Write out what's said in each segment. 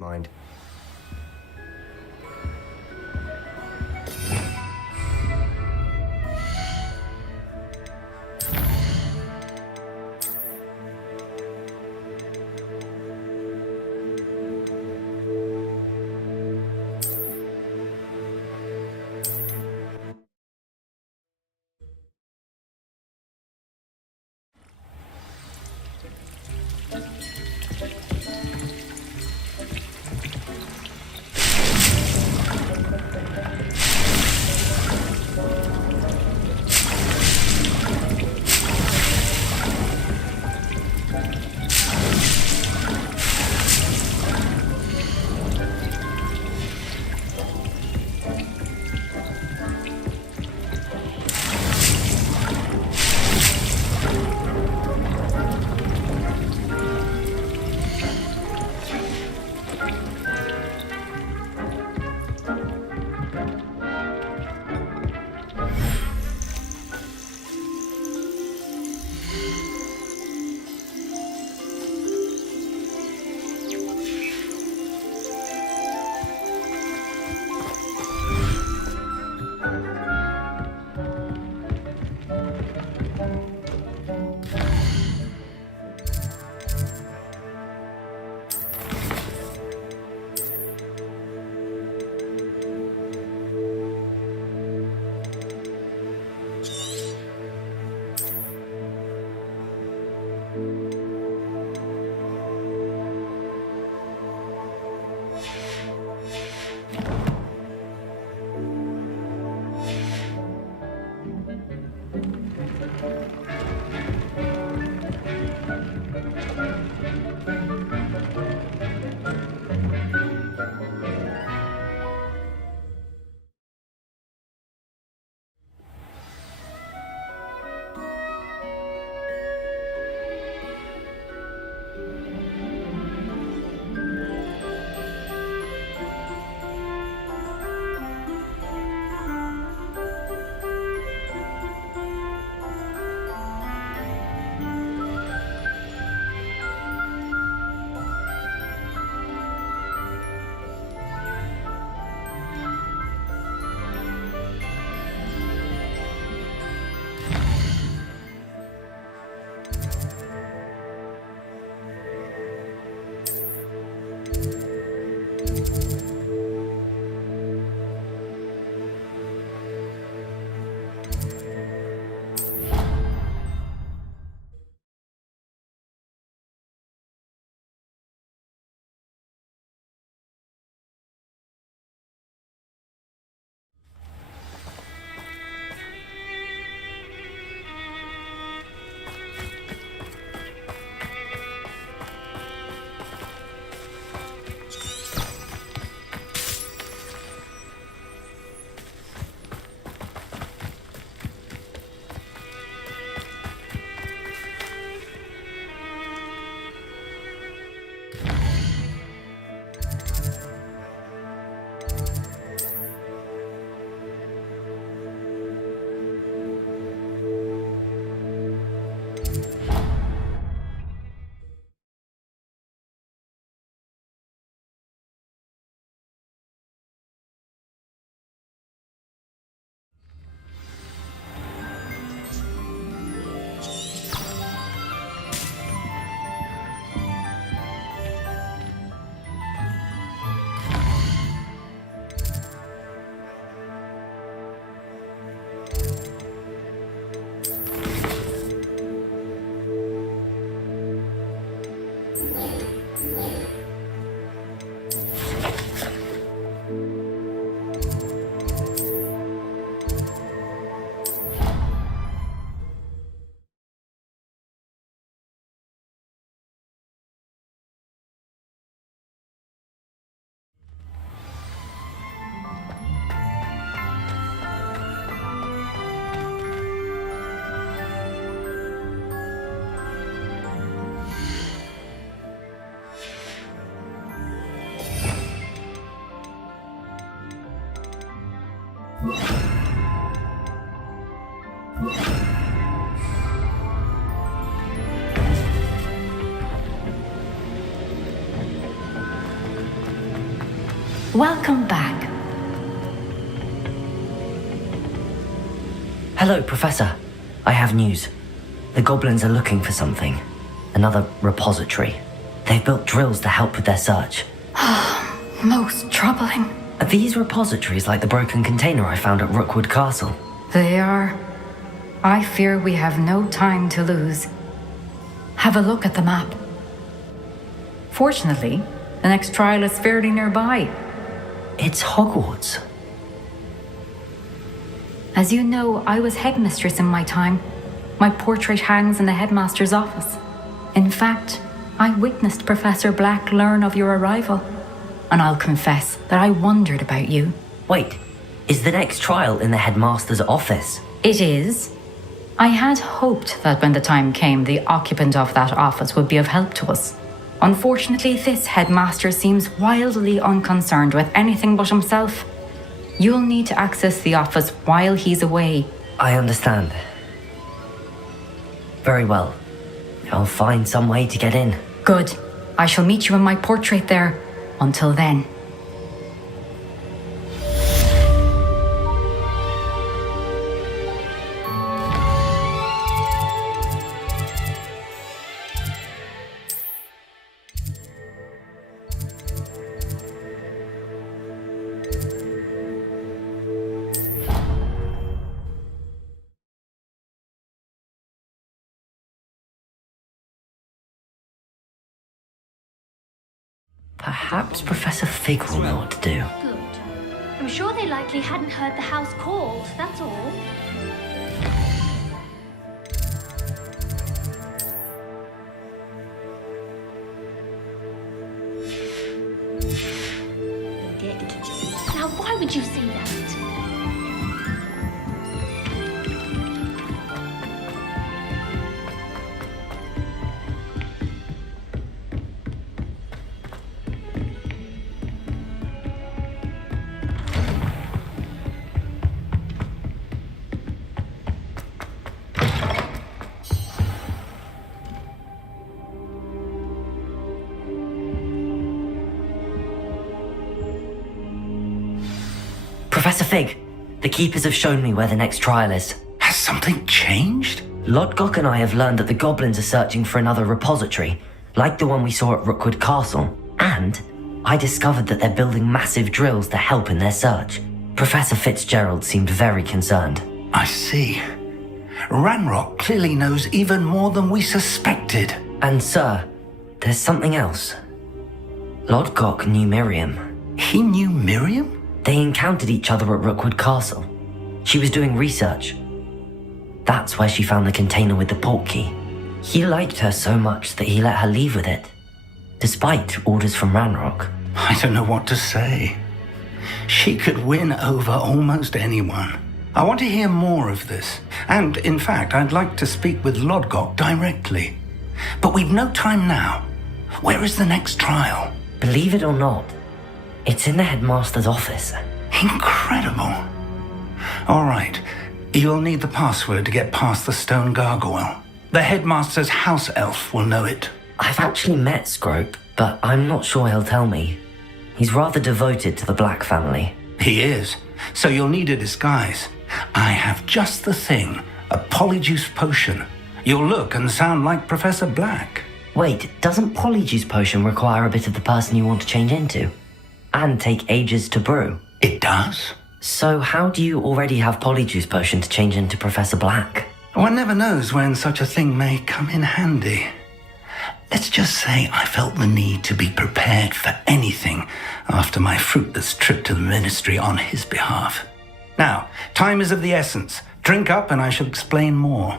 Mind. Welcome back. Hello, Professor. I have news. The goblins are looking for something. Another repository. They've built drills to help with their search. Most troubling. Are these repositories like the broken container I found at Rookwood Castle? They are. I fear we have no time to lose. Have a look at the map. Fortunately, the next trial is fairly nearby. It's Hogwarts. As you know, I was headmistress in my time. My portrait hangs in the headmaster's office. In fact, I witnessed Professor Black learn of your arrival. And I'll confess that I wondered about you. Wait, is the next trial in the headmaster's office? It is. I had hoped that when the time came, the occupant of that office would be of help to us. Unfortunately, this headmaster seems wildly unconcerned with anything but himself. You'll need to access the office while he's away. I understand. Very well. I'll find some way to get in. Good. I shall meet you in my portrait there. Until then. Perhaps Professor Fig will know what to do. Good. I'm sure they likely hadn't heard the house called, that's all. Now, why would you say that? Professor Fig, the Keepers have shown me where the next trial is. Has something changed? Lodgok and I have learned that the goblins are searching for another repository, like the one we saw at Rookwood Castle. And I discovered that they're building massive drills to help in their search. Professor Fitzgerald seemed very concerned. I see. Ranrock clearly knows even more than we suspected. And sir, there's something else. Lodgok knew Miriam. He knew Miriam? They encountered each other at Rookwood Castle. She was doing research. That's where she found the container with the portkey. He liked her so much that he let her leave with it, despite orders from Ranrock. I don't know what to say. She could win over almost anyone. I want to hear more of this. And, in fact, I'd like to speak with Lodgok directly. But we've no time now. Where is the next trial? Believe it or not, it's in the headmaster's office. Incredible. All right. You'll need the password to get past the stone gargoyle. The headmaster's house elf will know it. I've actually met Scrope, but I'm not sure he'll tell me. He's rather devoted to the Black family. He is. So you'll need a disguise. I have just the thing. A polyjuice potion. You'll look and sound like Professor Black. Wait, doesn't Polyjuice Potion require a bit of the person you want to change into? And take ages to brew? It does. So how do you already have Polyjuice Potion to change into Professor Black? One never knows when such a thing may come in handy. Let's just say I felt the need to be prepared for anything after my fruitless trip to the ministry on his behalf. Now, time is of the essence. Drink up and I shall explain more.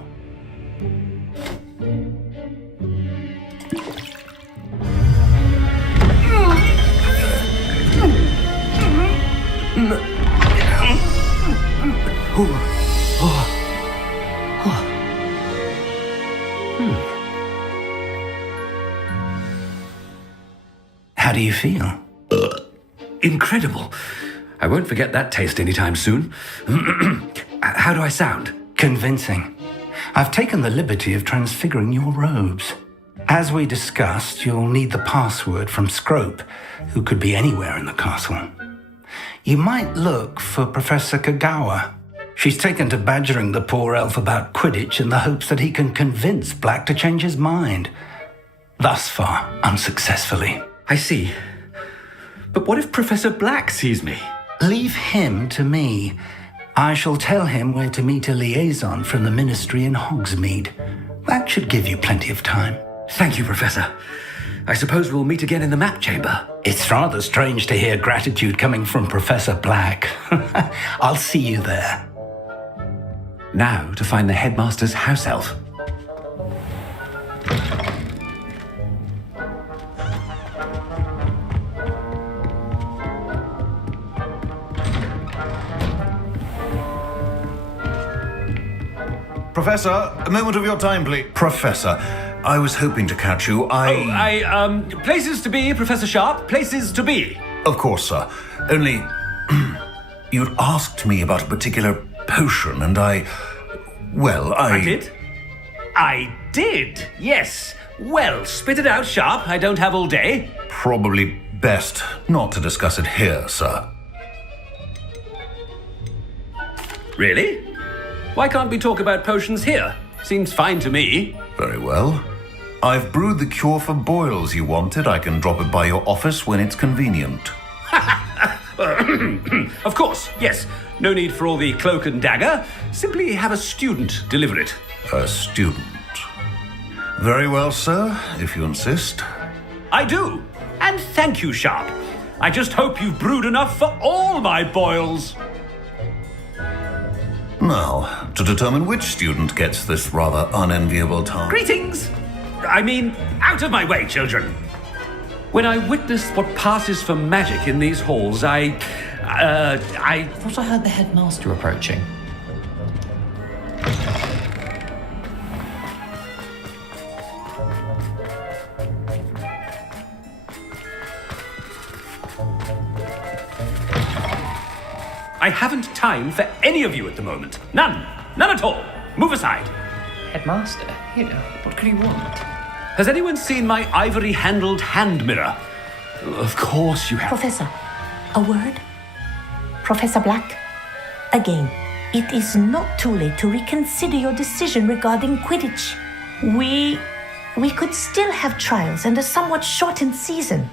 How do you feel? Incredible. I won't forget that taste anytime soon. How do I sound? Convincing. I've taken the liberty of transfiguring your robes. As we discussed, you'll need the password from Scrope, who could be anywhere in the castle. You might look for Professor Kagawa. She's taken to badgering the poor elf about Quidditch in the hopes that he can convince Black to change his mind. Thus far, unsuccessfully. I see. But what if Professor Black sees me? Leave him to me. I shall tell him where to meet a liaison from the Ministry in Hogsmeade. That should give you plenty of time. Thank you, Professor. I suppose we'll meet again in the map chamber. It's rather strange to hear gratitude coming from Professor Black. I'll see you there. Now to find the headmaster's house elf. Professor, a moment of your time, please. Professor, I was hoping to catch you. Places to be, Professor Sharp. Places to be. Of course, sir. Only, you'd asked me about a particular potion, and I did? I did, yes. Well, spit it out, Sharp. I don't have all day. Probably best not to discuss it here, sir. Really? Why can't we talk about potions here? Seems fine to me. Very well. I've brewed the cure for boils you wanted. I can drop it by your office when it's convenient. Of course, yes. No need for all the cloak and dagger. Simply have a student deliver it. A student. Very well, sir, if you insist. I do. And thank you, Sharp. I just hope you've brewed enough for all my boils. Now, to determine which student gets this rather unenviable task. Greetings! I mean, out of my way, children. When I witnessed what passes for magic in these halls, I thought I heard the headmaster approaching. I haven't time for any of you at the moment. None. None at all. Move aside. Headmaster, here, what could you want? Has anyone seen my ivory-handled hand mirror? Of course you have. Professor, a word? Professor Black, again, it is not too late to reconsider your decision regarding Quidditch. We could still have trials and a somewhat shortened season.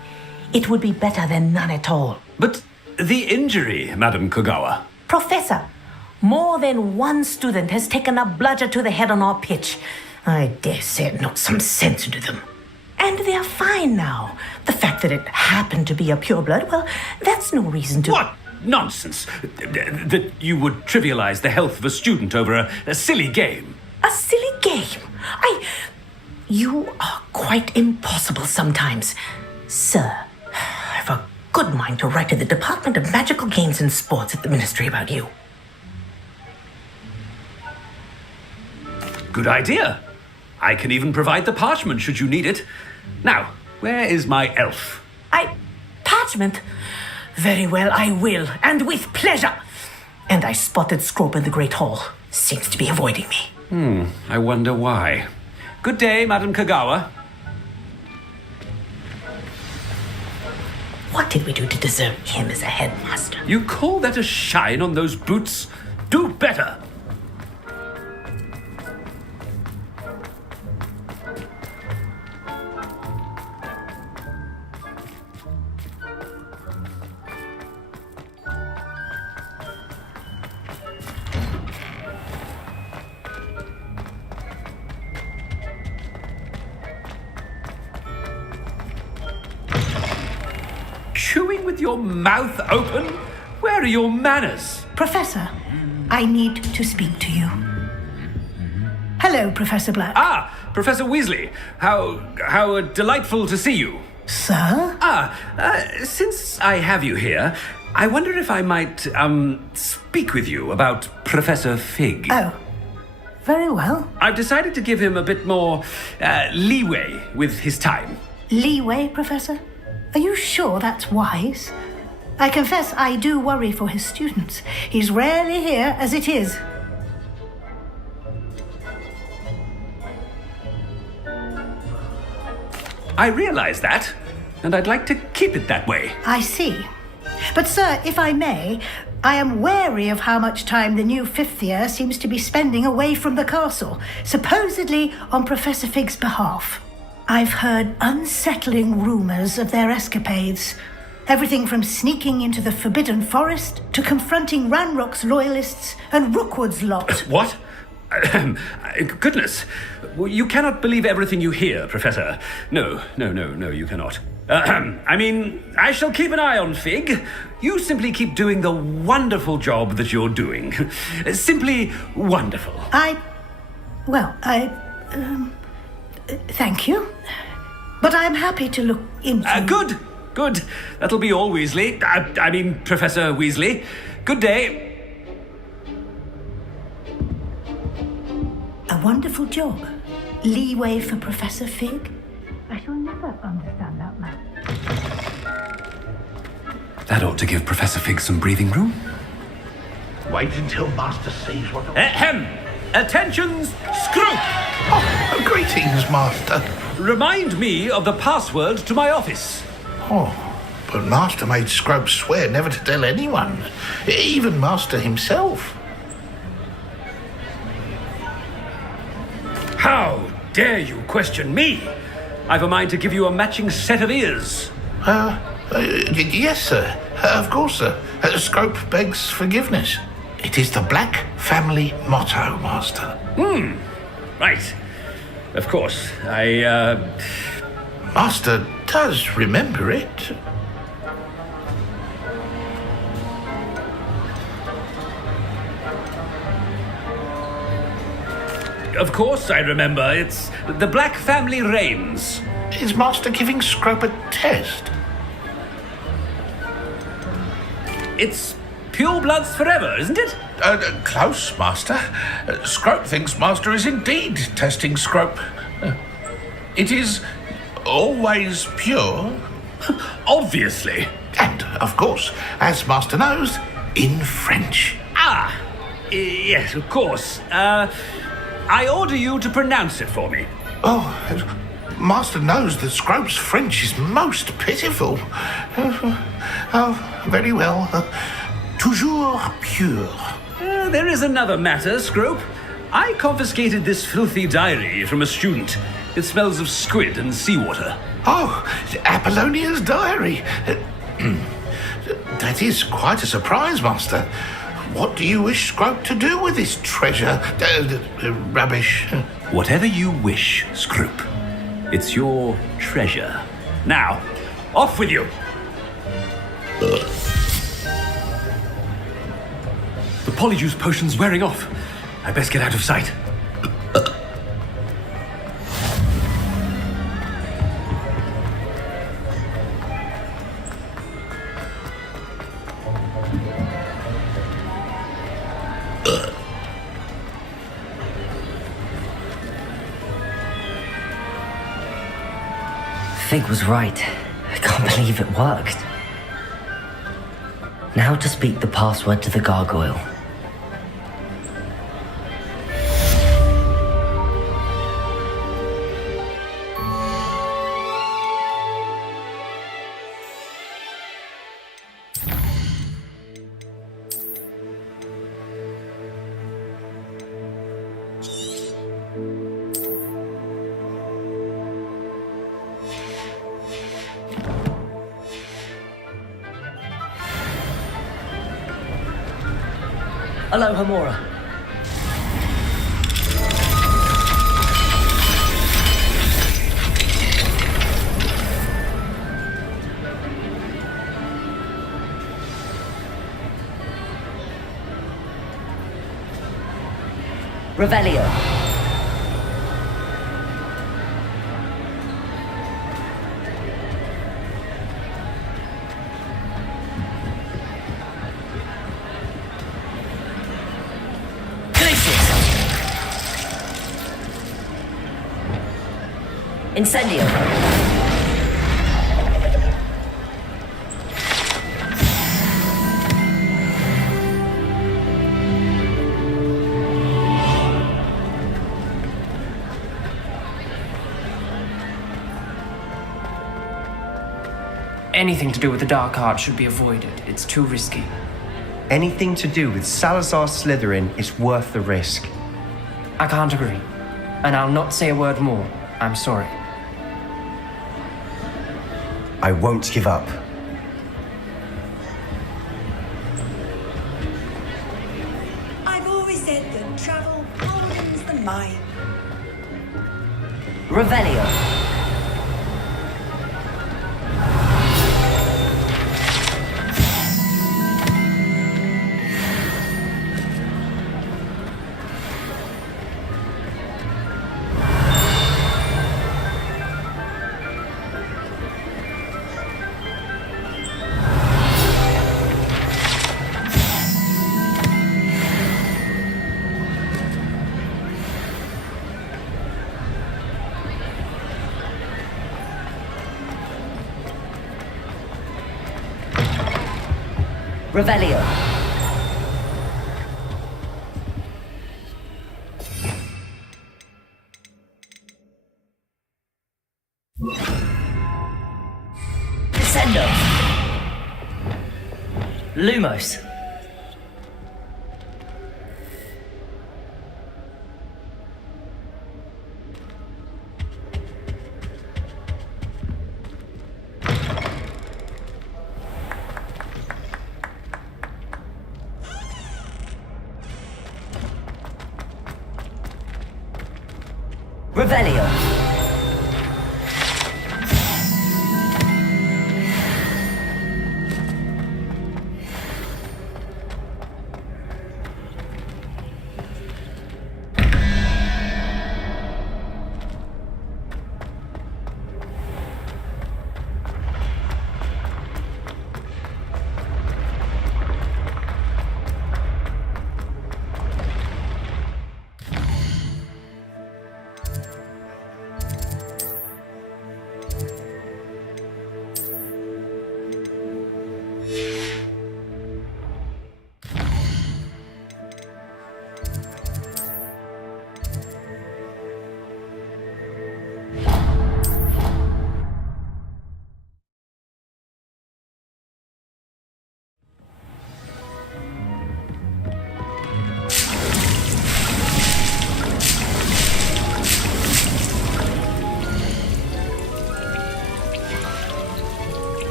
It would be better than none at all. But the injury, Madam Kogawa. Professor, more than one student has taken a bludger to the head on our pitch. I dare say it knocked some sense into them. And they're fine now. The fact that it happened to be a pureblood, well, that's no reason to... What nonsense! That you would trivialize the health of a student over a silly game. A silly game? You are quite impossible sometimes. Sir, I've a good mind to write to the Department of Magical Games and Sports at the Ministry about you. Good idea. I can even provide the parchment should you need it. Now, where is my elf? Parchment? Very well, I will, and with pleasure. And I spotted Scrope in the Great Hall. Seems to be avoiding me. I wonder why. Good day, Madam Kagawa. What did we do to deserve him as a headmaster? You call that a shine on those boots? Do better. Chewing with your mouth open? Where are your manners? Professor, I need to speak to you. Hello, Professor Black. Ah, Professor Weasley. How delightful to see you. Sir? Since I have you here, I wonder if I might, speak with you about Professor Fig. Oh, very well. I've decided to give him a bit more, leeway with his time. Leeway, Professor? Are you sure that's wise? I confess I do worry for his students. He's rarely here as it is. I realize that, and I'd like to keep it that way. I see. But, sir, if I may, I am wary of how much time the new fifth year seems to be spending away from the castle, supposedly on Professor Fig's behalf. I've heard unsettling rumors of their escapades. Everything from sneaking into the Forbidden Forest to confronting Ranrock's loyalists and Rookwood's lot. What? Goodness. You cannot believe everything you hear, Professor. No, you cannot. I mean, I shall keep an eye on Fig. You simply keep doing the wonderful job that you're doing. Simply wonderful. Thank you. But I'm happy to look into... Good. That'll be all, Weasley. I mean, Professor Weasley. Good day. A wonderful job. Leeway for Professor Fig? I shall never understand that man. That ought to give Professor Fig some breathing room. Wait until Master sees what... Ahem! Attention, Scroop! Oh, greetings, Master. Remind me of the password to my office. Oh, but Master made Scrope swear never to tell anyone, even Master himself. How dare you question me? I've a mind to give you a matching set of ears. Yes, sir. Of course, sir. Scrope begs forgiveness. It is the Black family motto, Master. Right. Of course, Master does remember it. Of course I remember. It's the Black family reigns. Is Master giving Scrope a test? It's pure bloods forever, isn't it? Close, Master. Scrope thinks Master is indeed testing Scrope. It is always pure. Obviously. And, of course, as Master knows, in French. Yes, of course. I order you to pronounce it for me. Oh, Master knows that Scrope's French is most pitiful. Oh, very well. Toujours pure. There is another matter, Scrope. I confiscated this filthy diary from a student. It smells of squid and seawater. Oh, Apollonia's diary. That is quite a surprise, Master. What do you wish Scrope to do with this treasure? Rubbish. Whatever you wish, Scrope. It's your treasure. Now, off with you. The polyjuice potion's wearing off. I best get out of sight. Fig was right. I can't believe it worked. Now to speak the password to the gargoyle. Hello, Hamora. Revelio. Incendio. Anything to do with the dark art should be avoided. It's too risky. Anything to do with Salazar Slytherin is worth the risk. I can't agree. And I'll not say a word more. I'm sorry. I won't give up. I've always said that travel broadens the mind. Revelio. Revelio. Descendo. Lumos. Revelio.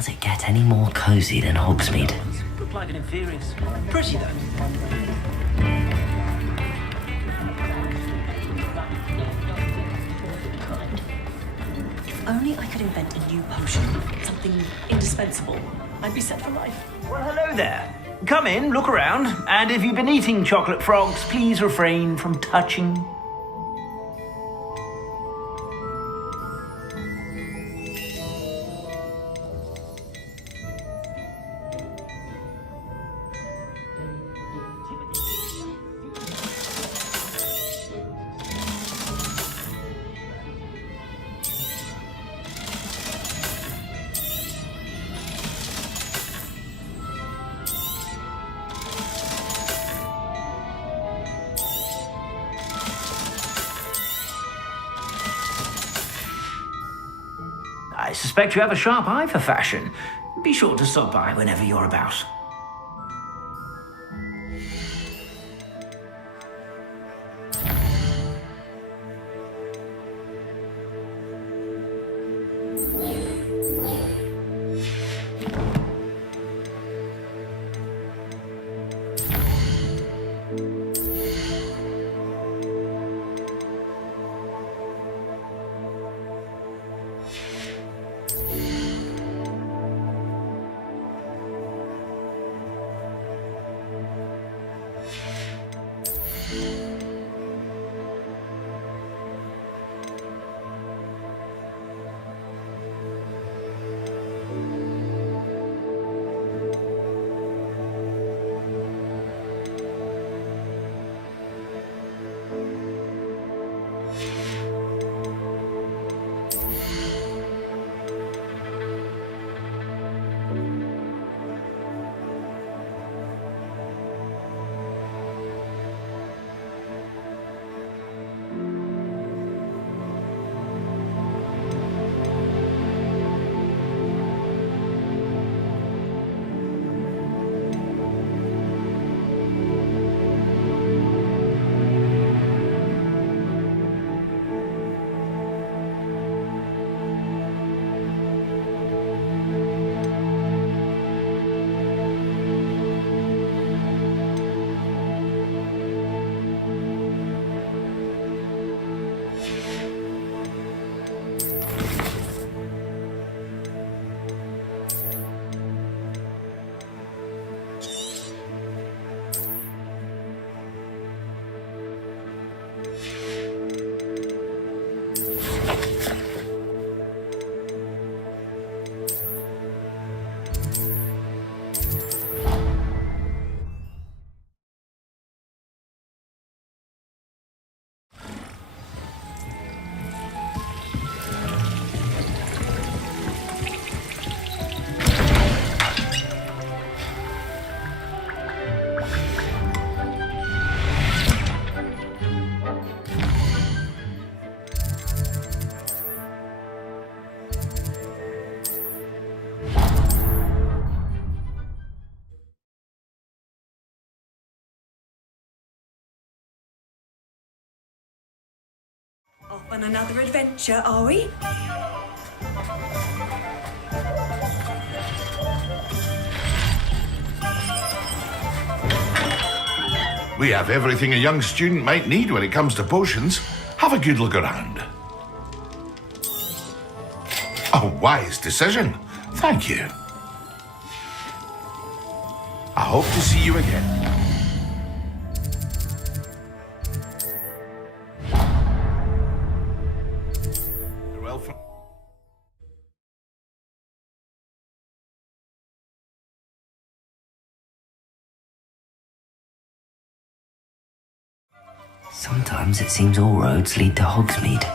Does it get any more cozy than Hogsmeade? Look like an inferior. Pretty though. If only I could invent a new potion, something indispensable, I'd be set for life. Well, hello there. Come in, look around, and if you've been eating chocolate frogs, please refrain from touching. I suspect you have a sharp eye for fashion. Be sure to stop by whenever you're about. Off on another adventure, are we? We have everything a young student might need when it comes to potions. Have a good look around. A wise decision. Thank you. I hope to see you again. Sometimes it seems all roads lead to Hogsmeade.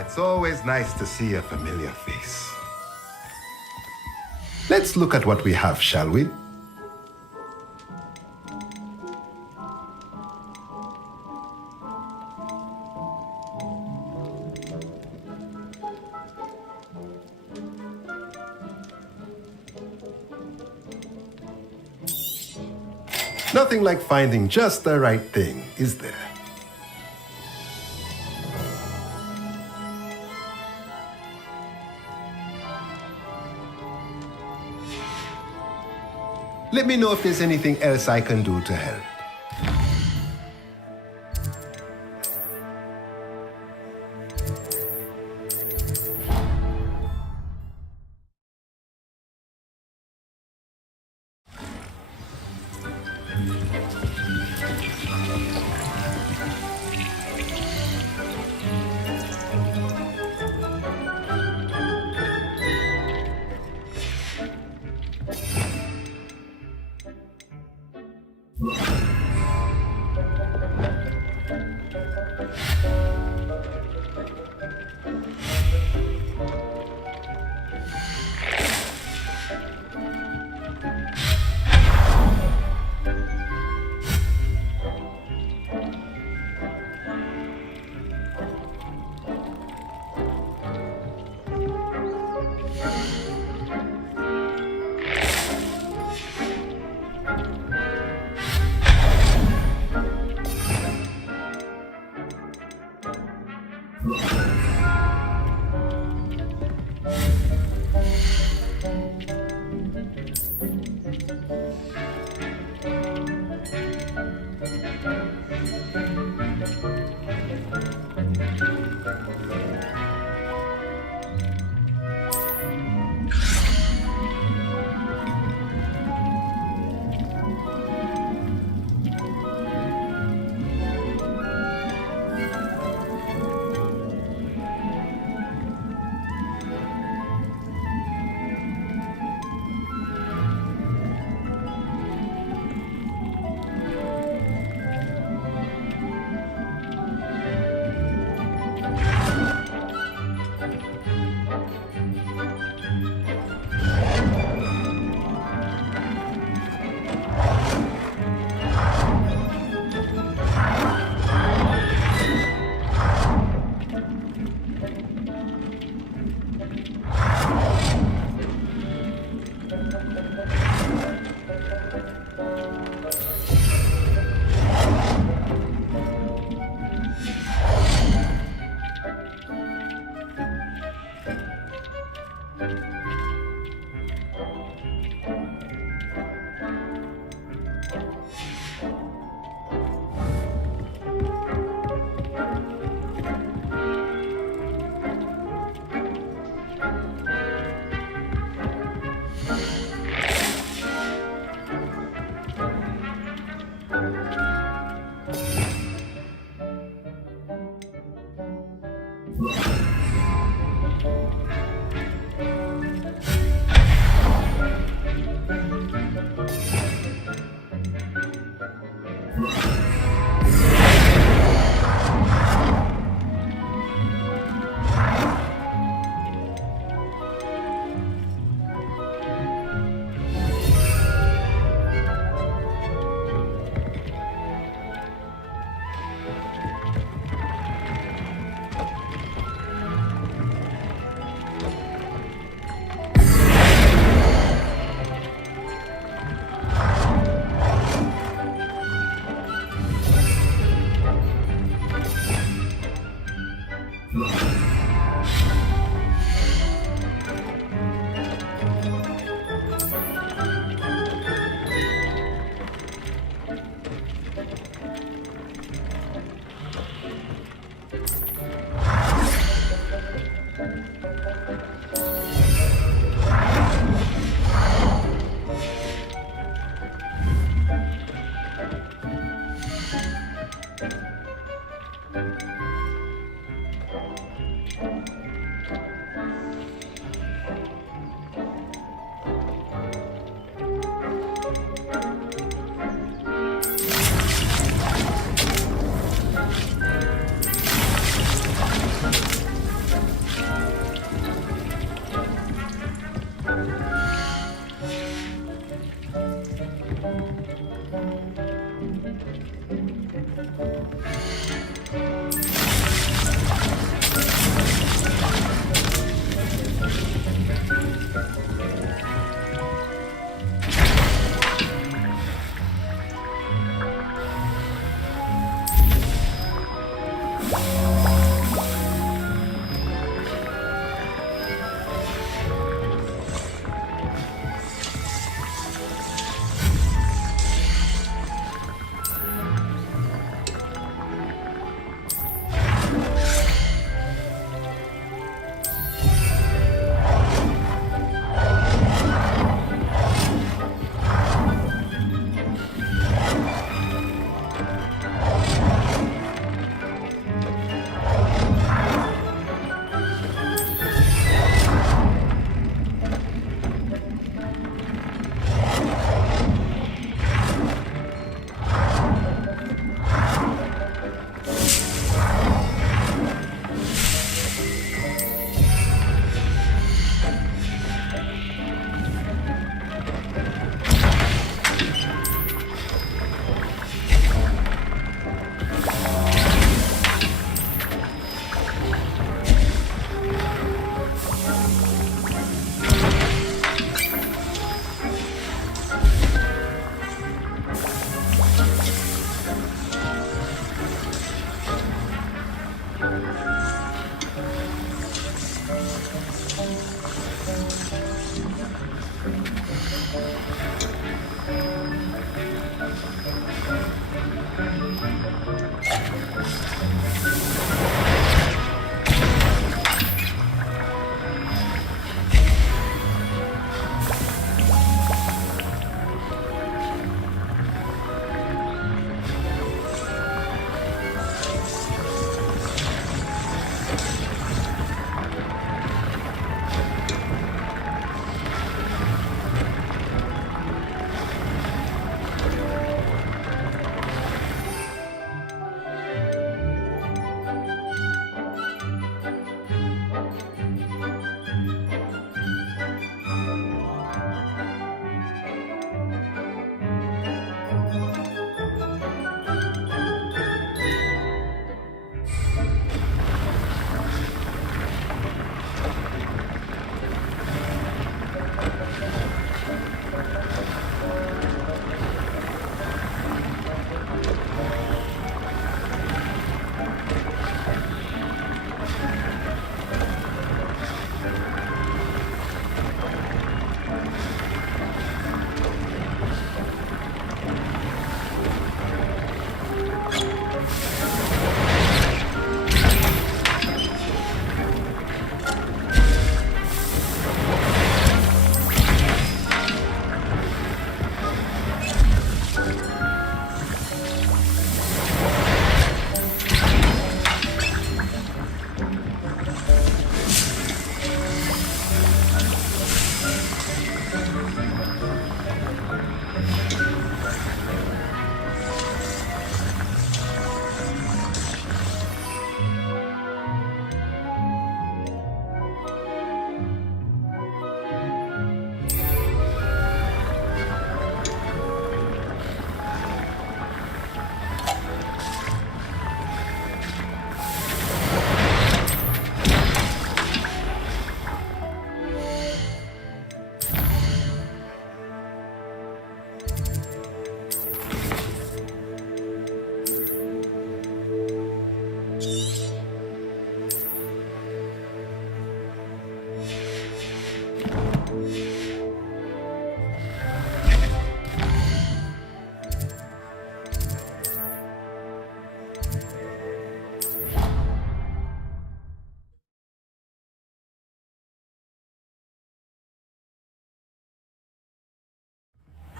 It's always nice to see a familiar face. Let's look at what we have, shall we? Nothing like finding just the right thing, is there? Let me know if there's anything else I can do to help.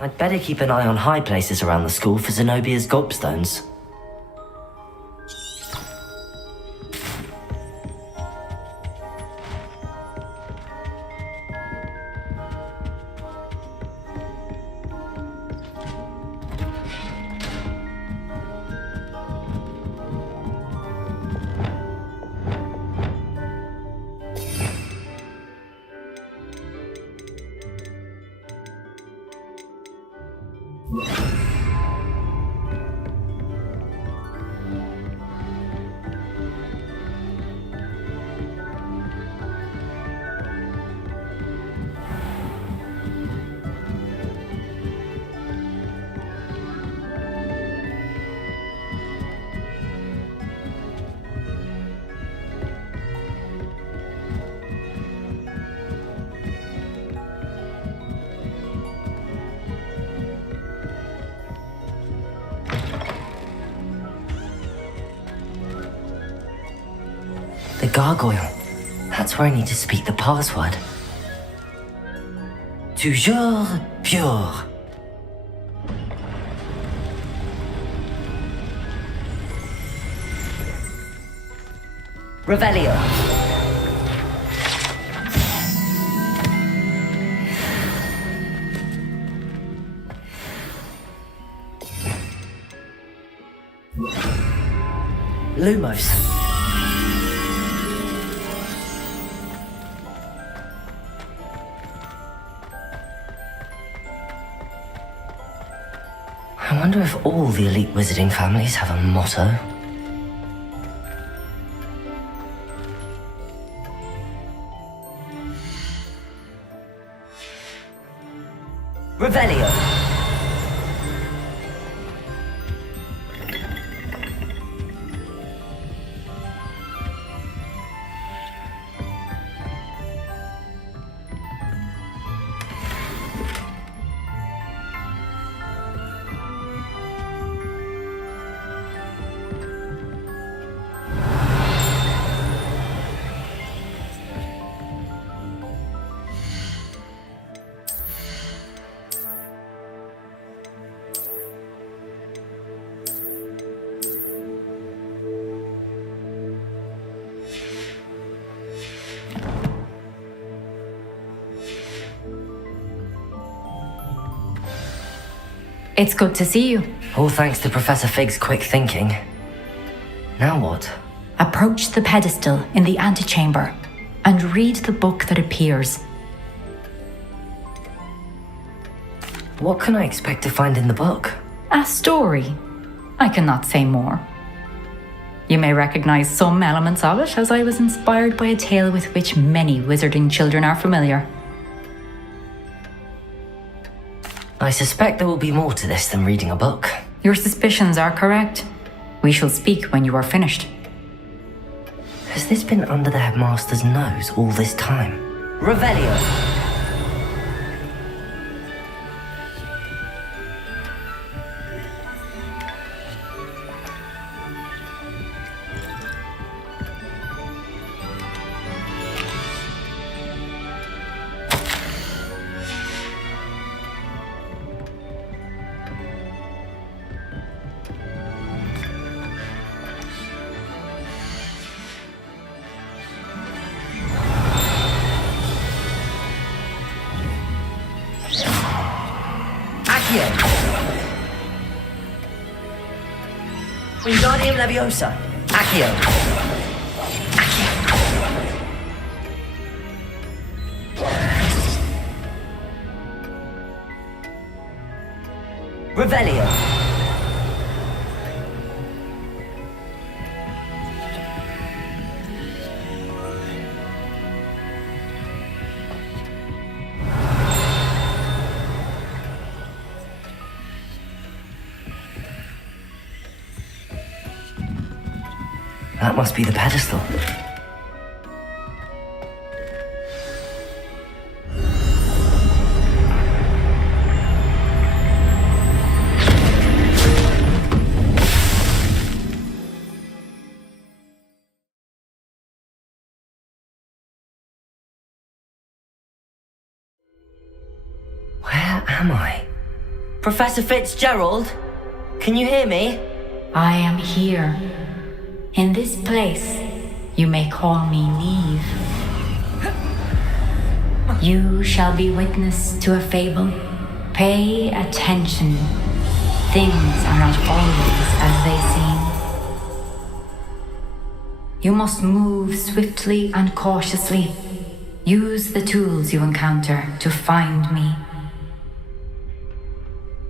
I'd better keep an eye on high places around the school for Zenobia's gobstones. The gargoyle. That's where I need to speak the password. Toujours pure. Revelio. Lumos. I wonder if all the elite wizarding families have a motto. Revelio. It's good to see you. All thanks to Professor Fig's quick thinking. Now what? Approach the pedestal in the antechamber and read the book that appears. What can I expect to find in the book? A story. I cannot say more. You may recognize some elements of it, as I was inspired by a tale with which many wizarding children are familiar. I suspect there will be more to this than reading a book. Your suspicions are correct. We shall speak when you are finished. Has this been under the headmaster's nose all this time? Revelio! Wingardium Leviosa. Accio. Revelio. That must be the pedestal. Where am I? Professor Fitzgerald? Can you hear me? I am here. In this place, you may call me Neve. You shall be witness to a fable. Pay attention. Things are not always as they seem. You must move swiftly and cautiously. Use the tools you encounter to find me.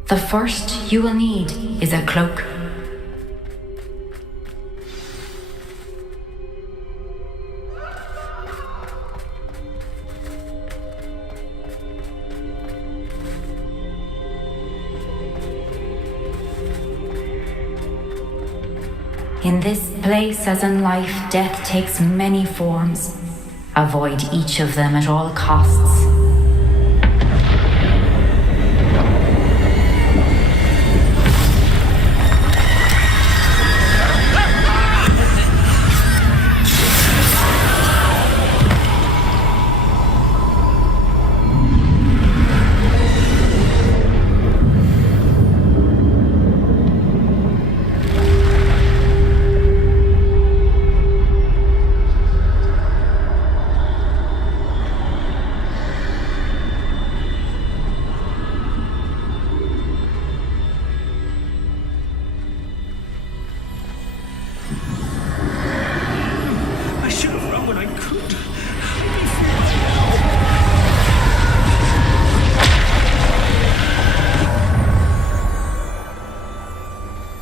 The first you will need is a cloak. In this place, as in life, death takes many forms. Avoid each of them at all costs.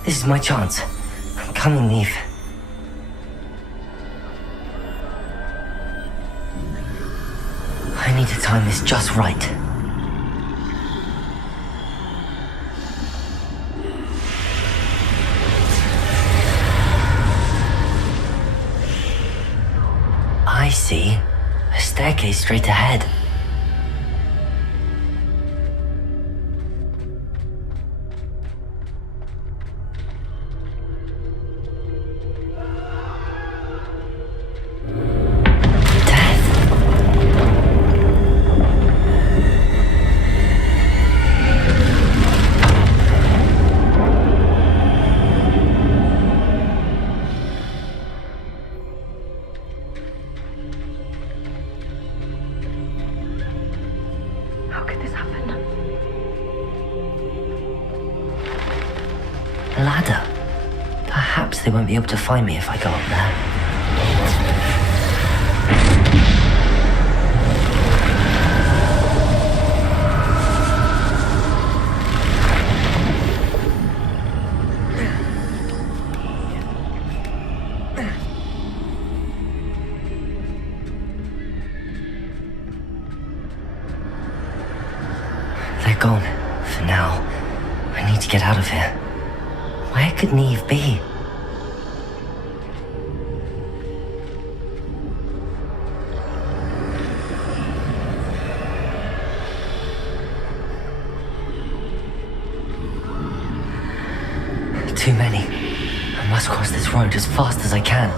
This is my chance. I'm coming, Neve. I need to time this just right. I see a staircase straight ahead. A ladder. Perhaps they won't be able to find me if I go up there. They're gone. For now. I need to get out of here. Where could Neve be? Too many. I must cross this road as fast as I can.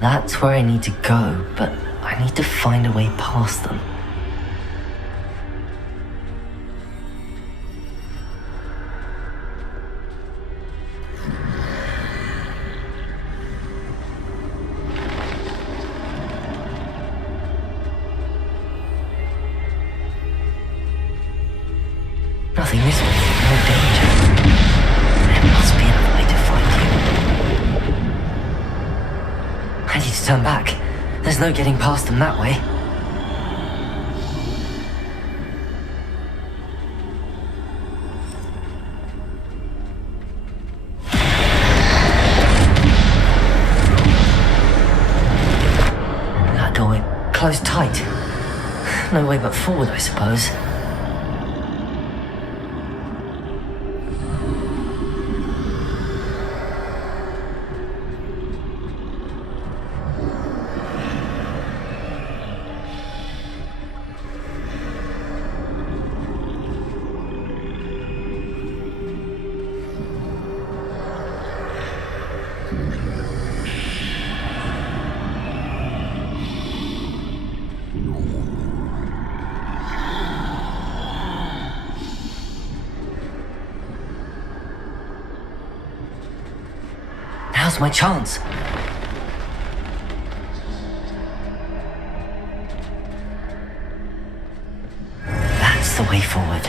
That's where I need to go, but I need to find a way past them. Nothing this way, no danger. There must be another way to find you. I need to turn back. There's no getting past them that way. That doorway closed tight. No way but forward, I suppose. Now's my chance. That's the way forward.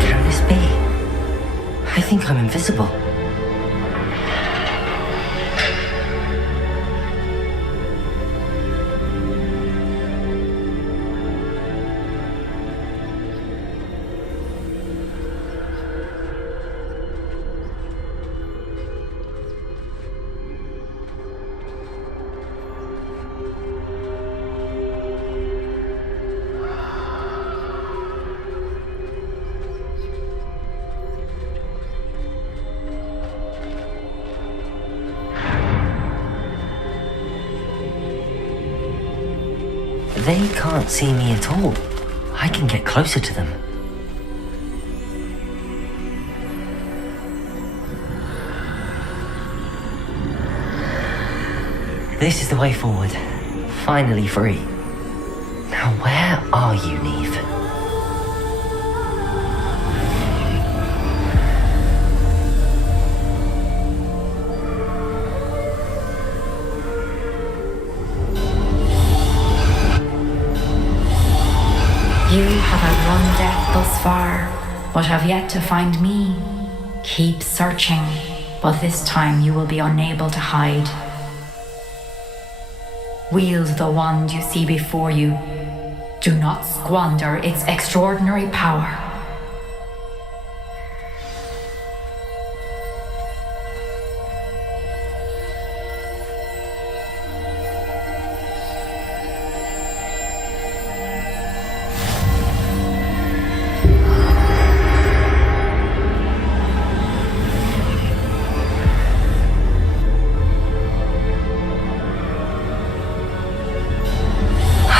Can this be? I think I'm invisible. They can't see me at all. I can get closer to them. This is the way forward. Finally free. Now where are you, Neve? You have outrun death thus far, but have yet to find me. Keep searching, but this time you will be unable to hide. Wield the wand you see before you. Do not squander its extraordinary power.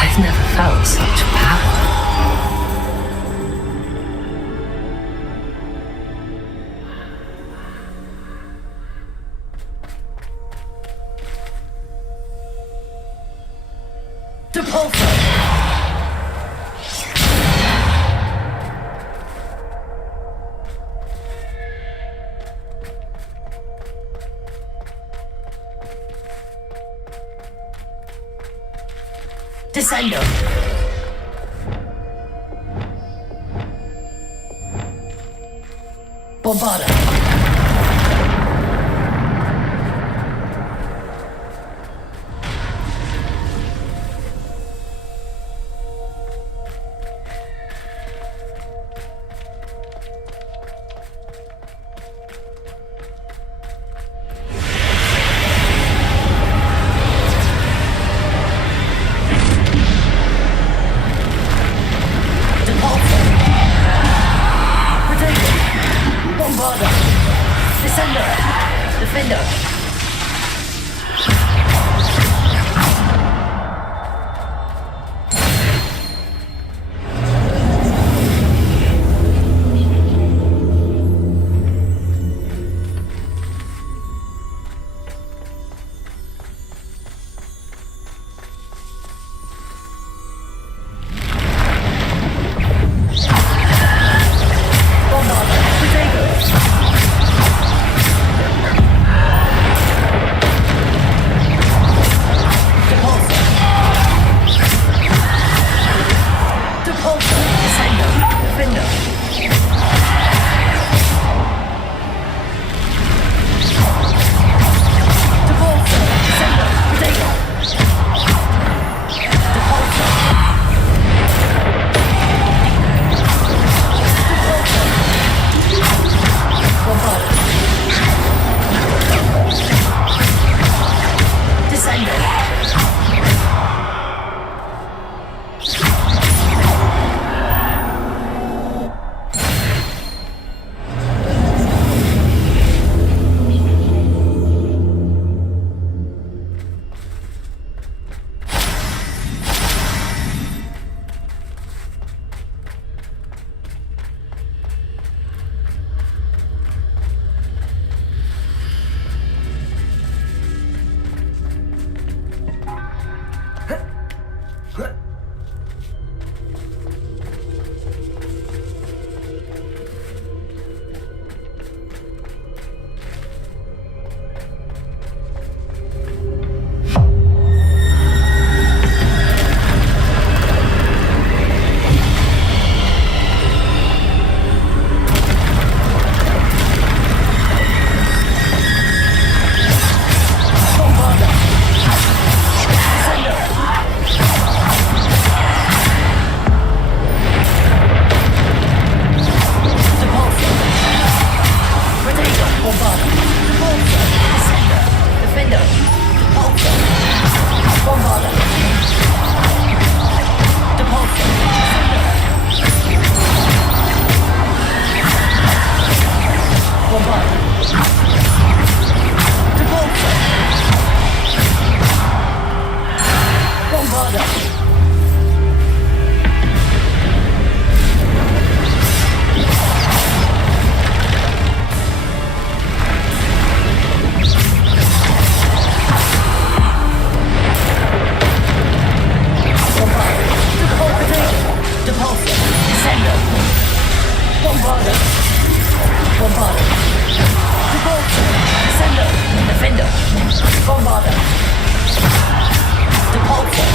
I've never felt such power. Depulso! Descendo! Bombada! Bombarder. Bombarder. Report. Sender. Defender. Bombarder. Depulsor.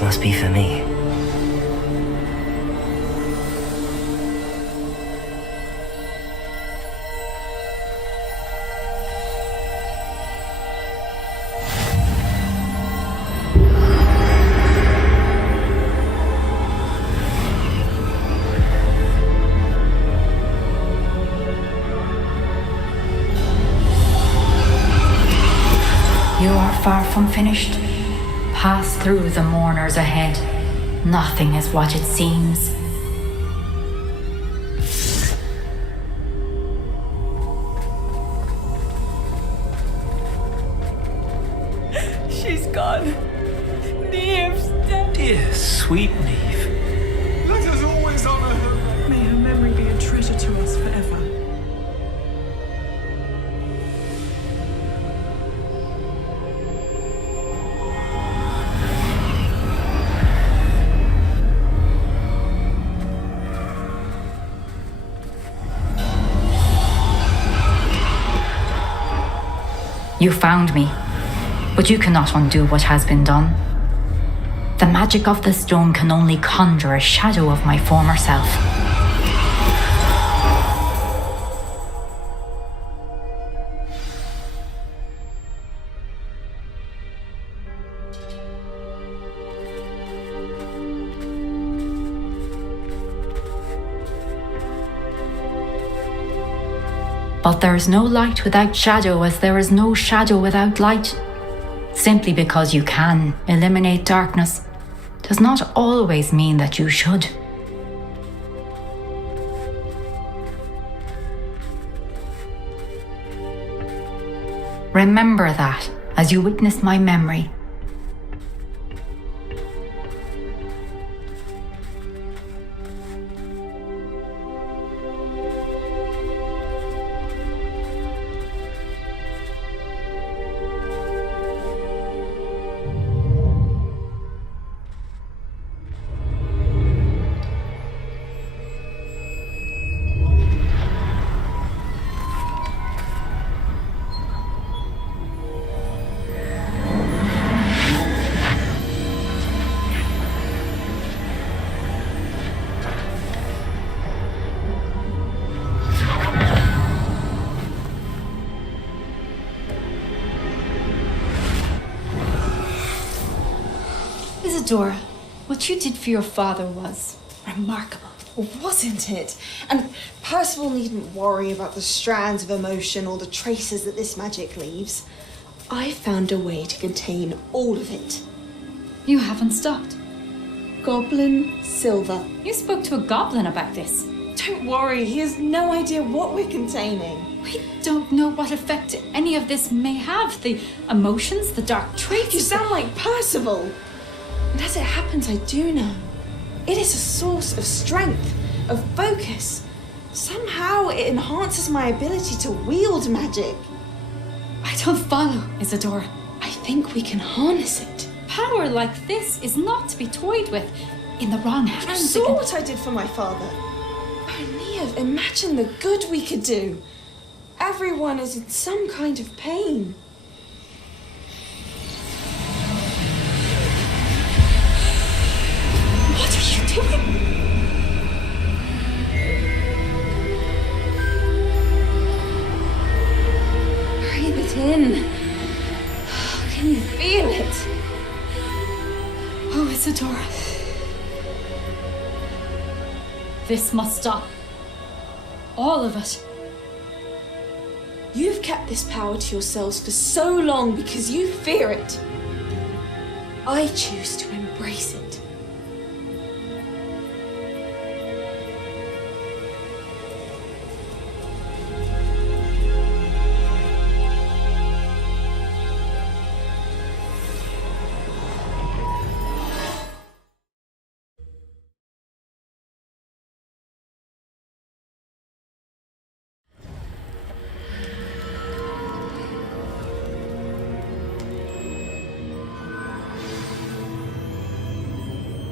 Must be for me. You are far from finished. Pass through the mourners ahead. Nothing is what it seems. She's gone. Neve's dead. Dear, sweet Neve. Let us always honor her. May her memory be a treasure to us forever. You found me, but you cannot undo what has been done. The magic of the stone can only conjure a shadow of my former self. But there is no light without shadow, as there is no shadow without light. Simply because you can eliminate darkness does not always mean that you should. Remember that as you witness my memory. Isadora, what you did for your father was remarkable. Wasn't it? And Percival needn't worry about the strands of emotion or the traces that this magic leaves. I found a way to contain all of it. You haven't stopped. Goblin silver. You spoke to a goblin about this. Don't worry, he has no idea what we're containing. We don't know what effect any of this may have. The emotions, the dark traits. You sound like Percival. And as it happens, I do know. It is a source of strength, of focus. Somehow it enhances my ability to wield magic. I don't follow, Isadora. I think we can harness it. Power like this is not to be toyed with. In the wrong hands. You saw what I did for my father. Oh, Neve, imagine the good we could do. Everyone is in some kind of pain. What are you doing? Breathe it in. Can you feel it? Oh, Isadora. This must stop. All of it. You've kept this power to yourselves for so long because you fear it. I choose to embrace it.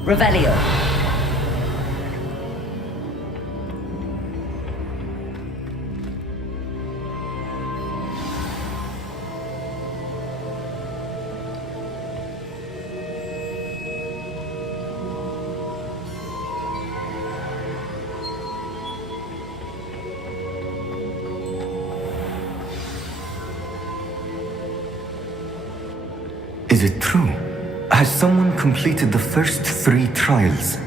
Revelio. Is it true? Has someone completed the first 3 trials?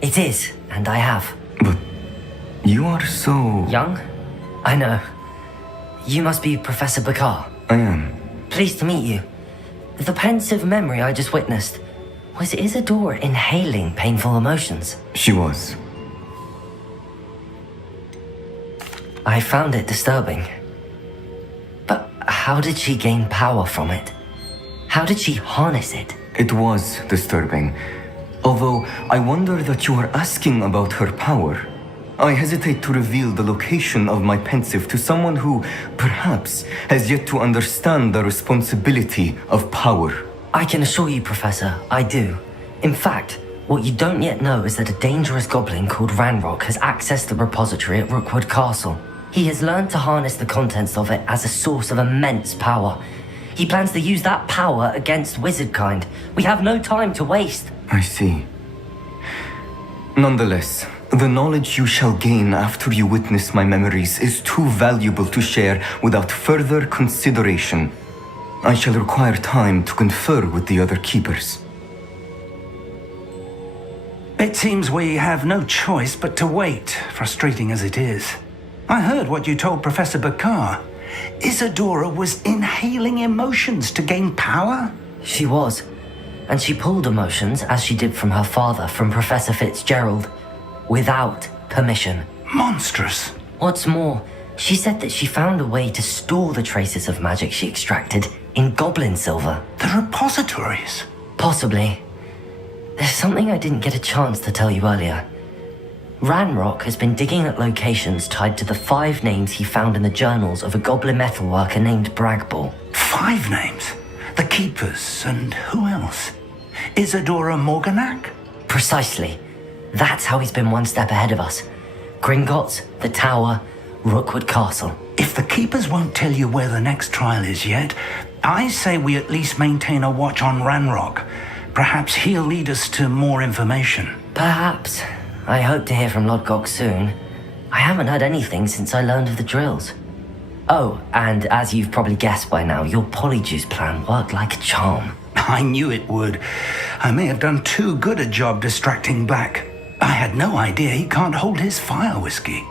It is, and I have. But you are so... Young? I know. You must be Professor Bakar. I am. Pleased to meet you. The pensive memory I just witnessed, was Isadora inhaling painful emotions? She was. I found it disturbing. But how did she gain power from it? How did she harness it? It was disturbing. Although I wonder that you are asking about her power. I hesitate to reveal the location of my pensive to someone who, perhaps, has yet to understand the responsibility of power. I can assure you, Professor, I do. In fact, what you don't yet know is that a dangerous goblin called Ranrock has accessed the repository at Rookwood Castle. He has learned to harness the contents of it as a source of immense power. He plans to use that power against wizardkind. We have no time to waste. I see. Nonetheless, the knowledge you shall gain after you witness my memories is too valuable to share without further consideration. I shall require time to confer with the other keepers. It seems we have no choice but to wait, frustrating as it is. I heard what you told Professor Bakar. Isadora was inhaling emotions to gain power? She was. And she pulled emotions, as she did from her father, from Professor Fitzgerald, without permission. Monstrous. What's more, she said that she found a way to store the traces of magic she extracted in goblin silver. The repositories? Possibly. There's something I didn't get a chance to tell you earlier. Ranrock has been digging at locations tied to the 5 names he found in the journals of a goblin metalworker named Bragball. 5 names? The Keepers, and who else? Isadora Morganac? Precisely. That's how he's been one step ahead of us. Gringotts, the Tower, Rookwood Castle. If the Keepers won't tell you where the next trial is yet, I say we at least maintain a watch on Ranrock. Perhaps he'll lead us to more information. Perhaps. I hope to hear from Lodgok soon. I haven't heard anything since I learned of the drills. Oh, and as you've probably guessed by now, your polyjuice plan worked like a charm. I knew it would. I may have done too good a job distracting Black. I had no idea he can't hold his fire whiskey.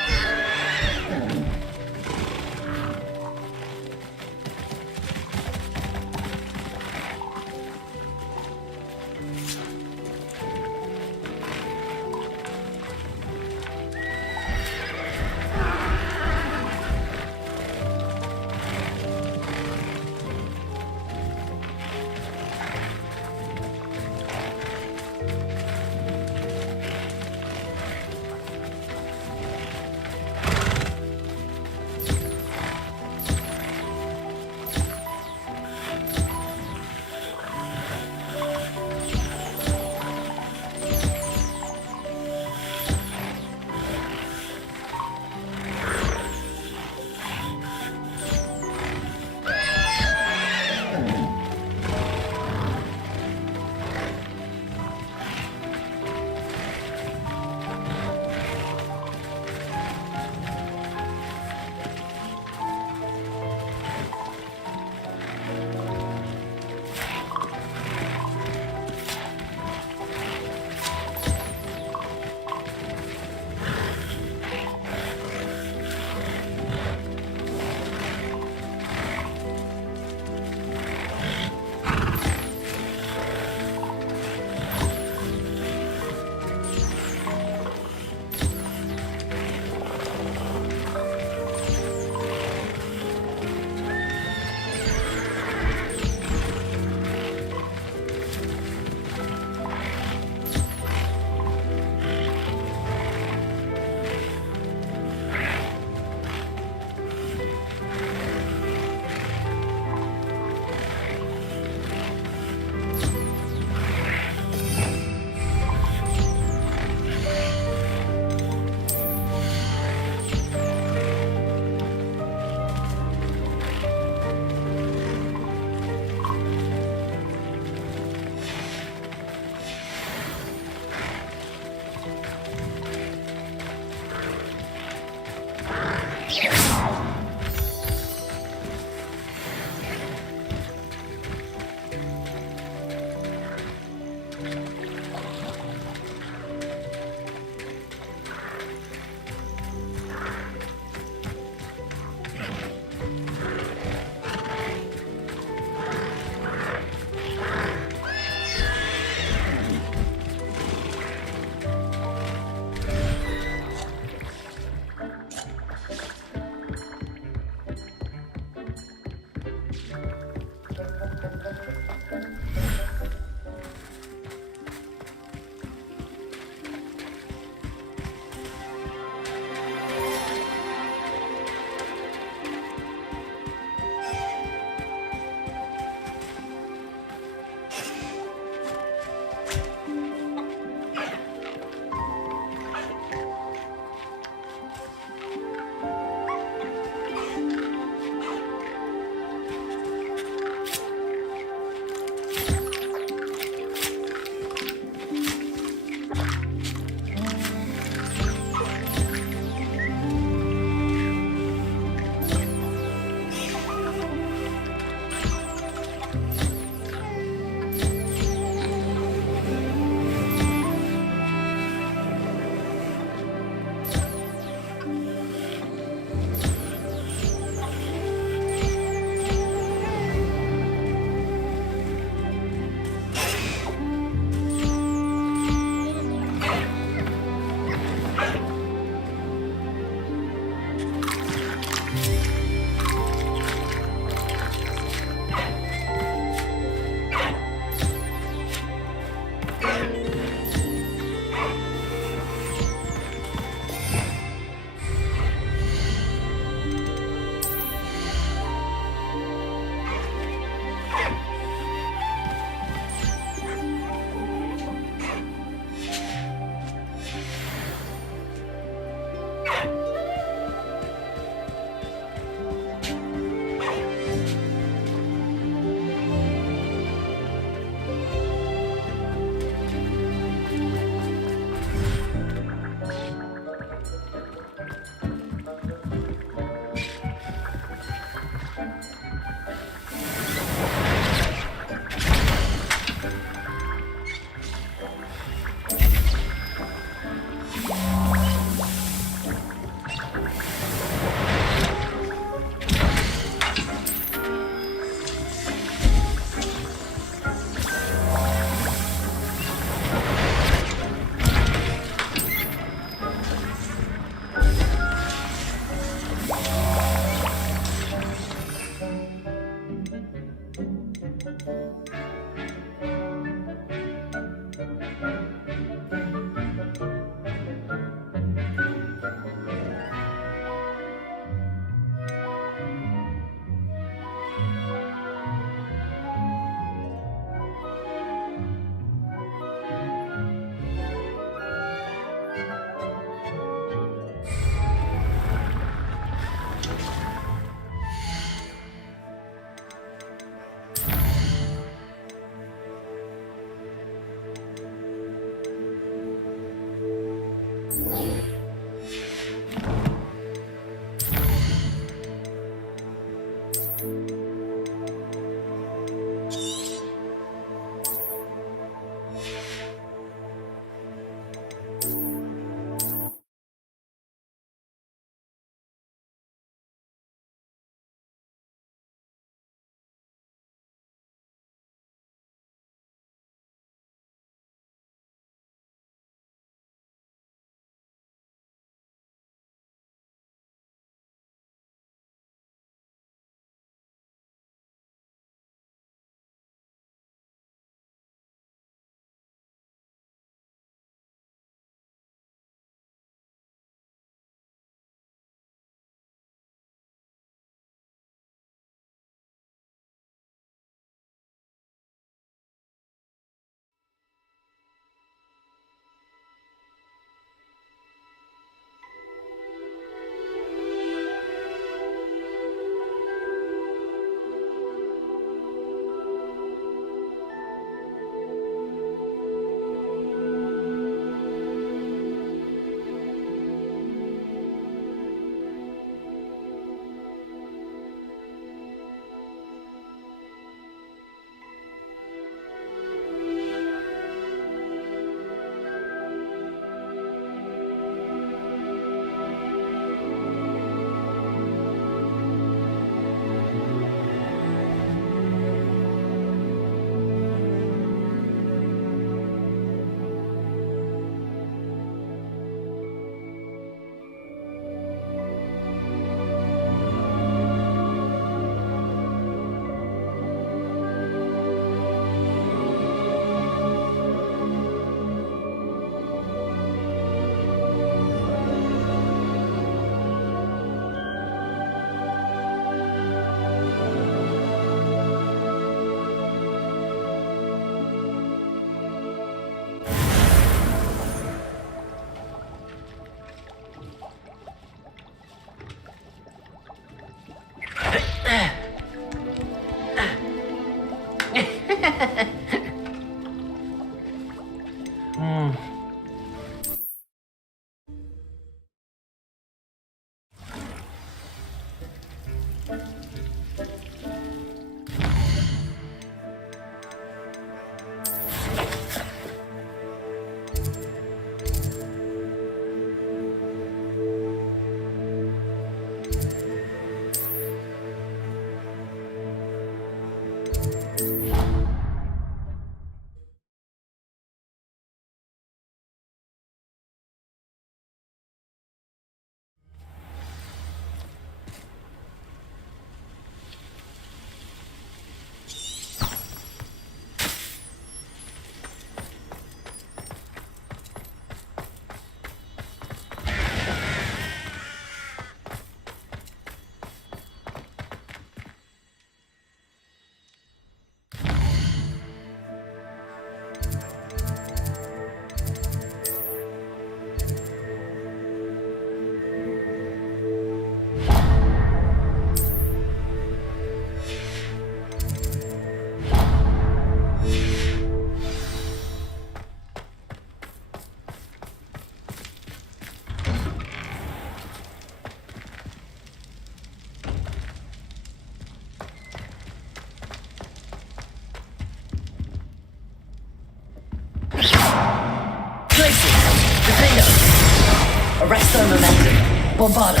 Arresto momentum. Bombardo.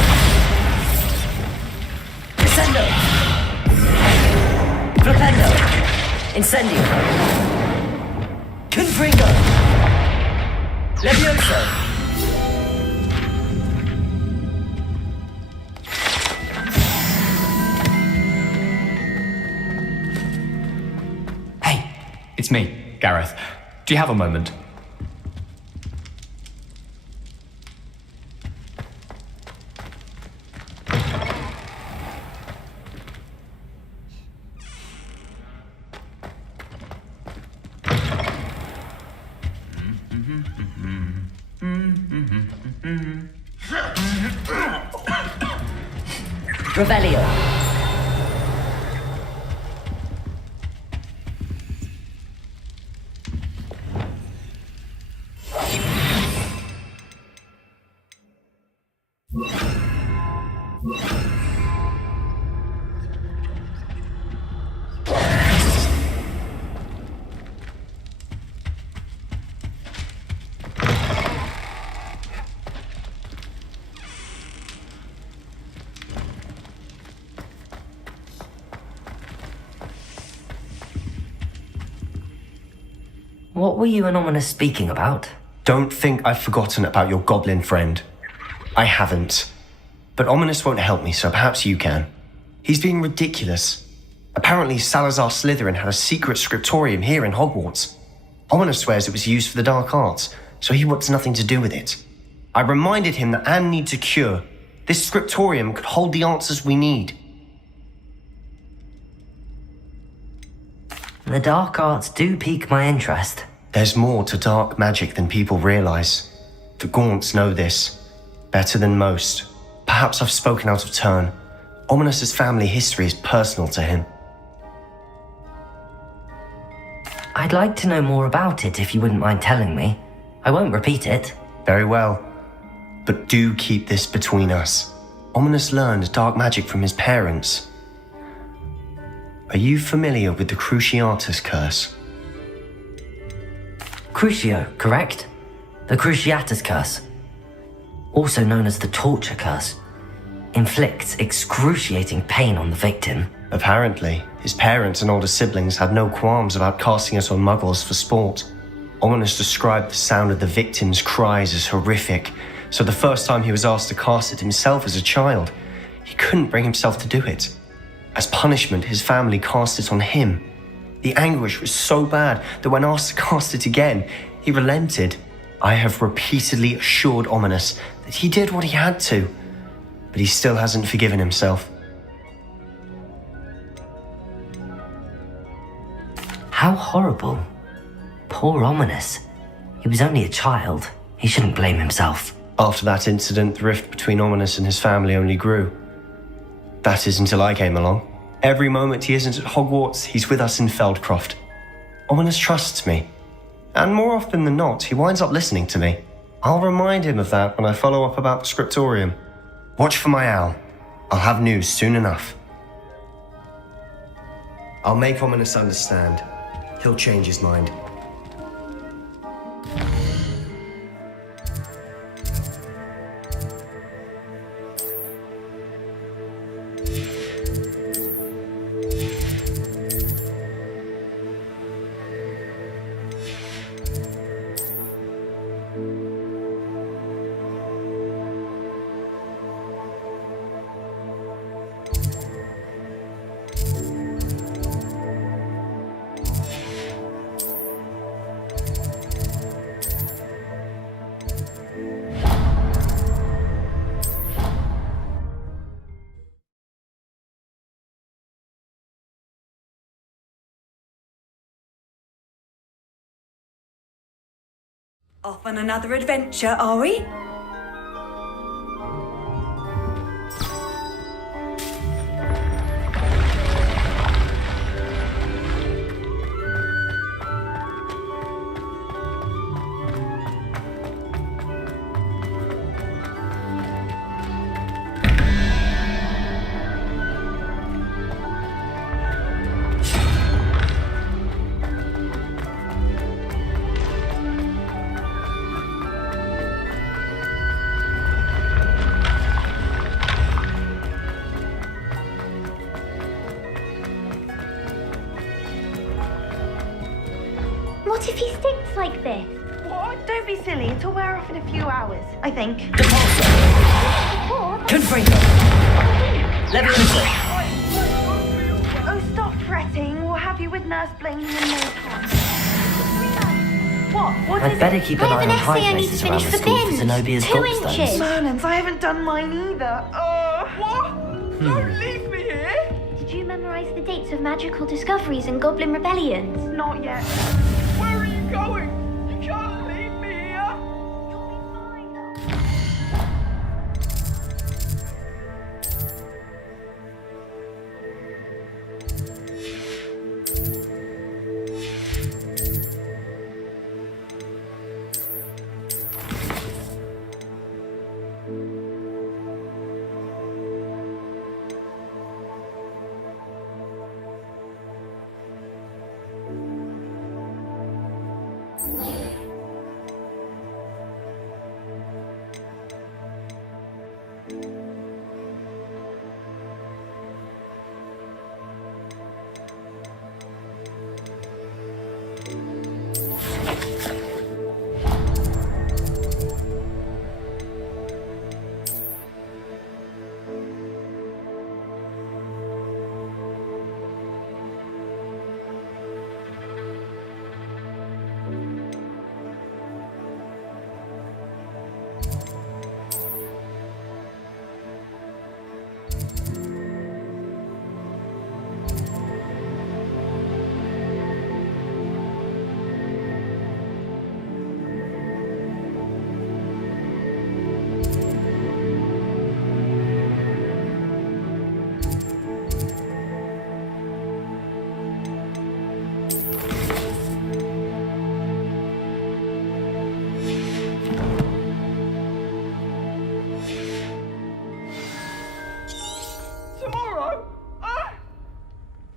Descendo. Flipendo. Incendio. Confringo. Levioso. Hey, it's me, Gareth. Do you have a moment? Revelio. What were you and Ominous speaking about? Don't think I've forgotten about your goblin friend. I haven't. But Ominous won't help me, so perhaps you can. He's being ridiculous. Apparently Salazar Slytherin had a secret scriptorium here in Hogwarts. Ominous swears it was used for the dark arts, so he wants nothing to do with it. I reminded him that Anne needs a cure. This scriptorium could hold the answers we need. The dark arts do pique my interest. There's more to dark magic than people realize. The Gaunts know this. Better than most. Perhaps I've spoken out of turn. Ominous's family history is personal to him. I'd like to know more about it if you wouldn't mind telling me. I won't repeat it. Very well. But do keep this between us. Ominous learned dark magic from his parents. Are you familiar with the Cruciatus curse? Crucio, correct? The Cruciatus curse, also known as the torture curse, inflicts excruciating pain on the victim. Apparently, his parents and older siblings had no qualms about casting it on muggles for sport. Ominous described the sound of the victim's cries as horrific, so the first time he was asked to cast it himself as a child, he couldn't bring himself to do it. As punishment, his family cast it on him. The anguish was so bad that when asked to cast it again, he relented. I have repeatedly assured Ominous that he did what he had to, but he still hasn't forgiven himself. How horrible. Poor Ominous. He was only a child. He shouldn't blame himself. After that incident, the rift between Ominous and his family only grew. That is until I came along. Every moment he isn't at Hogwarts, he's with us in Feldcroft. Ominous trusts me. And more often than not, he winds up listening to me. I'll remind him of that when I follow up about the scriptorium. Watch for my owl. I'll have news soon enough. I'll make Ominous understand. He'll change his mind. Off on another adventure, are we? What if he stinks like this? What? Don't be silly. It'll wear off in a few hours, I think. Confringo! Level insert! Oh, stop fretting. We'll have you with Nurse Blaney in no time. What I'd is better it? keep an eye on high places around the school for Zenobia's gobstones. Merlins, I haven't done mine either. What? Don't leave me here! Did you memorize the dates of magical discoveries and goblin rebellions? Not yet. Where are you going? You can't leave me here!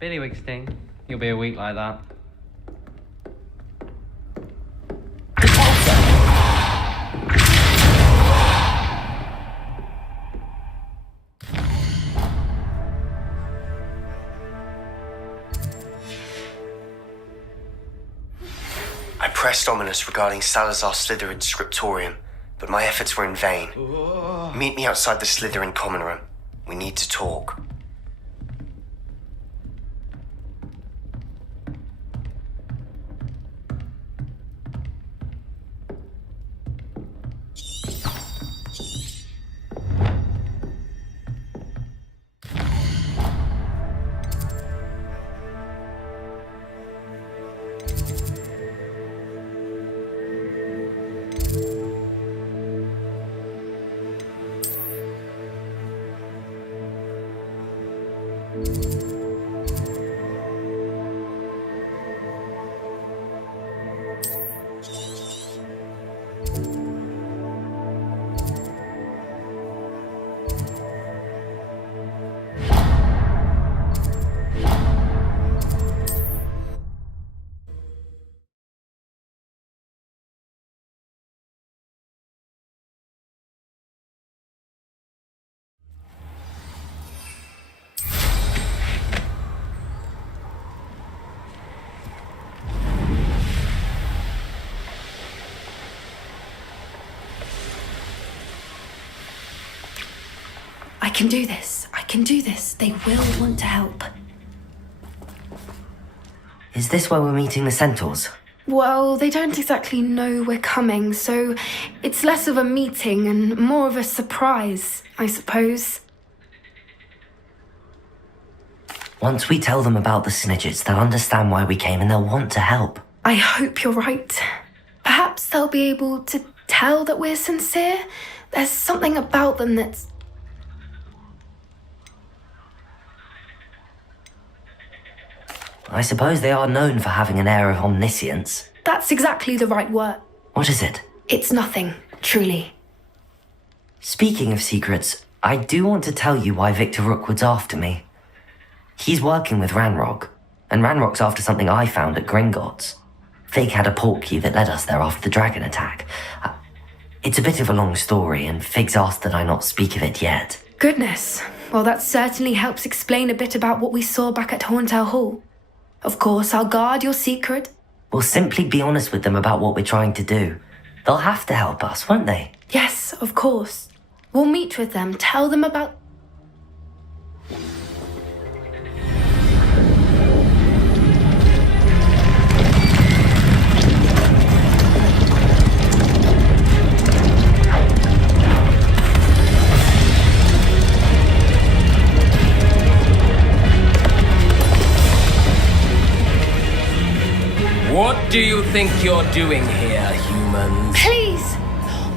Billywig sting. You'll be a week like that. I pressed Ominous regarding Salazar Slytherin's scriptorium, but my efforts were in vain. Meet me outside the Slytherin common room. We need to talk. can do this. I can do this. They will want to help. Is this where we're meeting the centaurs? Well, they don't exactly know we're coming, so it's less of a meeting and more of a surprise, I suppose. Once we tell them about the Snidgets, they'll understand why we came and they'll want to help. I hope you're right. Perhaps they'll be able to tell that we're sincere. There's something about them that's... I suppose they are known for having an air of omniscience. That's exactly the right word. What is it? It's nothing, truly. Speaking of secrets, I do want to tell you why Victor Rookwood's after me. He's working with Ranrock, and Ranrock's after something I found at Gringotts. Fig had a port key that led us there after the dragon attack. It's a bit of a long story, and Fig's asked that I not speak of it yet. Goodness. Well, that certainly helps explain a bit about what we saw back at Horntail Hall. Of course, I'll guard your secret. We'll simply be honest with them about what we're trying to do. They'll have to help us, won't they? Yes, of course. We'll meet with them, tell them about... What do you think you're doing here, humans? Please!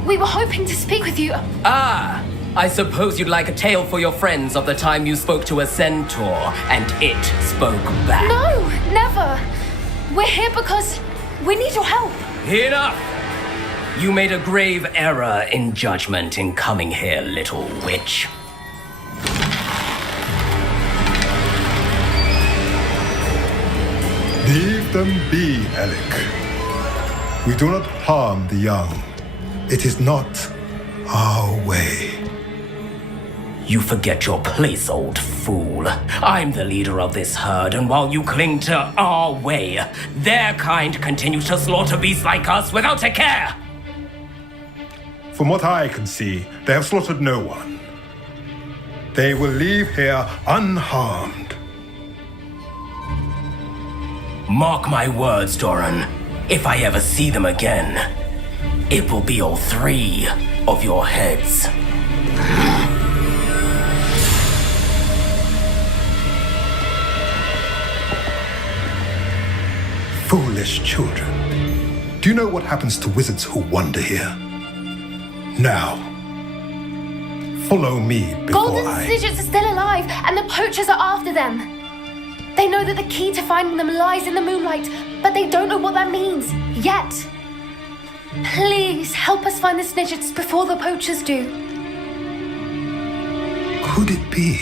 We were hoping to speak with you. Ah! I suppose you'd like a tale for your friends of the time you spoke to a centaur, and it spoke back. No, never! We're here because we need your help. Enough! You made a grave error in judgment in coming here, little witch. Leave them be, Alec. We do not harm the young. It is not our way. You forget your place, old fool. I'm the leader of this herd, and while you cling to our way, their kind continues to slaughter beasts like us without a care. From what I can see, they have slaughtered no one. They will leave here unharmed. Mark my words, Doran. If I ever see them again, it will be all three of your heads. Foolish children. Do you know what happens to wizards who wander here? Now, follow me before Golden Snidgets are still alive, and the poachers are after them. They know that the key to finding them lies in the moonlight, but they don't know what that means, yet. Please, help us find the Snidgets before the poachers do. Could it be?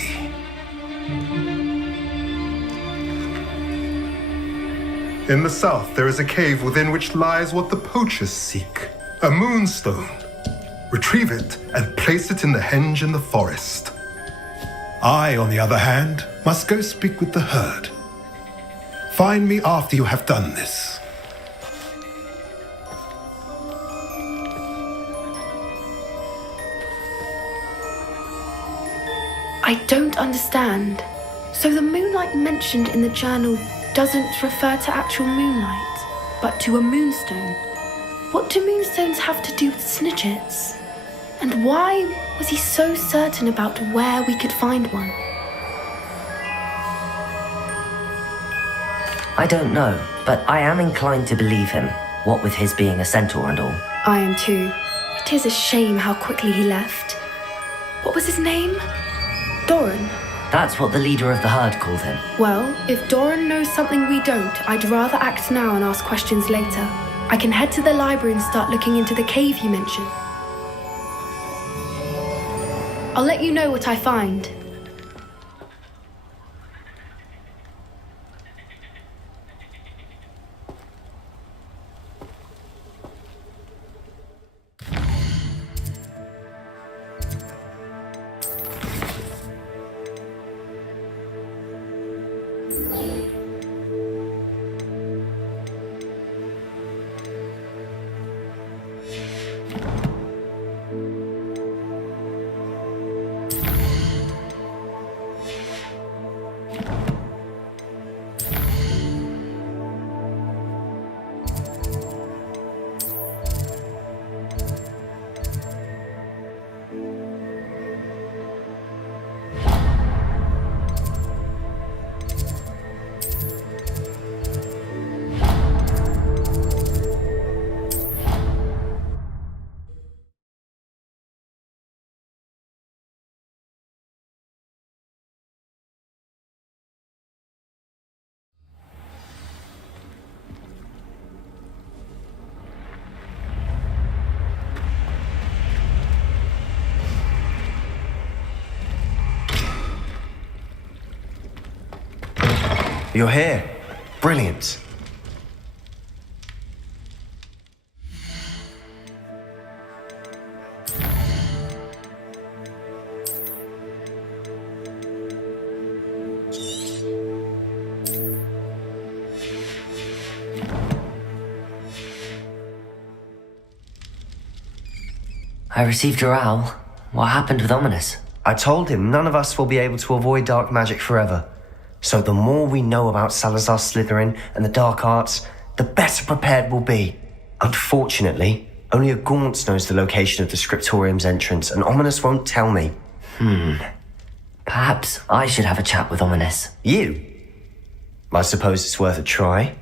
In the south, there is a cave within which lies what the poachers seek. A moonstone. Retrieve it and place it in the henge in the forest. I, on the other hand, must go speak with the herd. Find me after you have done this. I don't understand. So the moonlight mentioned in the journal doesn't refer to actual moonlight, but to a moonstone. What do moonstones have to do with Snidgets? And why was he so certain about where we could find one? I don't know, but I am inclined to believe him, what with his being a centaur and all. I am too. It is a shame how quickly he left. What was his name? Doran? That's what the leader of the herd called him. Well, if Doran knows something we don't, I'd rather act now and ask questions later. I can head to the library and start looking into the cave you mentioned. I'll let you know what I find. You're here. Brilliant. I received your owl. What happened with Ominous? I told him none of us will be able to avoid dark magic forever. So the more we know about Salazar Slytherin and the dark arts, the better prepared we'll be. Unfortunately, only a Gaunt knows the location of the Scriptorium's entrance, and Ominous won't tell me. Perhaps I should have a chat with Ominous. You? I suppose it's worth a try.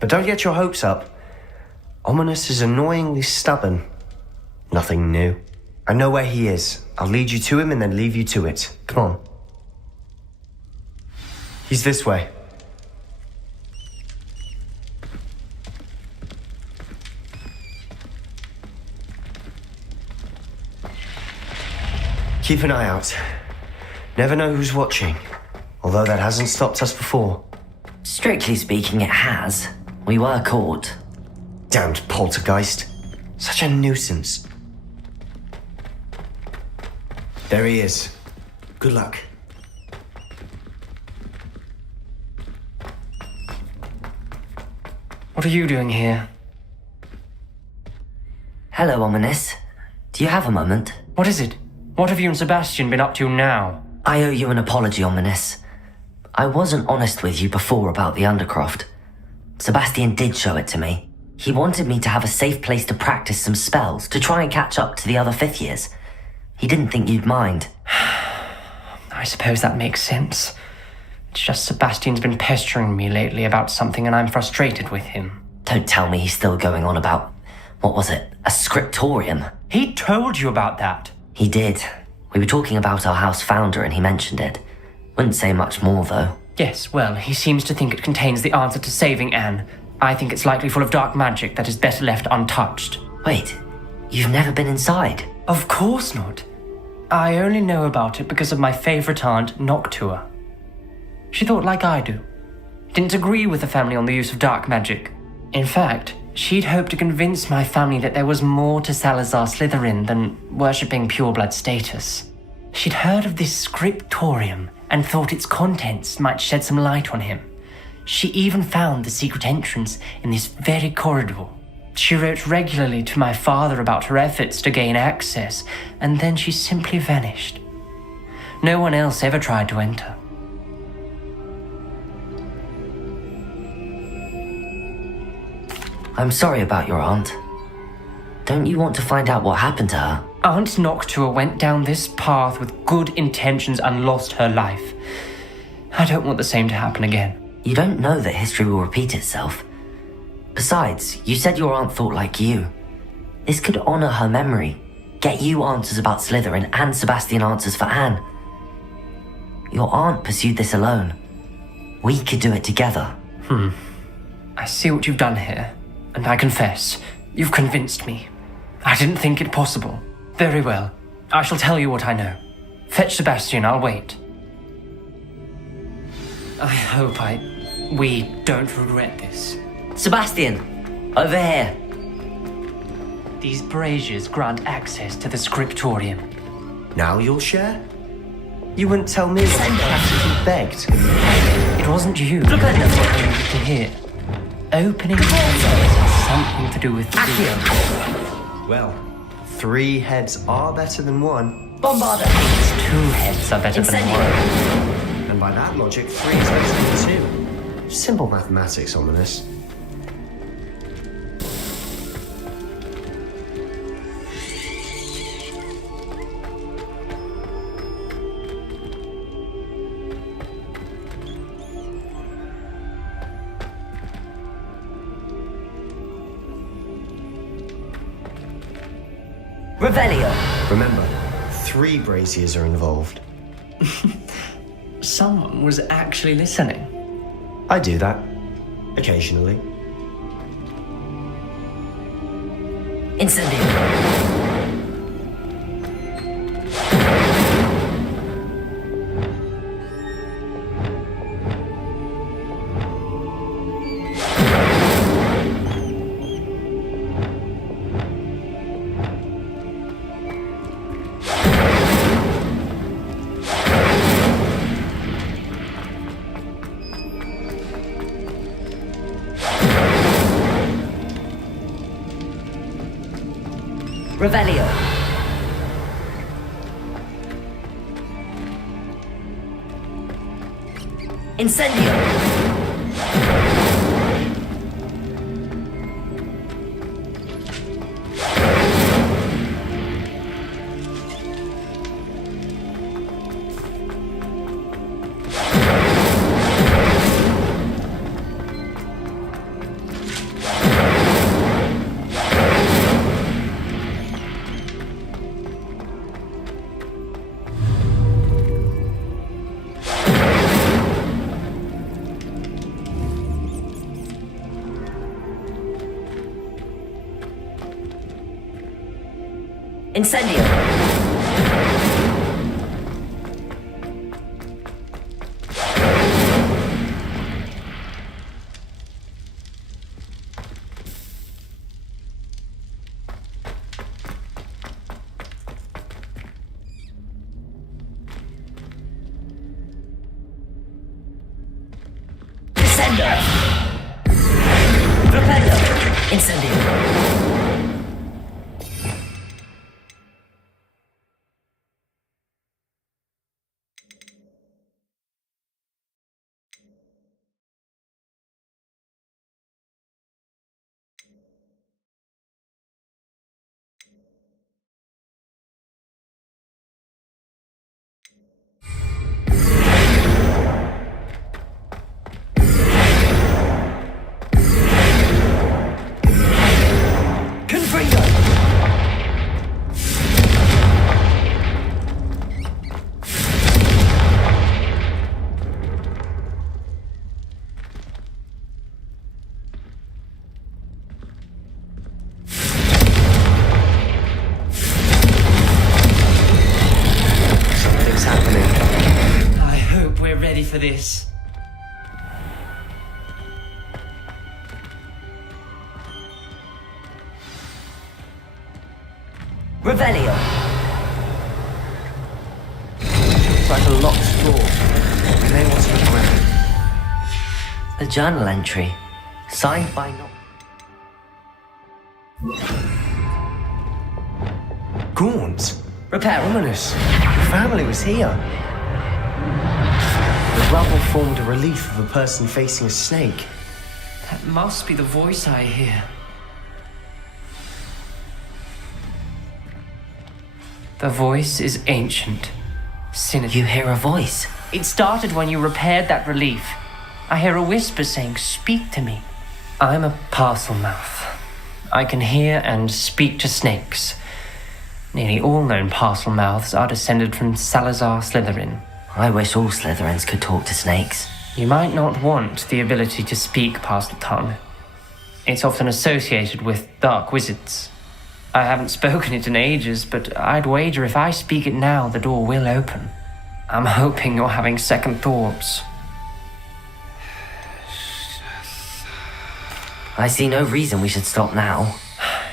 But don't get your hopes up. Ominous is annoyingly stubborn. Nothing new. I know where he is. I'll lead you to him and then leave you to it. Come on. He's this way. Keep an eye out. Never know who's watching. Although that hasn't stopped us before. Strictly speaking, it has. We were caught. Damned poltergeist. Such a nuisance. There he is. Good luck. What are you doing here? Hello, Ominous. Do you have a moment? What is it? What have you and Sebastian been up to now? I owe you an apology, Ominous. I wasn't honest with you before about the Undercroft. Sebastian did show it to me. He wanted me to have a safe place to practice some spells, to try and catch up to the other fifth years. He didn't think you'd mind. I suppose that makes sense. It's just Sebastian's been pestering me lately about something and I'm frustrated with him. Don't tell me he's still going on about, what was it, a scriptorium? He told you about that. He did. We were talking about our house founder and he mentioned it. Wouldn't say much more, though. Yes, well, he seems to think it contains the answer to saving Anne. I think it's likely full of dark magic that is better left untouched. Wait, you've never been inside? Of course not. I only know about it because of my favourite aunt, Noctua. She thought like I do. Didn't agree with the family on the use of dark magic. In fact, she'd hoped to convince my family that there was more to Salazar Slytherin than worshipping pureblood status. She'd heard of this scriptorium and thought its contents might shed some light on him. She even found the secret entrance in this very corridor. She wrote regularly to my father about her efforts to gain access, and then she simply vanished. No one else ever tried to enter. I'm sorry about your aunt. Don't you want to find out what happened to her? Aunt Noctua went down this path with good intentions and lost her life. I don't want the same to happen again. You don't know that history will repeat itself. Besides, you said your aunt thought like you. This could honor her memory, get you answers about Slytherin and Sebastian answers for Anne. Your aunt pursued this alone. We could do it together. I see what you've done here, and I confess, you've convinced me. I didn't think it possible. Very well, I shall tell you what I know. Fetch Sebastian, I'll wait. I hope we don't regret this. Sebastian! Over here! These braziers grant access to the scriptorium. Now you'll share? You wouldn't tell me what you practically begged. It wasn't you. Look at them. What I needed to hear. Opening doors has something to do with Accio. Well, 3 heads are better than 1. Bombarda! 2 heads are better than 1. And by that logic, 3 is better than 2. Simple mathematics, Ominous. Revelio! Remember, 3 braziers are involved. Someone was actually listening. I do that. Occasionally. Incendio! Revelio. Incendio. Incendio. Descendo. Propello. Incendio. For this. Revelio. It's like a locked door. We may want to look around. A journal entry, signed by Gaunt. Repair. Ominous. The family was here. The rubble formed a relief of a person facing a snake. That must be the voice I hear. The voice is ancient, sinister. You hear a voice? It started when you repaired that relief. I hear a whisper saying, "Speak to me." I'm a parcel mouth. I can hear and speak to snakes. Nearly all known parcel mouths are descended from Salazar Slytherin. I wish all Slytherins could talk to snakes. You might not want the ability to speak parcel tongue. It's often associated with dark wizards. I haven't spoken it in ages, but I'd wager if I speak it now, the door will open. I'm hoping you're having second thoughts. I see no reason we should stop now.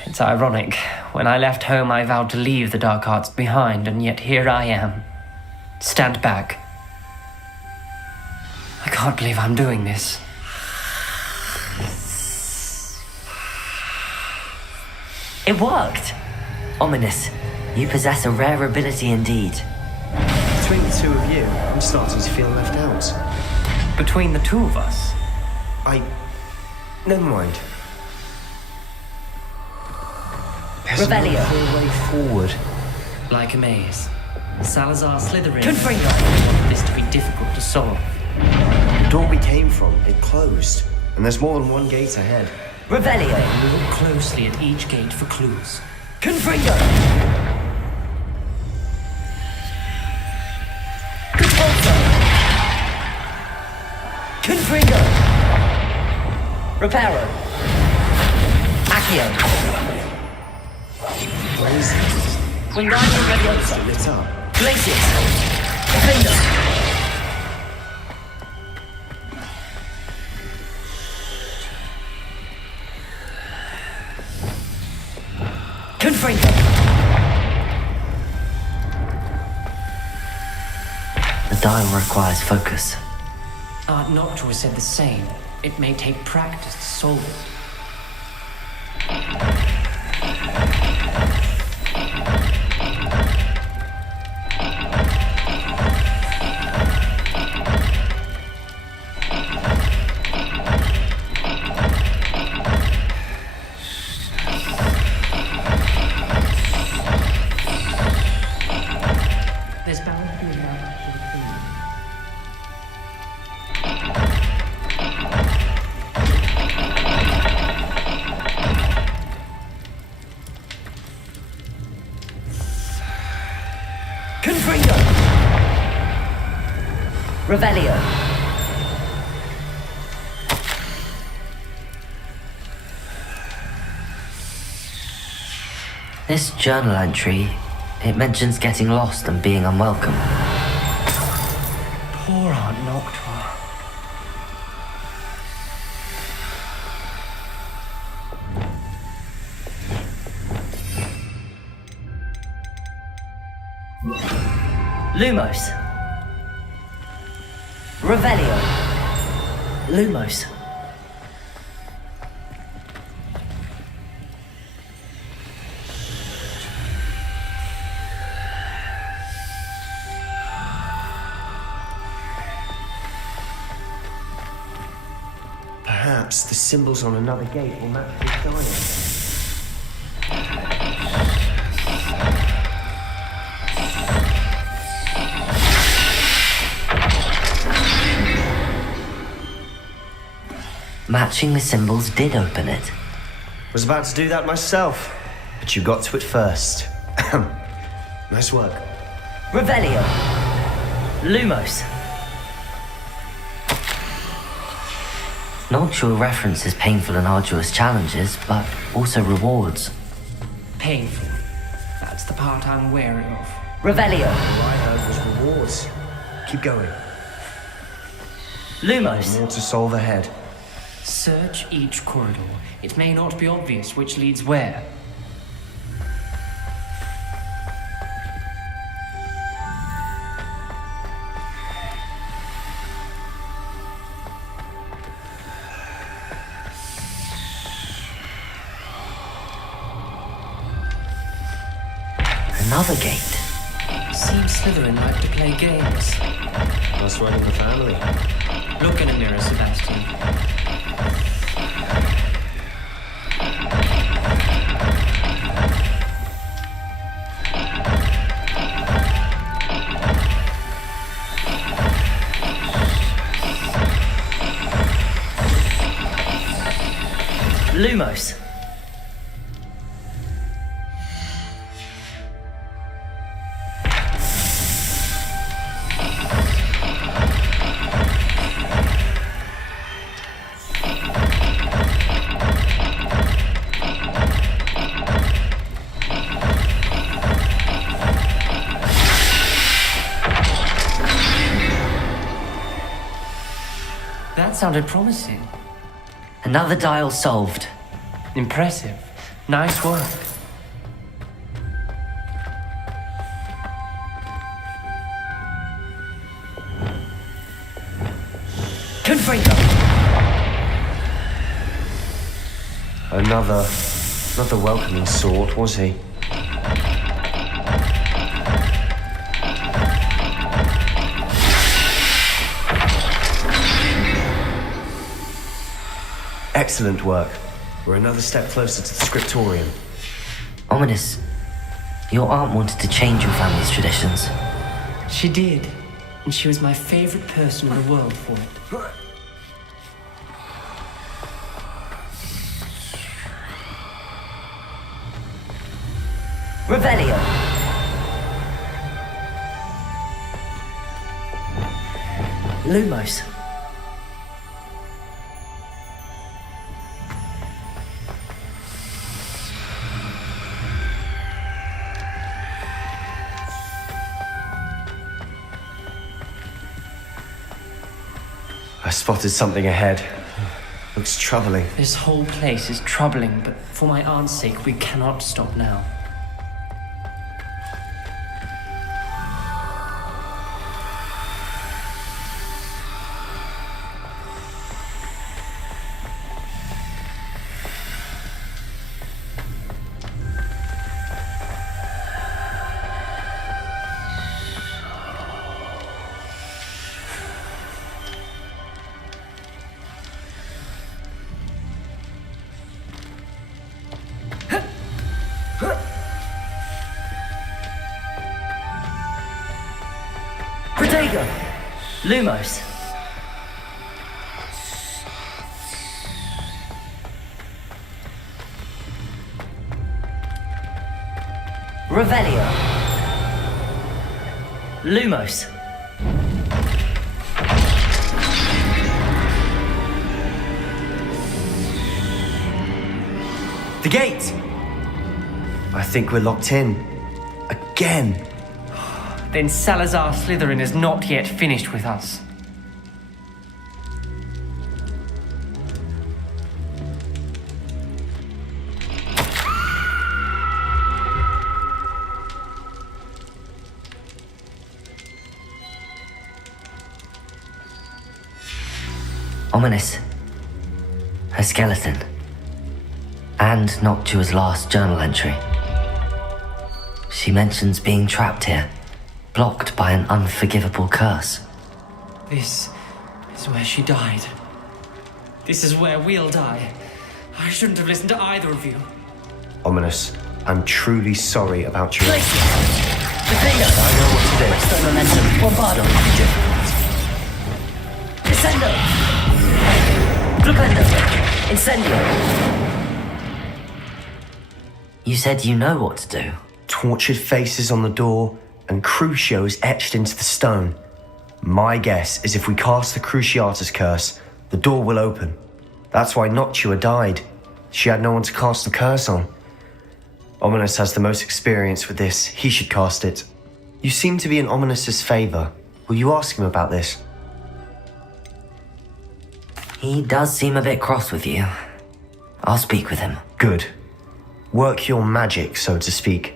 It's ironic. When I left home, I vowed to leave the dark arts behind, and yet here I am. Stand back. I can't believe I'm doing this. It worked! Ominous. You possess a rare ability indeed. Between the two of you, I'm starting to feel left out. Between the two of us? Never mind. There's Revelio. no clear way forward. Like a maze. Salazar Slytherin Confringo. wanted this to be difficult to solve. The door we came from, it closed. And there's more than one gate ahead. Revelio. Look closely at each gate for clues. Confringo. GeForce. Confringo. Reparo. Accio. Where is it? Wingardium Leviosa. Lit up. Glacius. Defender. Confringo. The dial requires focus. Art Noctua said the same. It may take practice to solve it. bound to amount to the thing. Confringo! Revelio! This journal entry, it mentions getting lost and being unwelcome. Poor Aunt Noctua. Lumos. Revelio. Lumos. Perhaps the symbols on another gate will match this dial. Matching the symbols did open it. Was about to do that myself, but you got to it first. Nice work. Revelio. Lumos. Noctua references painful and arduous challenges, but also rewards. Painful. That's the part I'm wary of. Revelio. All I heard was rewards. Keep going. Lumos. More to solve ahead. Search each corridor. It may not be obvious which leads where. Another gate. Seems Slytherin like to play games. That's right in the family. Look in a mirror, Sebastian. Lumos. That sounded promising. Another dial solved. Impressive. Nice work. Confringo. Another, not the welcoming sort, was he? Excellent work. We're another step closer to the scriptorium. Ominous. Your aunt wanted to change your family's traditions. She did. And she was my favorite person in the world for it. Revelio. Lumos. I spotted something ahead. Looks troubling. This whole place is troubling, but for my aunt's sake, we cannot stop now. Protego! Lumos! Revelio! Lumos! The gate! I think we're locked in. Again. Then Salazar Slytherin is not yet finished with us. Ominous. A skeleton. And Noctua's last journal entry. She mentions being trapped here, blocked by an unforgivable curse. This is where she died. This is where we'll die. I shouldn't have listened to either of you. Ominous, I'm truly sorry about your... Defender! I know what to do. Extra momentum. Bombardo. Descendo! Flipendo! Incendio! You said you know what to do. Tortured faces on the door and Crucios etched into the stone. My guess is if we cast the Cruciatus curse, the door will open. That's why Noctua died. She had no one to cast the curse on. Ominous has the most experience with this. He should cast it. You seem to be in Ominous's favor. Will you ask him about this? He does seem a bit cross with you. I'll speak with him. Good. Work your magic, so to speak.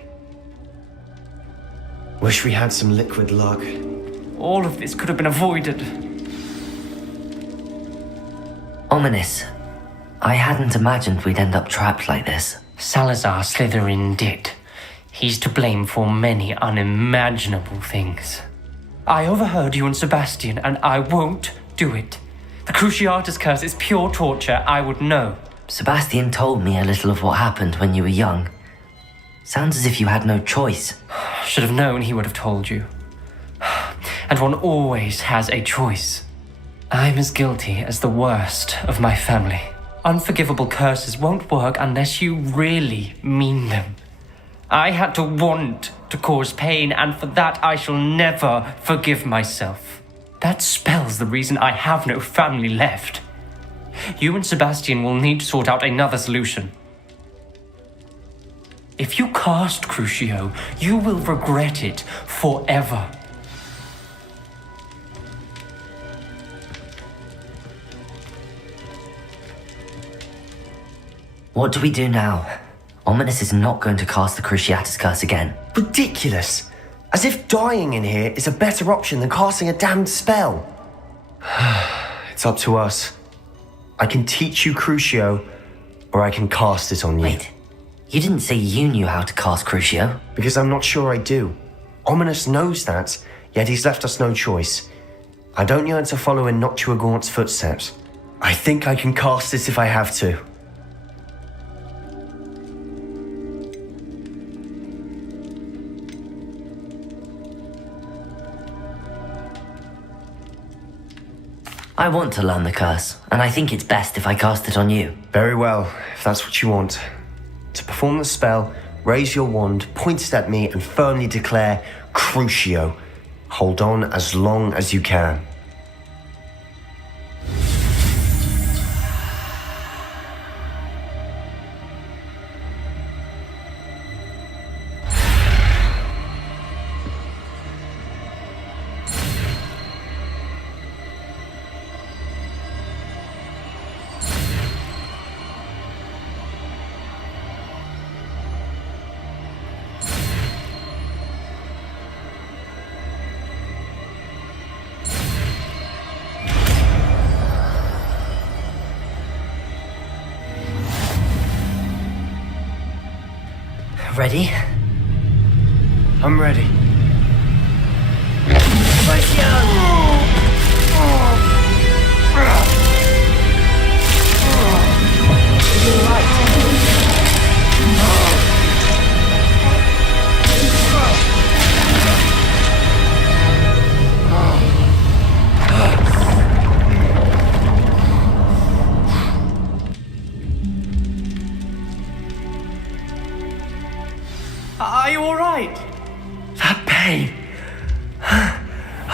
Wish we had some liquid luck. All of this could have been avoided. Ominous. I hadn't imagined we'd end up trapped like this. Salazar Slytherin did. He's to blame for many unimaginable things. I overheard you and Sebastian, and I won't do it. The Cruciatus curse is pure torture, I would know. Sebastian told me a little of what happened when you were young. Sounds as if you had no choice. Should have known he would have told you. And one always has a choice. I'm as guilty as the worst of my family. Unforgivable curses won't work unless you really mean them. I had to want to cause pain, and for that I shall never forgive myself. That spells the reason I have no family left. You and Sebastian will need to sort out another solution. If you cast Crucio, you will regret it forever. What do we do now? Ominous is not going to cast the Cruciatus curse again. Ridiculous! As if dying in here is a better option than casting a damned spell. It's up to us. I can teach you Crucio, or I can cast it on you. Wait, you didn't say you knew how to cast Crucio? Because I'm not sure I do. Ominous knows that, yet he's left us no choice. I don't yearn to follow in Noctua Gaunt's footsteps. I think I can cast it if I have to. I want to learn the curse, and I think it's best if I cast it on you. Very well, if that's what you want. To perform the spell, raise your wand, point it at me, and firmly declare Crucio. Hold on as long as you can. Ready? I'm ready.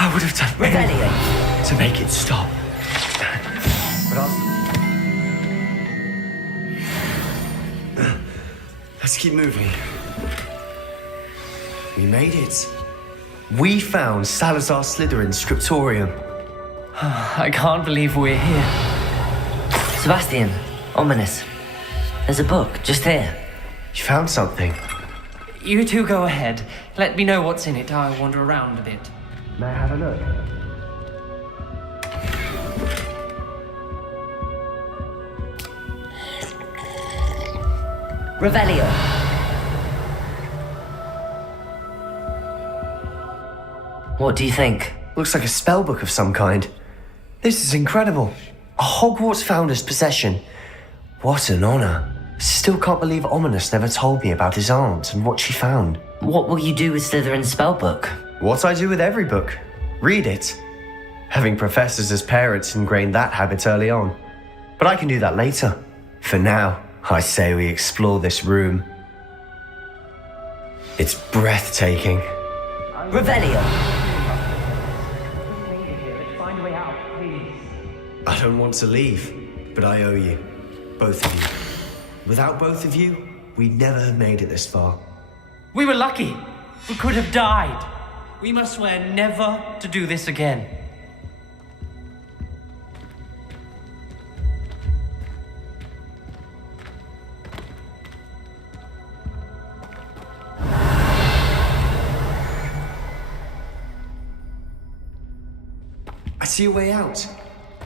I would have done anything to make it stop. But let's keep moving. We made it. We found Salazar Slytherin's scriptorium. I can't believe we're here. Sebastian, ominous. There's a book just here. You found something. You two go ahead. Let me know what's in it. I'll wander around a bit. May I have a look? Revelio. What do you think? Looks like a spellbook of some kind. This is incredible. A Hogwarts founder's possession. What an honor. Still can't believe Ominous never told me about his aunt and what she found. What will you do with Slytherin's spellbook? What I do with every book. Read it. Having professors as parents ingrained that habit early on. But I can do that later. For now, I say we explore this room. It's breathtaking. Revelio. Find a way out, please. I don't want to leave, but I owe you. Both of you. Without both of you, we'd never have made it this far. We were lucky. We could have died. We must swear never to do this again. I see a way out.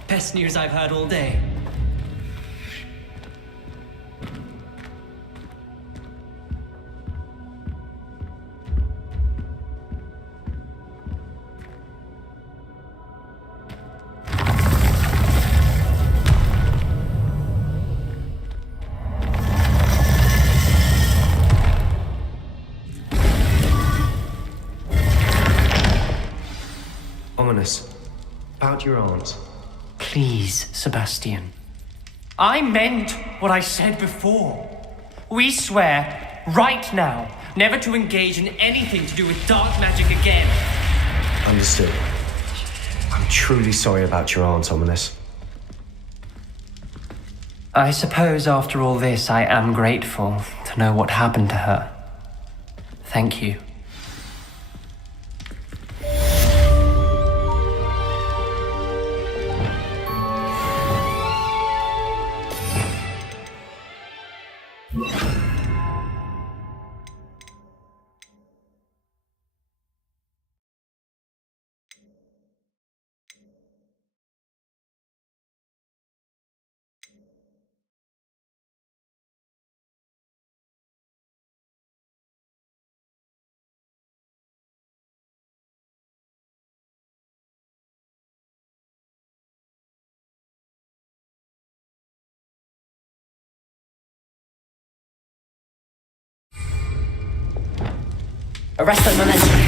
Best news I've heard all day. Ominous. About your aunt. Please, Sebastian. I meant what I said before. We swear, right now, never to engage in anything to do with dark magic again. Understood. I'm truly sorry about your aunt, Ominous. I suppose after all this, I am grateful to know what happened to her. Thank you. Arrest that momentum.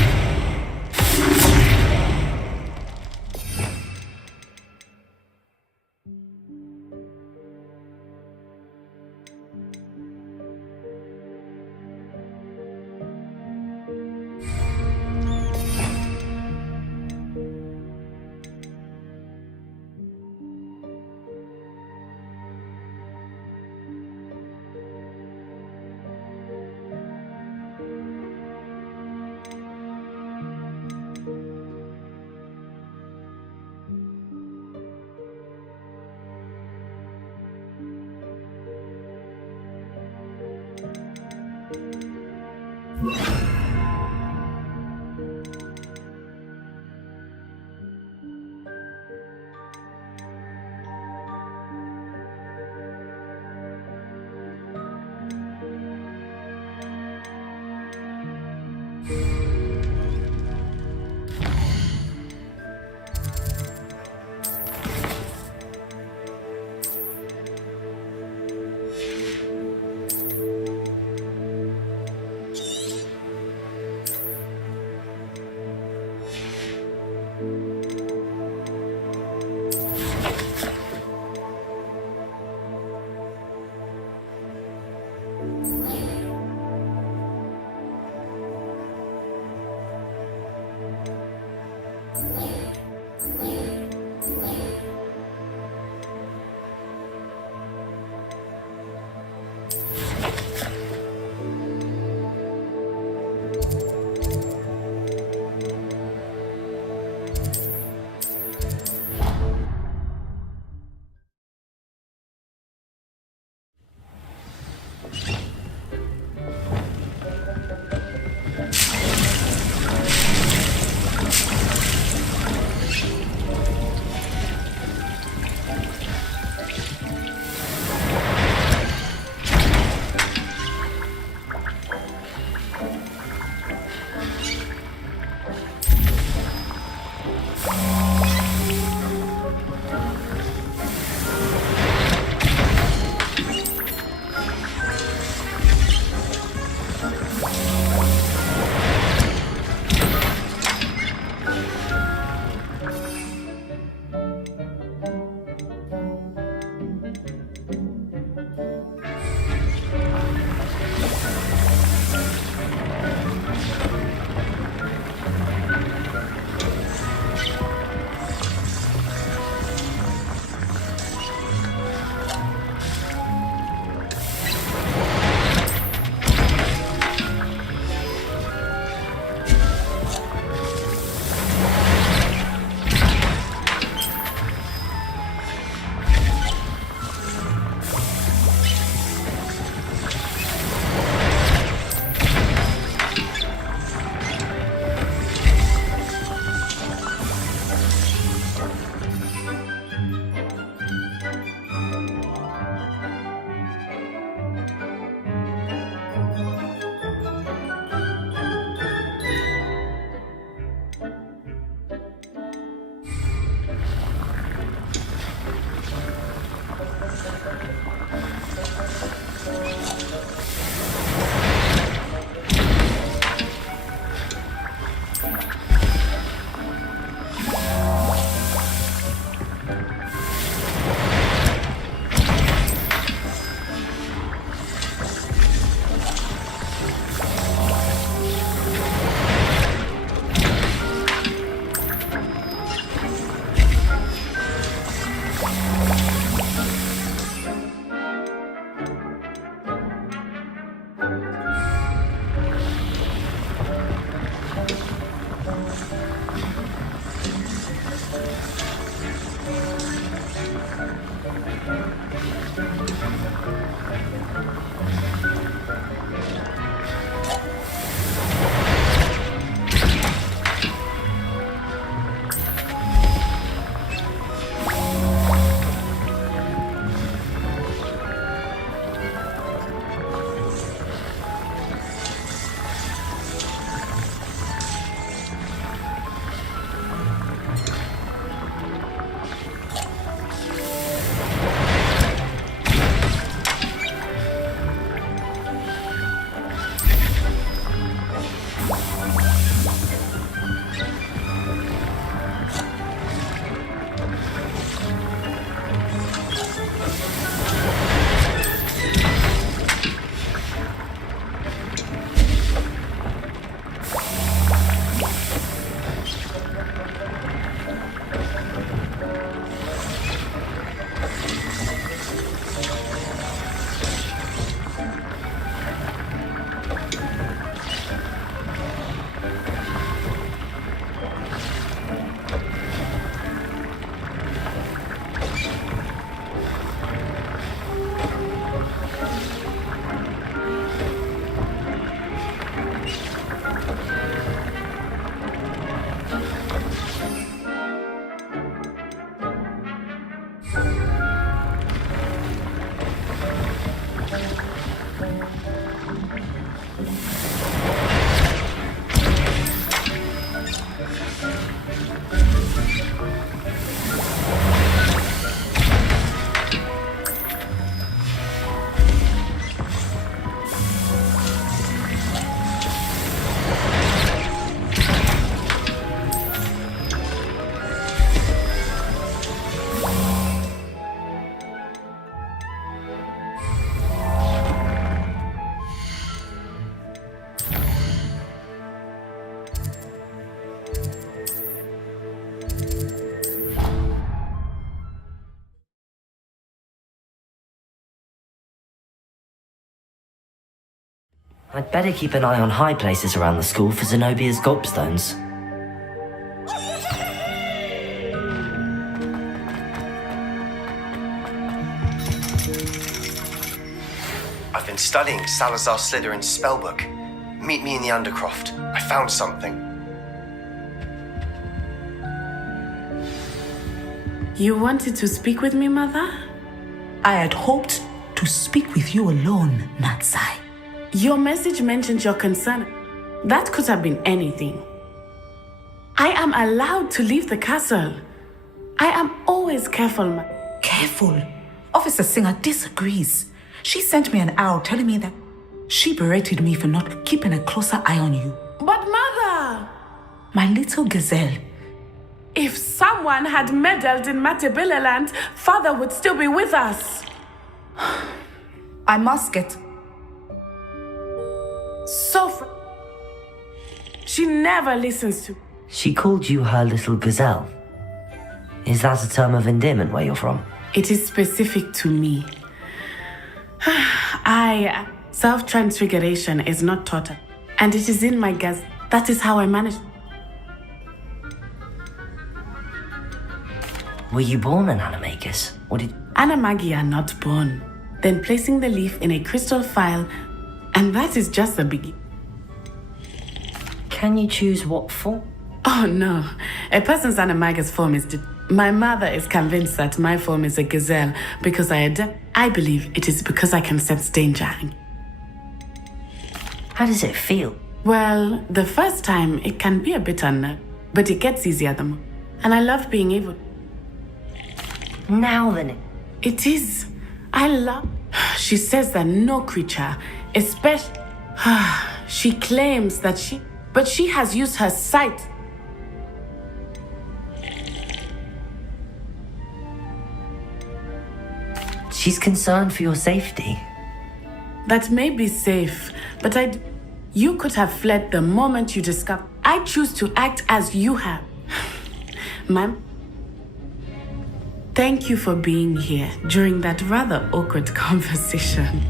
I'd better keep an eye on high places around the school for Zenobia's gobstones. I've been studying Salazar Slytherin's spellbook. Meet me in the Undercroft. I found something. You wanted to speak with me, Mother? I had hoped to speak with you alone, Natsai. Your message mentioned your concern. That could have been anything. I am allowed to leave the castle. I am always careful, Careful? Officer Singer disagrees. She sent me an owl telling me that she berated me for not keeping a closer eye on you. But mother! My little gazelle. If someone had meddled in Matabeleland, father would still be with us. I must get... Sophie. She never listens to... She called you her little gazelle. Is that a term of endearment where you're from? It is specific to me. Self-transfiguration is not taught, and it is in my guts. That is how I manage. Were you born an animagus? Or did... Animagi are not born. Then placing the leaf in a crystal vial, and that is just the beginning. Can you choose what form? Oh no, a person's animagus form is... My mother is convinced that my form is a gazelle because I believe it is because I can sense danger. How does it feel? Well, the first time it can be a bit unnerving, but it gets easier the more. And I love being able... Now then... It is. I love... She says that no creature, especially... She claims that she... But she has used her sight. She's concerned for your safety. That may be safe, but you could have fled the moment you discovered. I choose to act as you have. Ma'am, thank you for being here during that rather awkward conversation.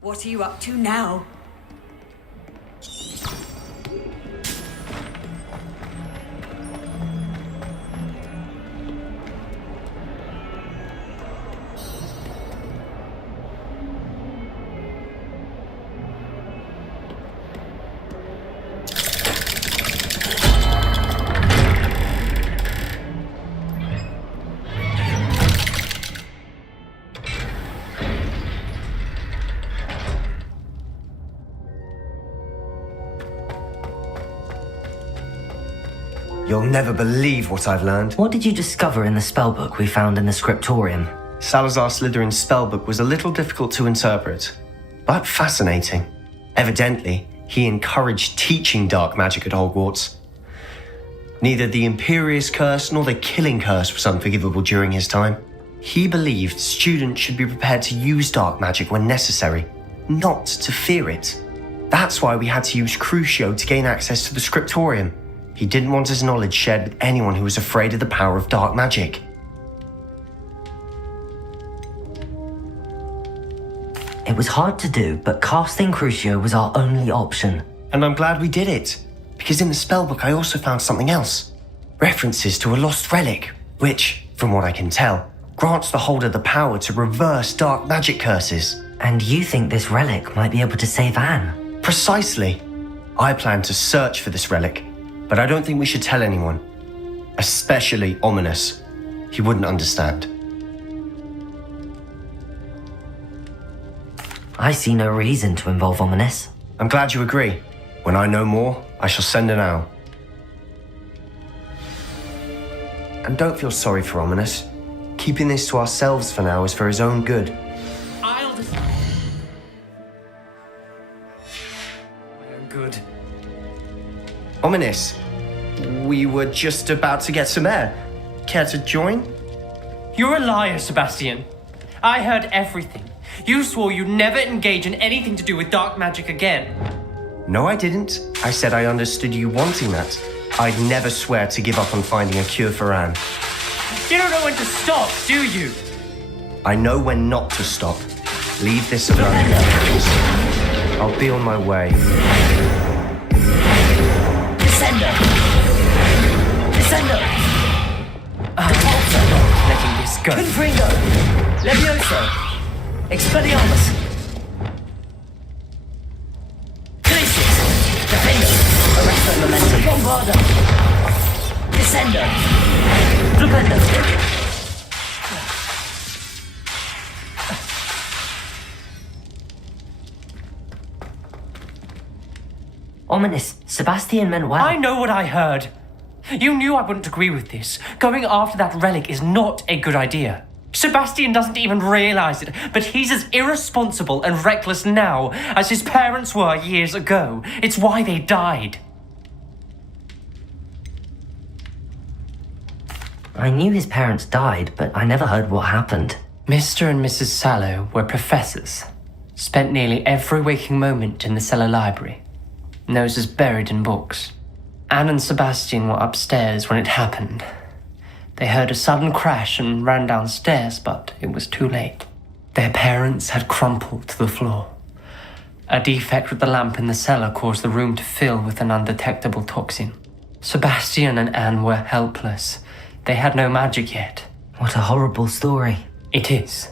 What are you up to now? You'll never believe what I've learned. What did you discover in the spellbook we found in the scriptorium? Salazar Slytherin's spellbook was a little difficult to interpret, but fascinating. Evidently, he encouraged teaching dark magic at Hogwarts. Neither the Imperious Curse nor the Killing Curse was unforgivable during his time. He believed students should be prepared to use dark magic when necessary, not to fear it. That's why we had to use Crucio to gain access to the scriptorium. He didn't want his knowledge shared with anyone who was afraid of the power of dark magic. It was hard to do, but casting Crucio was our only option. And I'm glad we did it, because in the spellbook I also found something else. References to a lost relic, which, from what I can tell, grants the holder the power to reverse dark magic curses. And you think this relic might be able to save Anne? Precisely. I plan to search for this relic, but I don't think we should tell anyone. Especially Ominous. He wouldn't understand. I see no reason to involve Ominous. I'm glad you agree. When I know more, I shall send an owl. And don't feel sorry for Ominous. Keeping this to ourselves for now is for his own good. I'll decide. My own good. Ominous, we were just about to get some air. Care to join? You're a liar, Sebastian. I heard everything. You swore you'd never engage in anything to do with dark magic again. No, I didn't. I said I understood you wanting that. I'd never swear to give up on finding a cure for Anne. You don't know when to stop, do you? I know when not to stop. Leave this alone. I'll be on my way. Descender! Descender! I'm letting this go. Confringo! Levioso! Expelliarmus! Glacius! Defender! Arresto Momentum! Bombarda! Descender! Flipendo! Ominous. Sebastian meant well. I know what I heard. You knew I wouldn't agree with this. Going after that relic is not a good idea. Sebastian doesn't even realize it, but he's as irresponsible and reckless now as his parents were years ago. It's why they died. I knew his parents died, but I never heard what happened. Mr. and Mrs. Sallow were professors. Spent nearly every waking moment in the cellar library. Noses buried in books. Anne and Sebastian were upstairs when it happened. They heard a sudden crash and ran downstairs, but it was too late. Their parents had crumpled to the floor. A defect with the lamp in the cellar caused the room to fill with an undetectable toxin. Sebastian and Anne were helpless. They had no magic yet. What a horrible story. It is.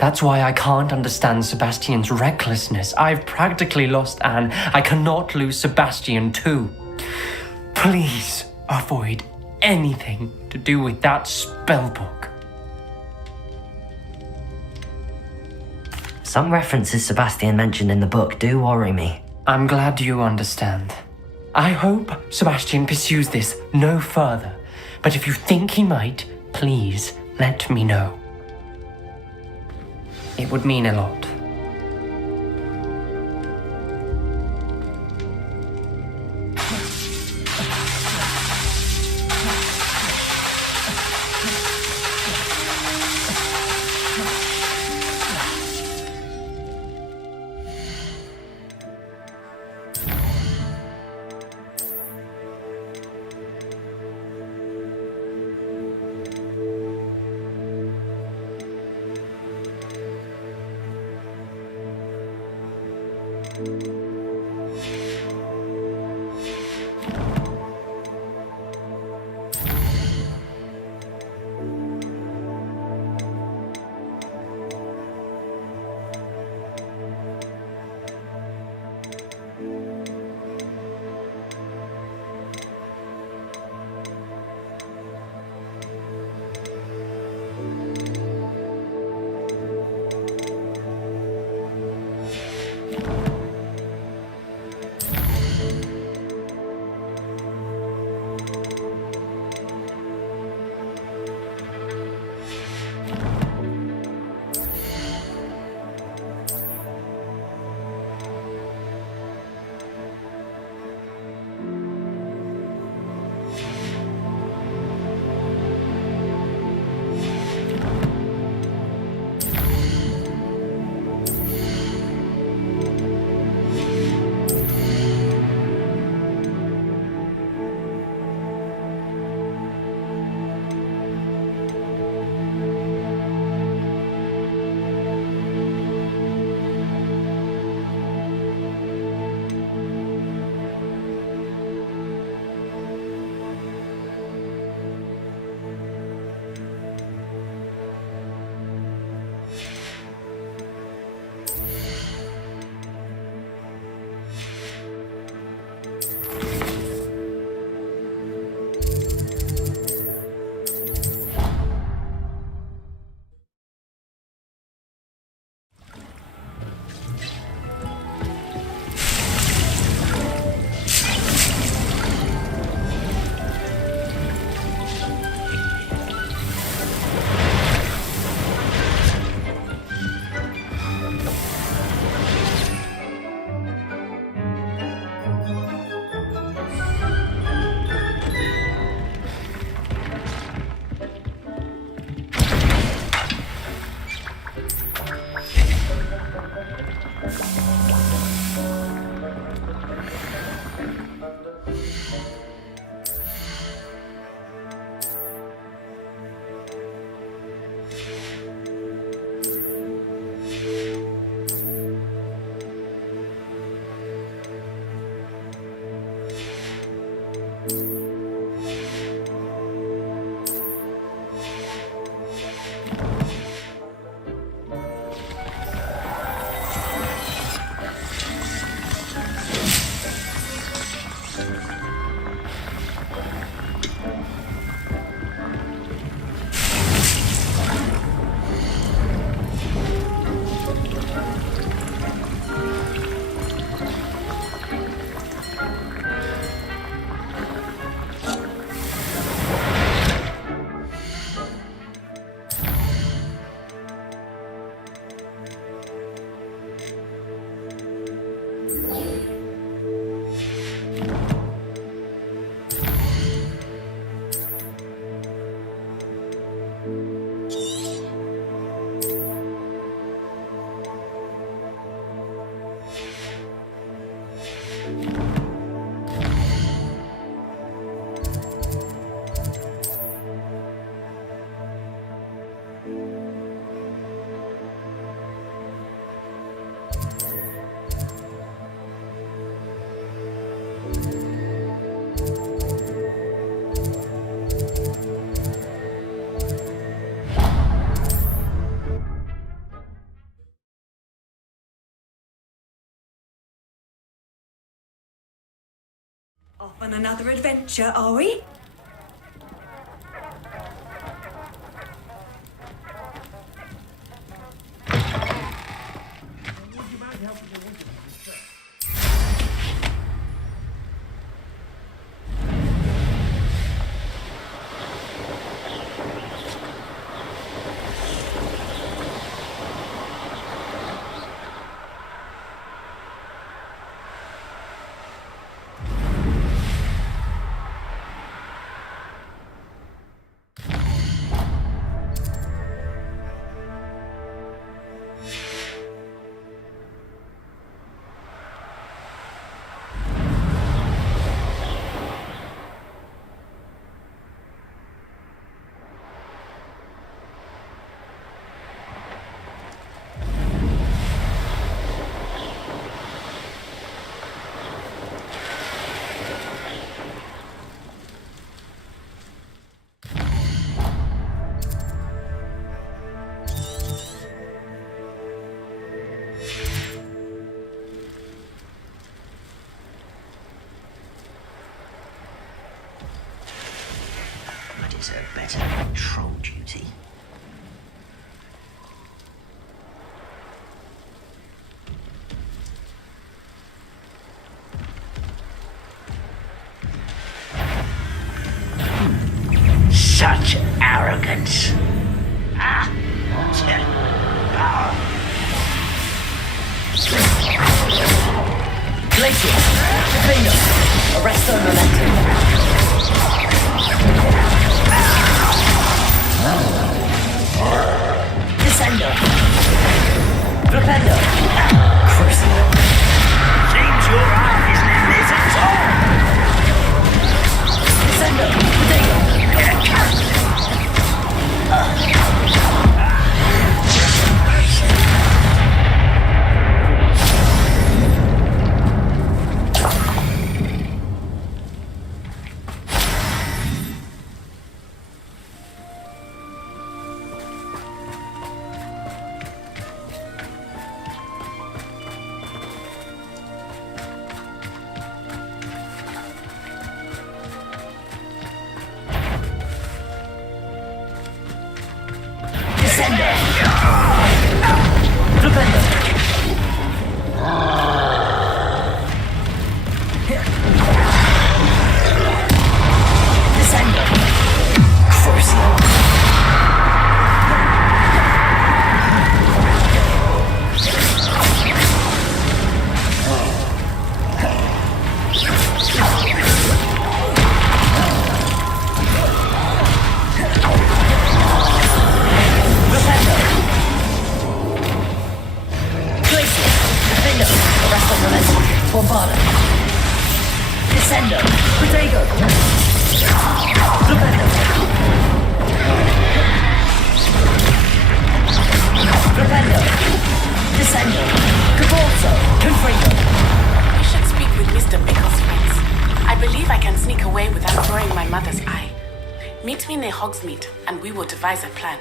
That's why I can't understand Sebastian's recklessness. I've practically lost Anne. I cannot lose Sebastian too. Please avoid anything to do with that spellbook. Some references Sebastian mentioned in the book do worry me. I'm glad you understand. I hope Sebastian pursues this no further. But if you think he might, please let me know. It would mean a lot. Off on another adventure, are we? A better patrol duty. Such arrogance. Ah! Power. Glacier! Finger! Arresto momentum! Descender! Flipendo! Crucible! Seems your arm isn't in this at all! Descender! Potato! Hogsmeade, and we will devise a plan.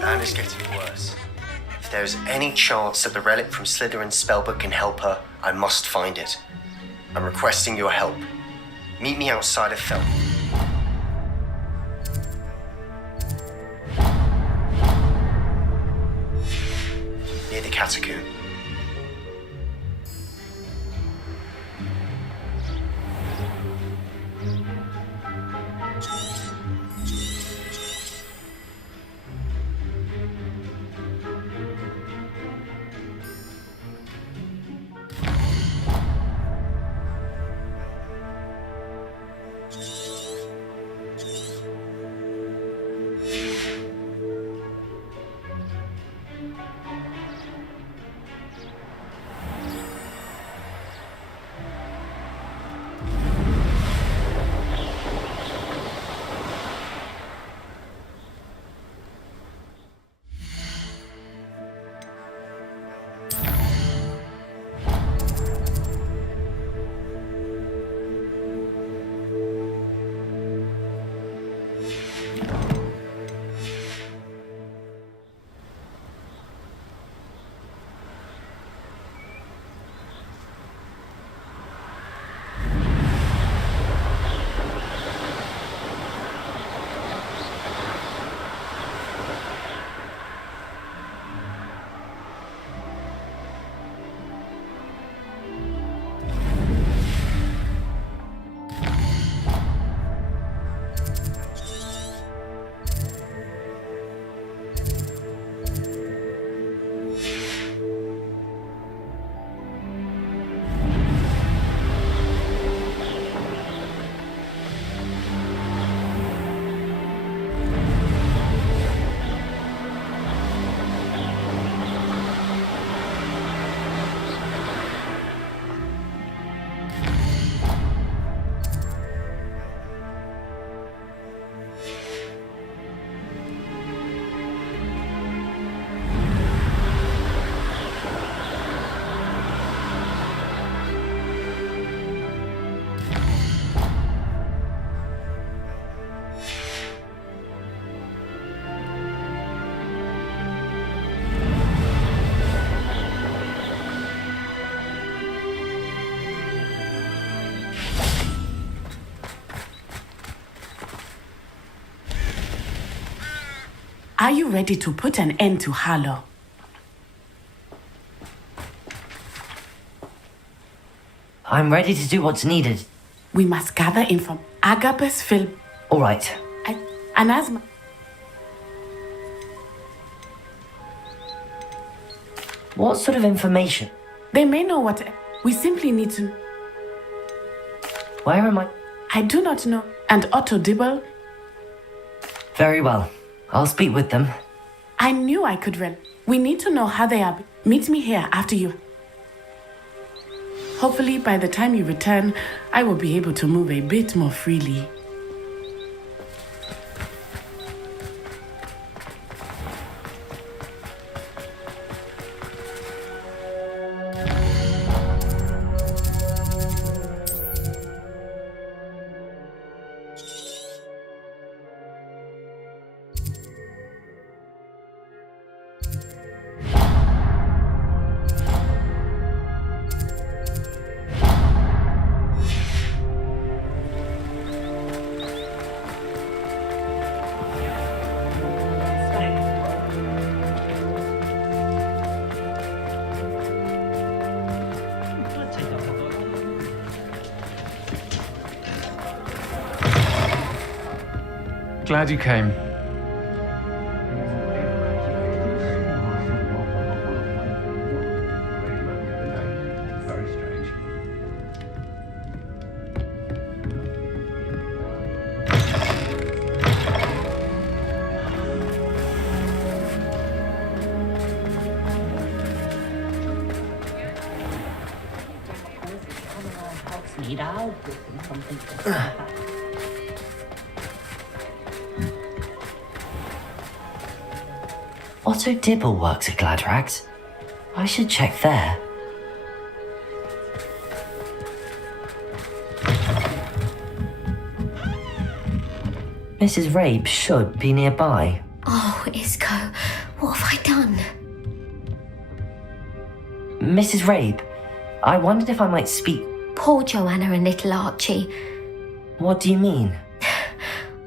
And it's getting worse. If there is any chance that the relic from Slytherin's spellbook can help her, I must find it. I'm requesting your help. Meet me outside of Felton. Near the catacomb. Are you ready to put an end to Harlow? I'm ready to do what's needed. We must gather from Agapes film. All right. And Asma. What sort of information? They may know what. We simply need to. Where am I? I do not know. And Otto Dibble. Very well. I'll speak with them. I knew I could run. We need to know how they are. Meet me here after you. Hopefully, by the time you return, I will be able to move a bit more freely. Glad you came. Otto Dibble works at Gladrags. I should check there. Mrs. Rabe should be nearby. Oh, Isco, what have I done? Mrs. Rabe, I wondered if I might speak. Poor Joanna and little Archie. What do you mean?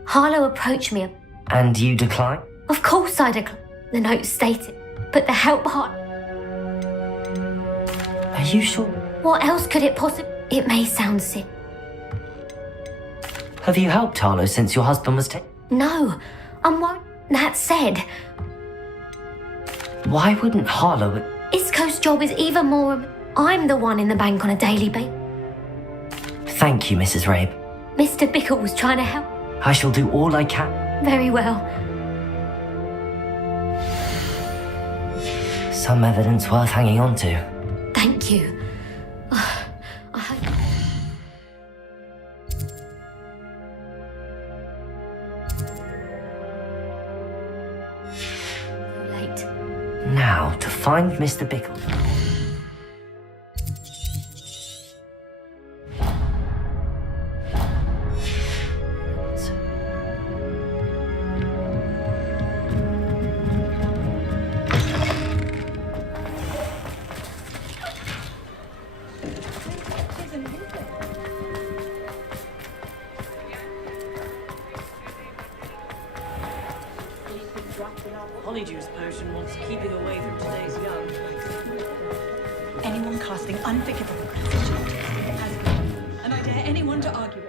Harlow approached me. And you declined? Of course I declined. The note stated, but the help part. Are you sure? What else could it possibly? It may sound sick. Have you helped Harlow since your husband was taken? No, I'm worried. That said, why wouldn't Harlow? Isco's job is even more. I'm the one in the bank on a daily basis. Thank you, Mrs. Rabe. Mr. Bickle was trying to help. I shall do all I can. Very well. Some evidence worth hanging on to. Thank you. I hope. Late. Now, to find Mr. Bickle. Polyjuice potion wants keeping away from today's young. Anyone casting unforgivable constitution has been, and I dare anyone to argue it.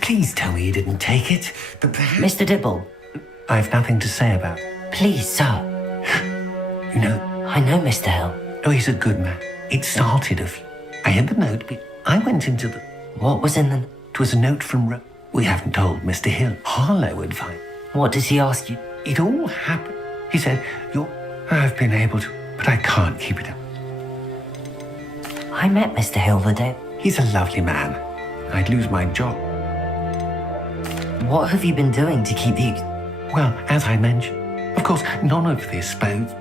Please tell me you didn't take it. But Mr. Dibble. I've nothing to say about it. Please, sir. You know... I know Mr. Hill. Oh, he's a good man. It started I had the note, but I went into the... What was in the... It was a note from We haven't told Mr. Hill. Harlow would find. What does he ask you? It all happened. He said, I've been able to, but I can't keep it up. I met Mr. Hill the day... He's a lovely man. I'd lose my job. What have you been doing to keep the... Well, as I mentioned, of course, none of this bodes.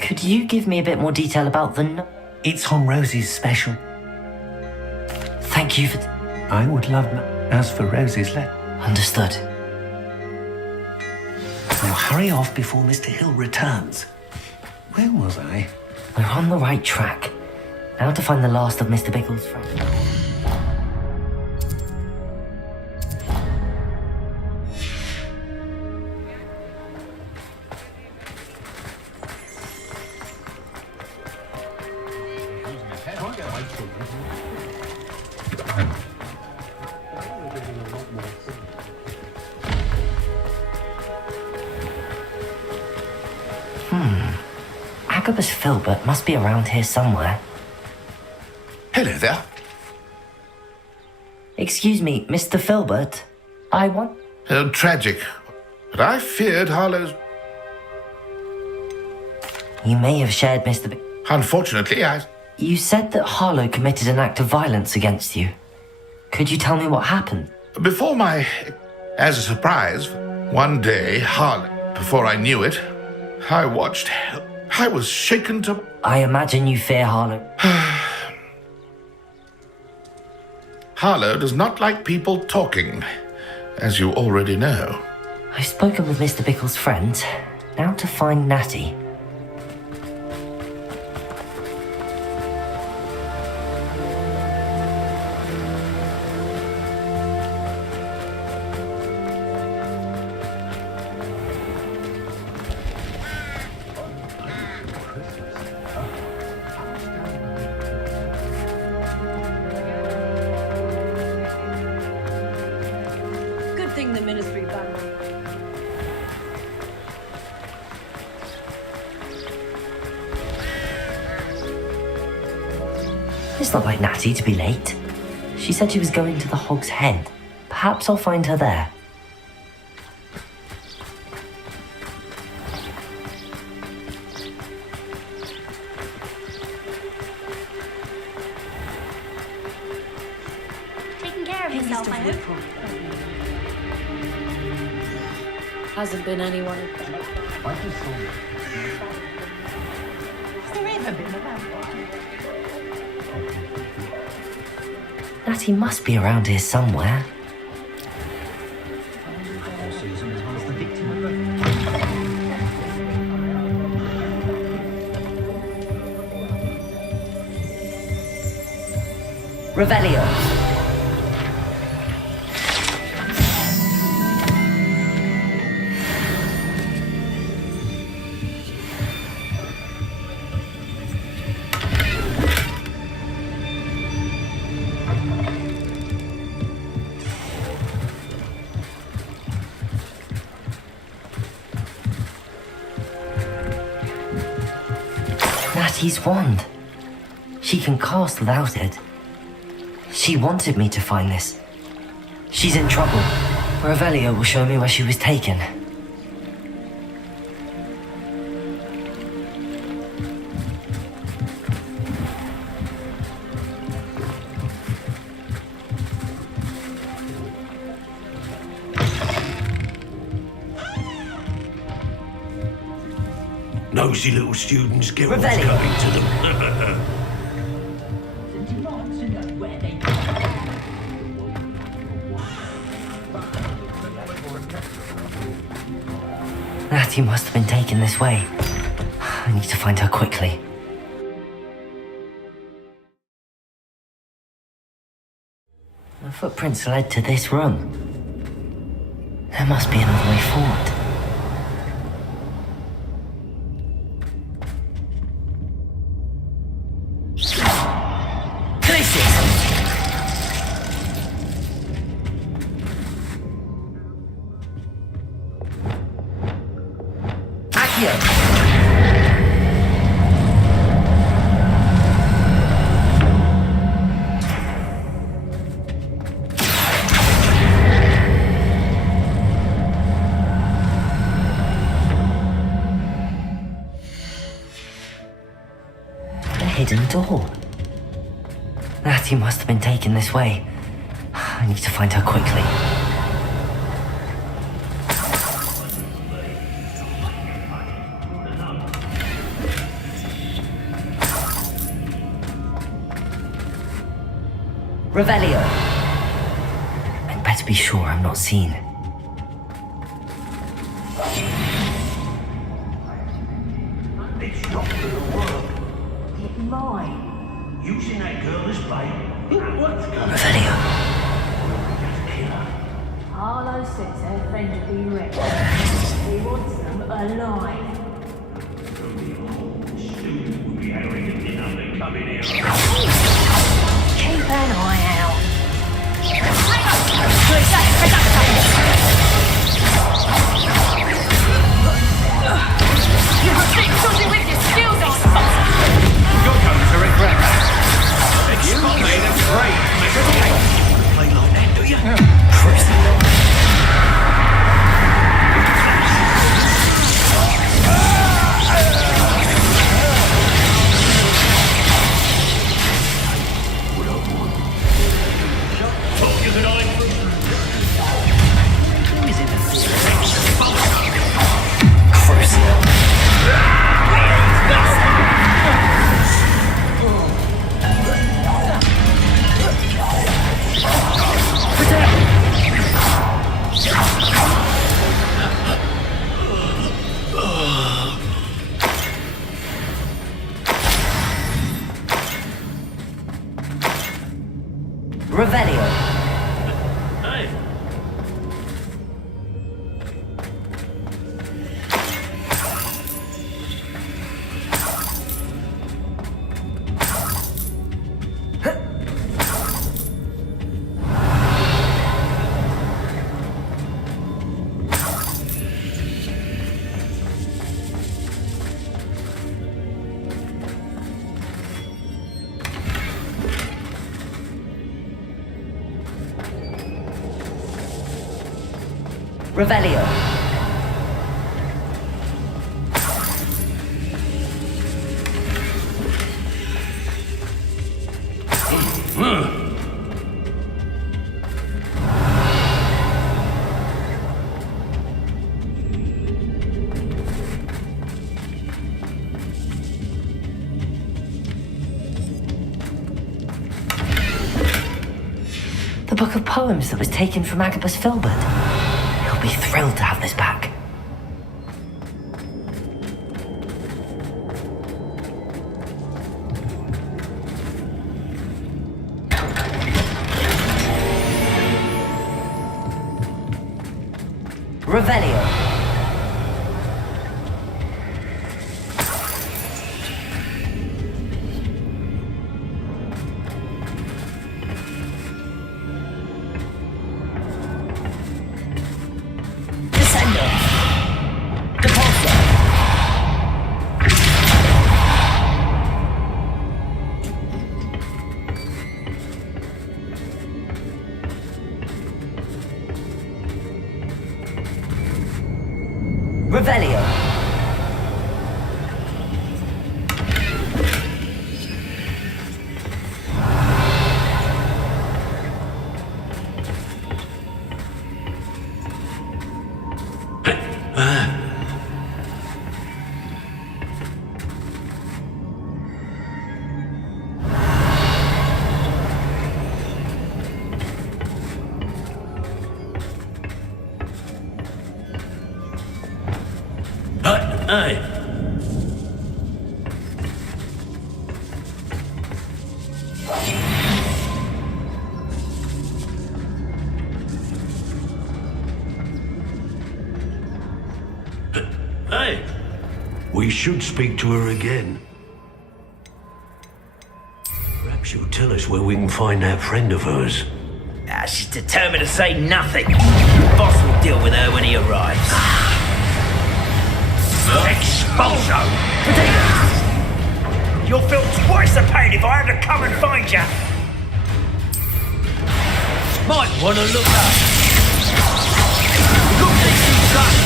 Could you give me a bit more detail about the... It's on Rosie's special. Thank you for... I would love that. As for Rosie's letter... Understood. Now hurry off before Mr. Hill returns. Where was I? We're on the right track. Now to find the last of Mr. Bickle's friends. Agabus Filbert must be around here somewhere. Hello there. Excuse me, Mr. Filbert. I want... Tragic. But I feared Harlow's... You may have shared Mr. Unfortunately, You said that Harlow committed an act of violence against you. Could you tell me what happened? Before my... As a surprise, one day, Harlow... Before I knew it, I watched... I was shaken to... I imagine you fear Harlow. Harlow does not like people talking, as you already know. I've spoken with Mr. Bickle's friend. Now to find Natty. The ministry banned me. It's not like Natty to be late. She said she was going to the Hog's Head. Perhaps I'll find her there. Taking care of himself, I hope. Hasn't been anyone. Natty must be around here somewhere. Revelio. Natty's wand. She can cast without it. She wanted me to find this. She's in trouble. Revelio will show me where she was taken. Nosy little students, get what's Revelio. coming to them. Natty must have been taken this way. I need to find her quickly. The footprints led to this room. There must be another way forward. Hidden door. Natty must have been taken this way. I need to find her quickly. Revelio. I'd better be sure I'm not seen. It's not gonna work. Using that girl as bait. What's going on? Revelio. Harlow says her friend will be ready. He wants them alive. Keep an eye out. You have been dodgy with your skills on. You're going to regret that. You made a great mistake. Play like that, do you? Revelio. Hey. Revelio. book of poems that was taken from Agabus Filbert. He'll be thrilled to have this back. Revelio. Revelio. Hey. Hey. We should speak to her again. Perhaps she'll tell us where we can find that friend of hers. She's determined to say nothing. Boss will deal with her when he arrives. Expulso! You'll feel twice the pain if I have to come and find you. Might want to look up. Look at these guys.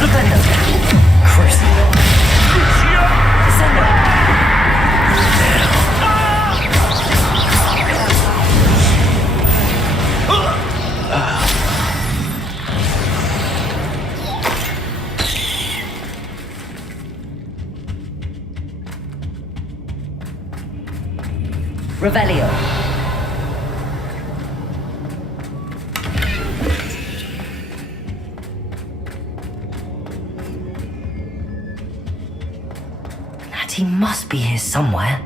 Look at them. Revelio. Lad, he must be here somewhere.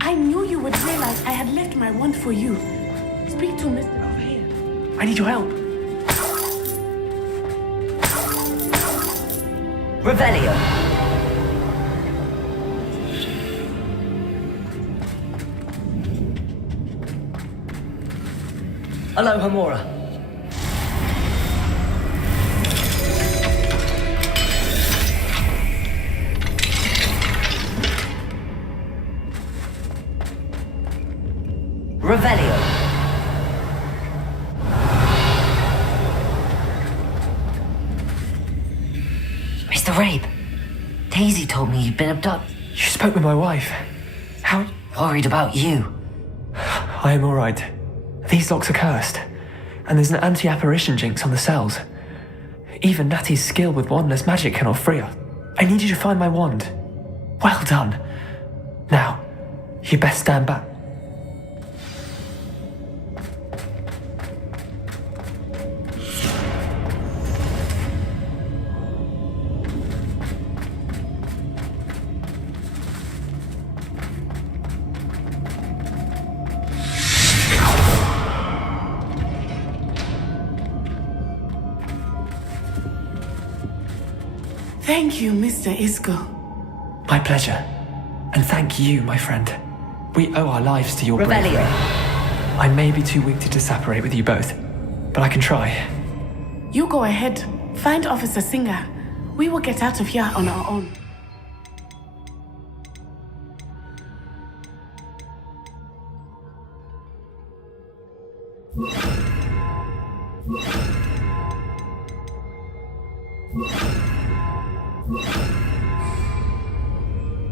I knew you would realize I had left my wand for you. Speak to Mr. over here. I need your help. Revelio. Hello, Hamora. Revelio. Mr. Rabe, Daisy told me you'd been abducted. You spoke with my wife. How? Worried about you. I am alright. These locks are cursed, and there's an anti-apparition jinx on the cells. Even Natty's skill with wandless magic cannot free us. I need you to find my wand. Well done. Now, you best stand back. Thank you, Mr. Isco. My pleasure. And thank you, my friend. We owe our lives to your bravery. Revelio. I may be too weak to disapparate with you both, but I can try. You go ahead. Find Officer Singer. We will get out of here on our own.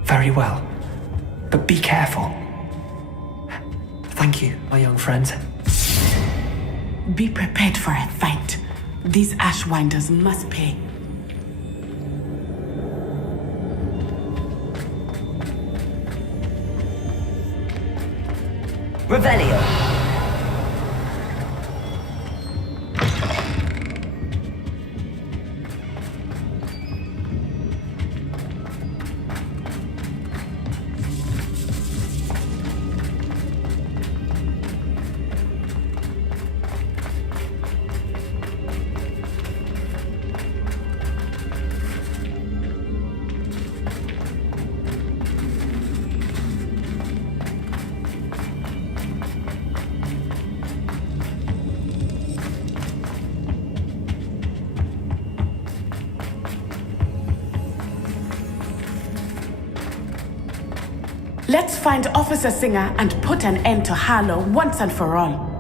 Very well. But be careful. Thank you, my young friends. Be prepared for a fight. These Ashwinders must pay. Revelio. Let's find Officer Singer and put an end to Harlow once and for all.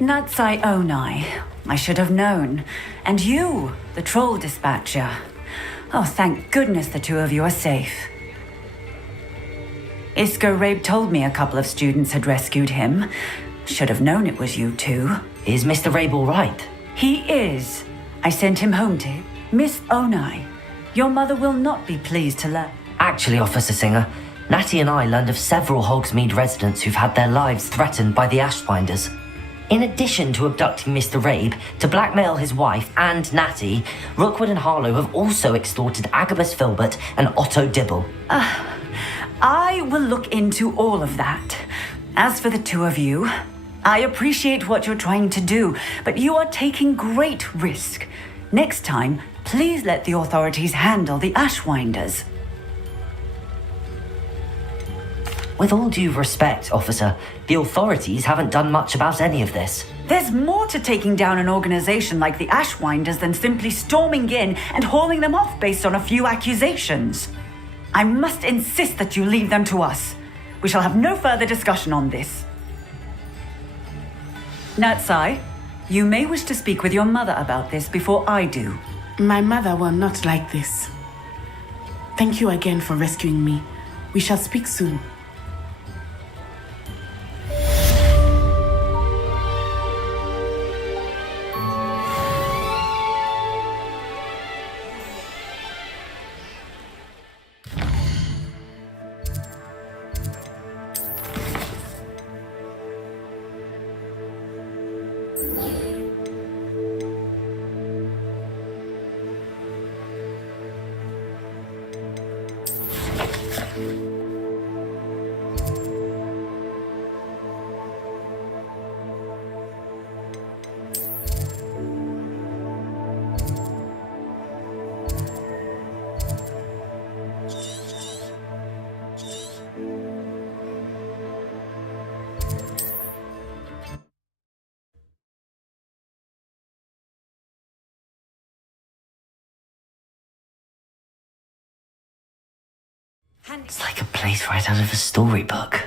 Natsai Onai. I should have known. And you, the troll dispatcher. Oh, thank goodness the two of you are safe. Isco Rabe told me a couple of students had rescued him. Should have known it was you two. Is Mr. Rabe all right? He is. I sent him home to Miss Onai. Your mother will not be pleased to learn. Actually, Officer Singer, Natty and I learned of several Hogsmeade residents who've had their lives threatened by the Ashwinders. In addition to abducting Mr. Rabe to blackmail his wife and Natty, Rookwood and Harlow have also extorted Agabus Filbert and Otto Dibble. I will look into all of that. As for the two of you, I appreciate what you're trying to do, but you are taking great risk. Next time, please let the authorities handle the Ashwinders. With all due respect, officer, the authorities haven't done much about any of this. There's more to taking down an organization like the Ashwinders than simply storming in and hauling them off based on a few accusations. I must insist that you leave them to us. We shall have no further discussion on this. Natsai, you may wish to speak with your mother about this before I do. My mother will not like this. Thank you again for rescuing me. We shall speak soon. It's like a place right out of a storybook.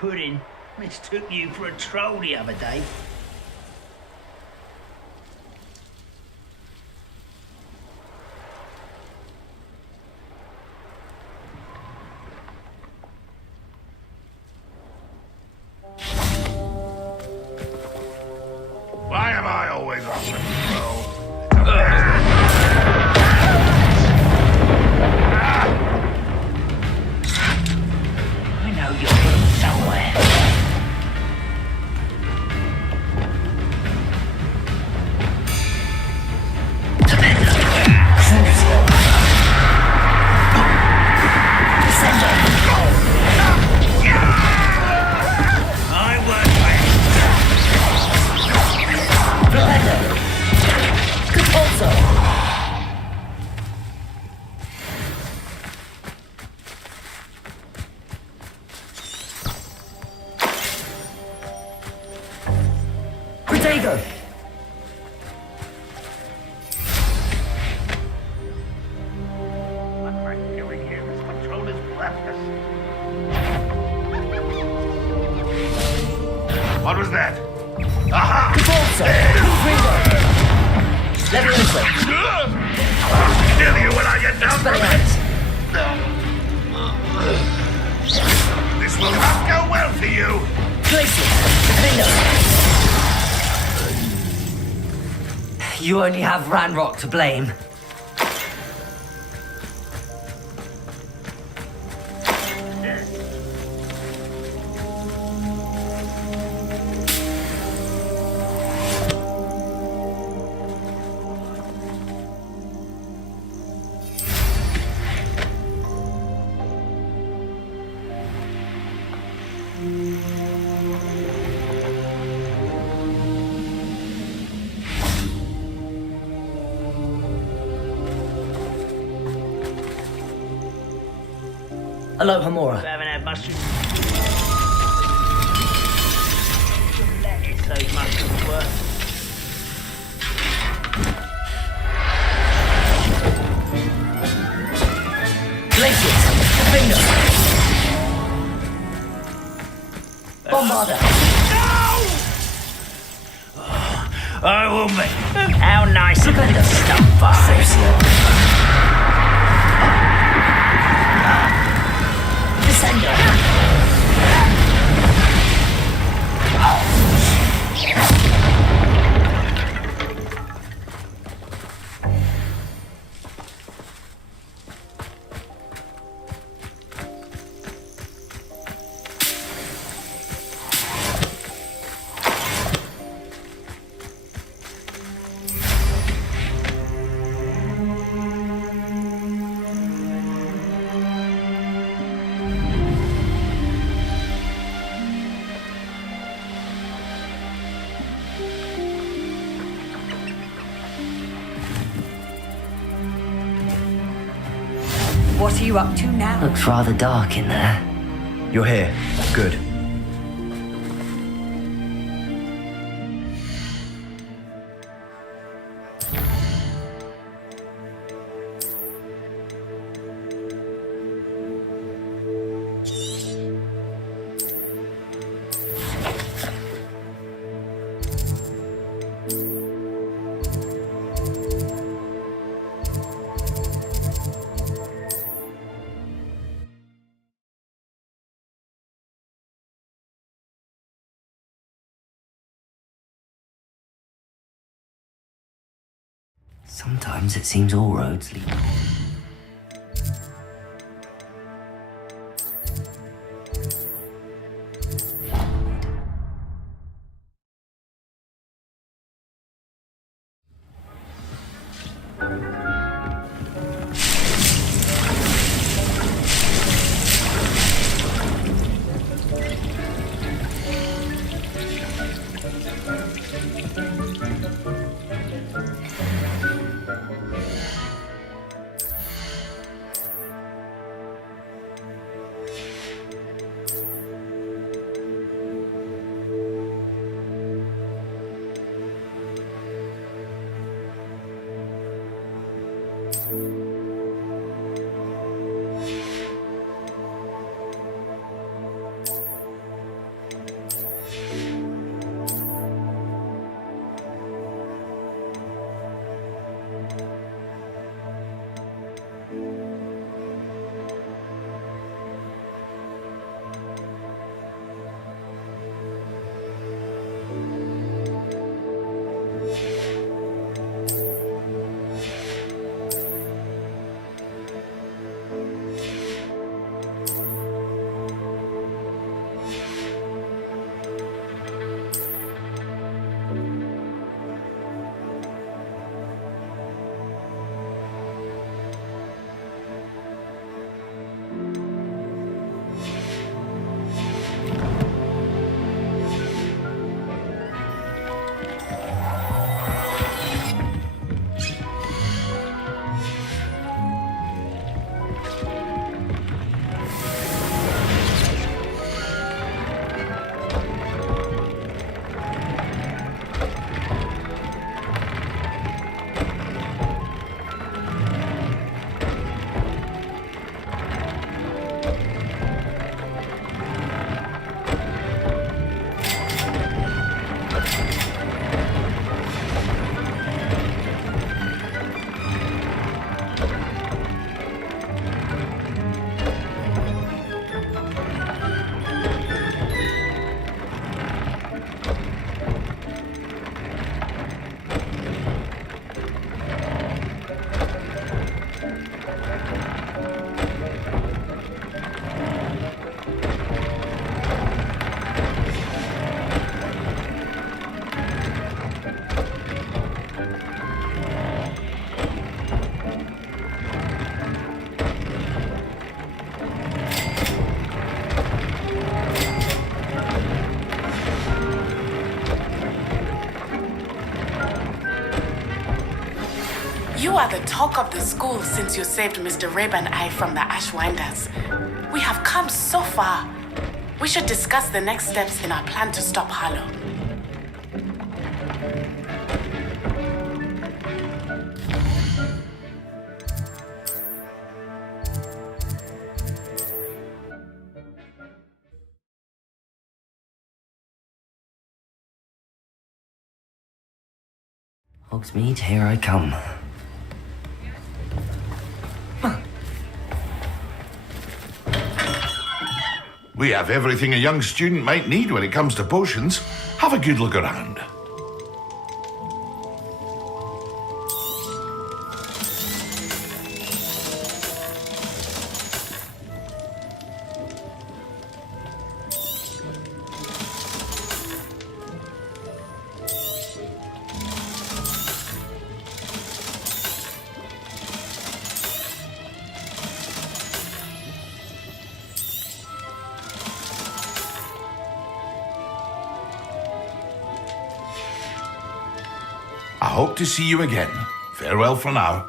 Pudding. Mistook you for a troll the other day. Why am I always on the prowl? I know you're here somewhere. What was that? Aha! Let me listen. I'll kill you when I get down from it. This will not go well for you. Places. You only have Ranrock to blame. Hello, Hamura. Haven't had mustard. Lettuce, those mustards were. Glaciers. Finger. Bombarder. I will make. How nice of them to stop by. What are you up to now? Looks rather dark in there. You're here. Good. Sometimes it seems all roads lead. You are the talk of the school since you saved Mr. Rabe and I from the Ashwinders. We have come so far. We should discuss the next steps in our plan to stop Harlow. Hogsmeade, here I come. We have everything a young student might need when it comes to potions. Have a good look around. I hope to see you again. Farewell for now.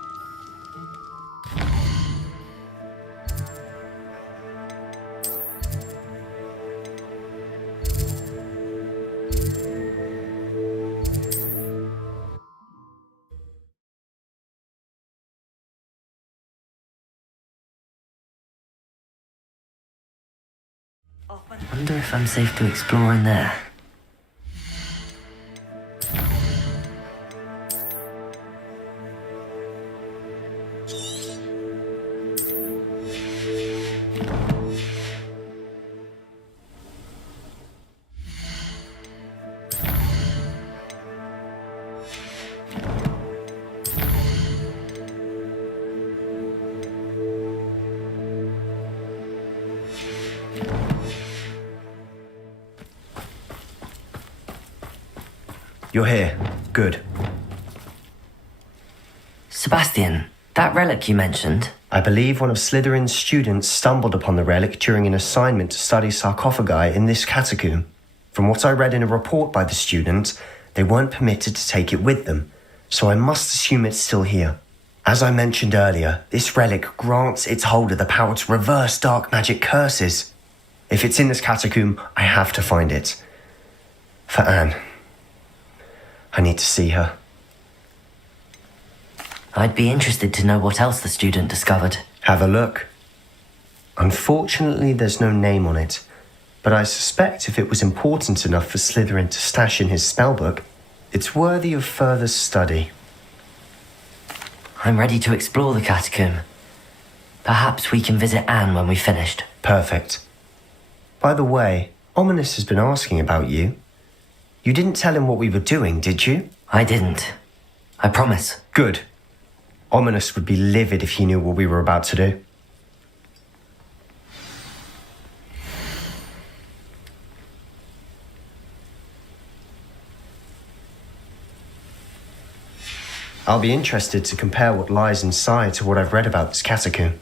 Wonder if I'm safe to explore in there. You're here. Good. Sebastian, that relic you mentioned? I believe one of Slytherin's students stumbled upon the relic during an assignment to study sarcophagi in this catacomb. From what I read in a report by the student, they weren't permitted to take it with them, so I must assume it's still here. As I mentioned earlier, this relic grants its holder the power to reverse dark magic curses. If it's in this catacomb, I have to find it. For Anne. I need to see her. I'd be interested to know what else the student discovered. Have a look. Unfortunately, there's no name on it, but I suspect if it was important enough for Slytherin to stash in his spellbook, it's worthy of further study. I'm ready to explore the catacomb. Perhaps we can visit Anne when we've finished. Perfect. By the way, Ominous has been asking about you. You didn't tell him what we were doing, did you? I didn't. I promise. Good. Ominous would be livid if he knew what we were about to do. I'll be interested to compare what lies inside to what I've read about this catacomb.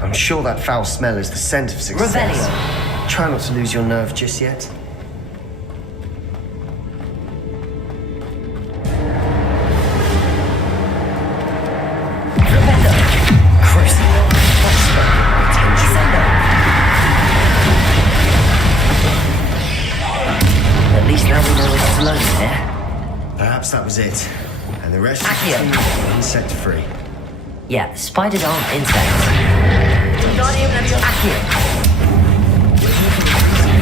I'm sure that foul smell is the scent of success. Revelio. Try not to lose your nerve just yet. At least now we know it's alone here. Perhaps that was it. And the rest Accio. is insect-free. Yeah, spiders aren't insects. Accio.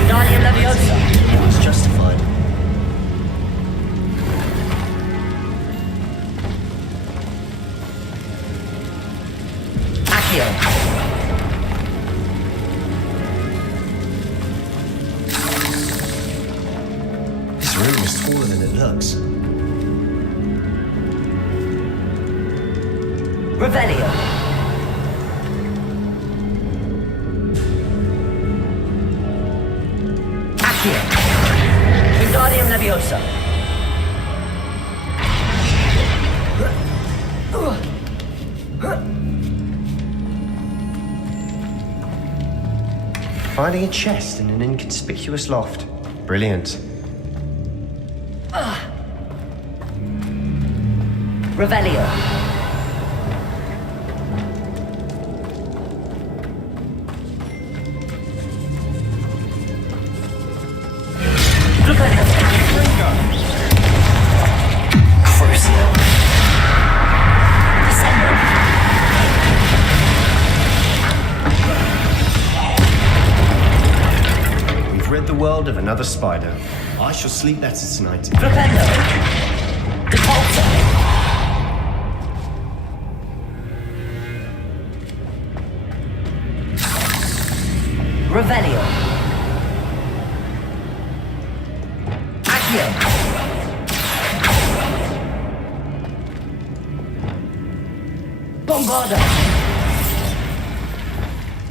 Wingardium Leviosa. It's justified. Accio. This room is taller than it looks. Revelio. Accio. Wingardium Leviosa. Finding a chest in an inconspicuous loft. Brilliant. Revelio. We've rid the world of another spider. I shall sleep better tonight. Revelio. Accio. Bombarda.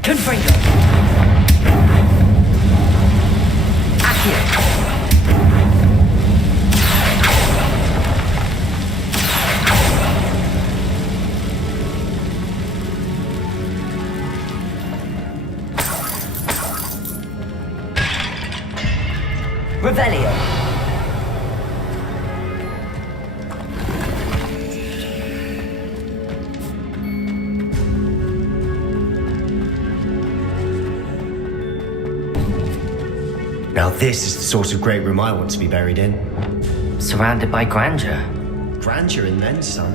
Confringo. Accio. Revelio. Now this is the sort of great room I want to be buried in. Surrounded by grandeur. Grandeur and then some.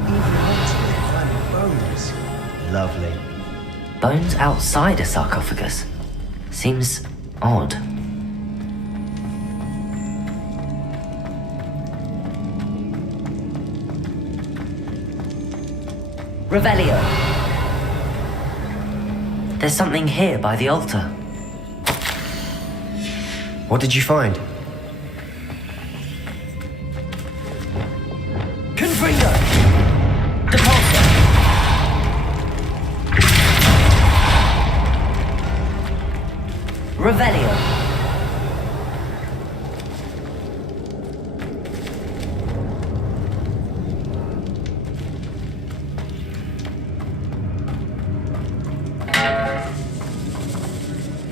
Even ultimate family bones. Lovely. Bones outside a sarcophagus. Seems odd. Revelio. There's something here by the altar. What did you find? Confringo! Depulsor! Revelio.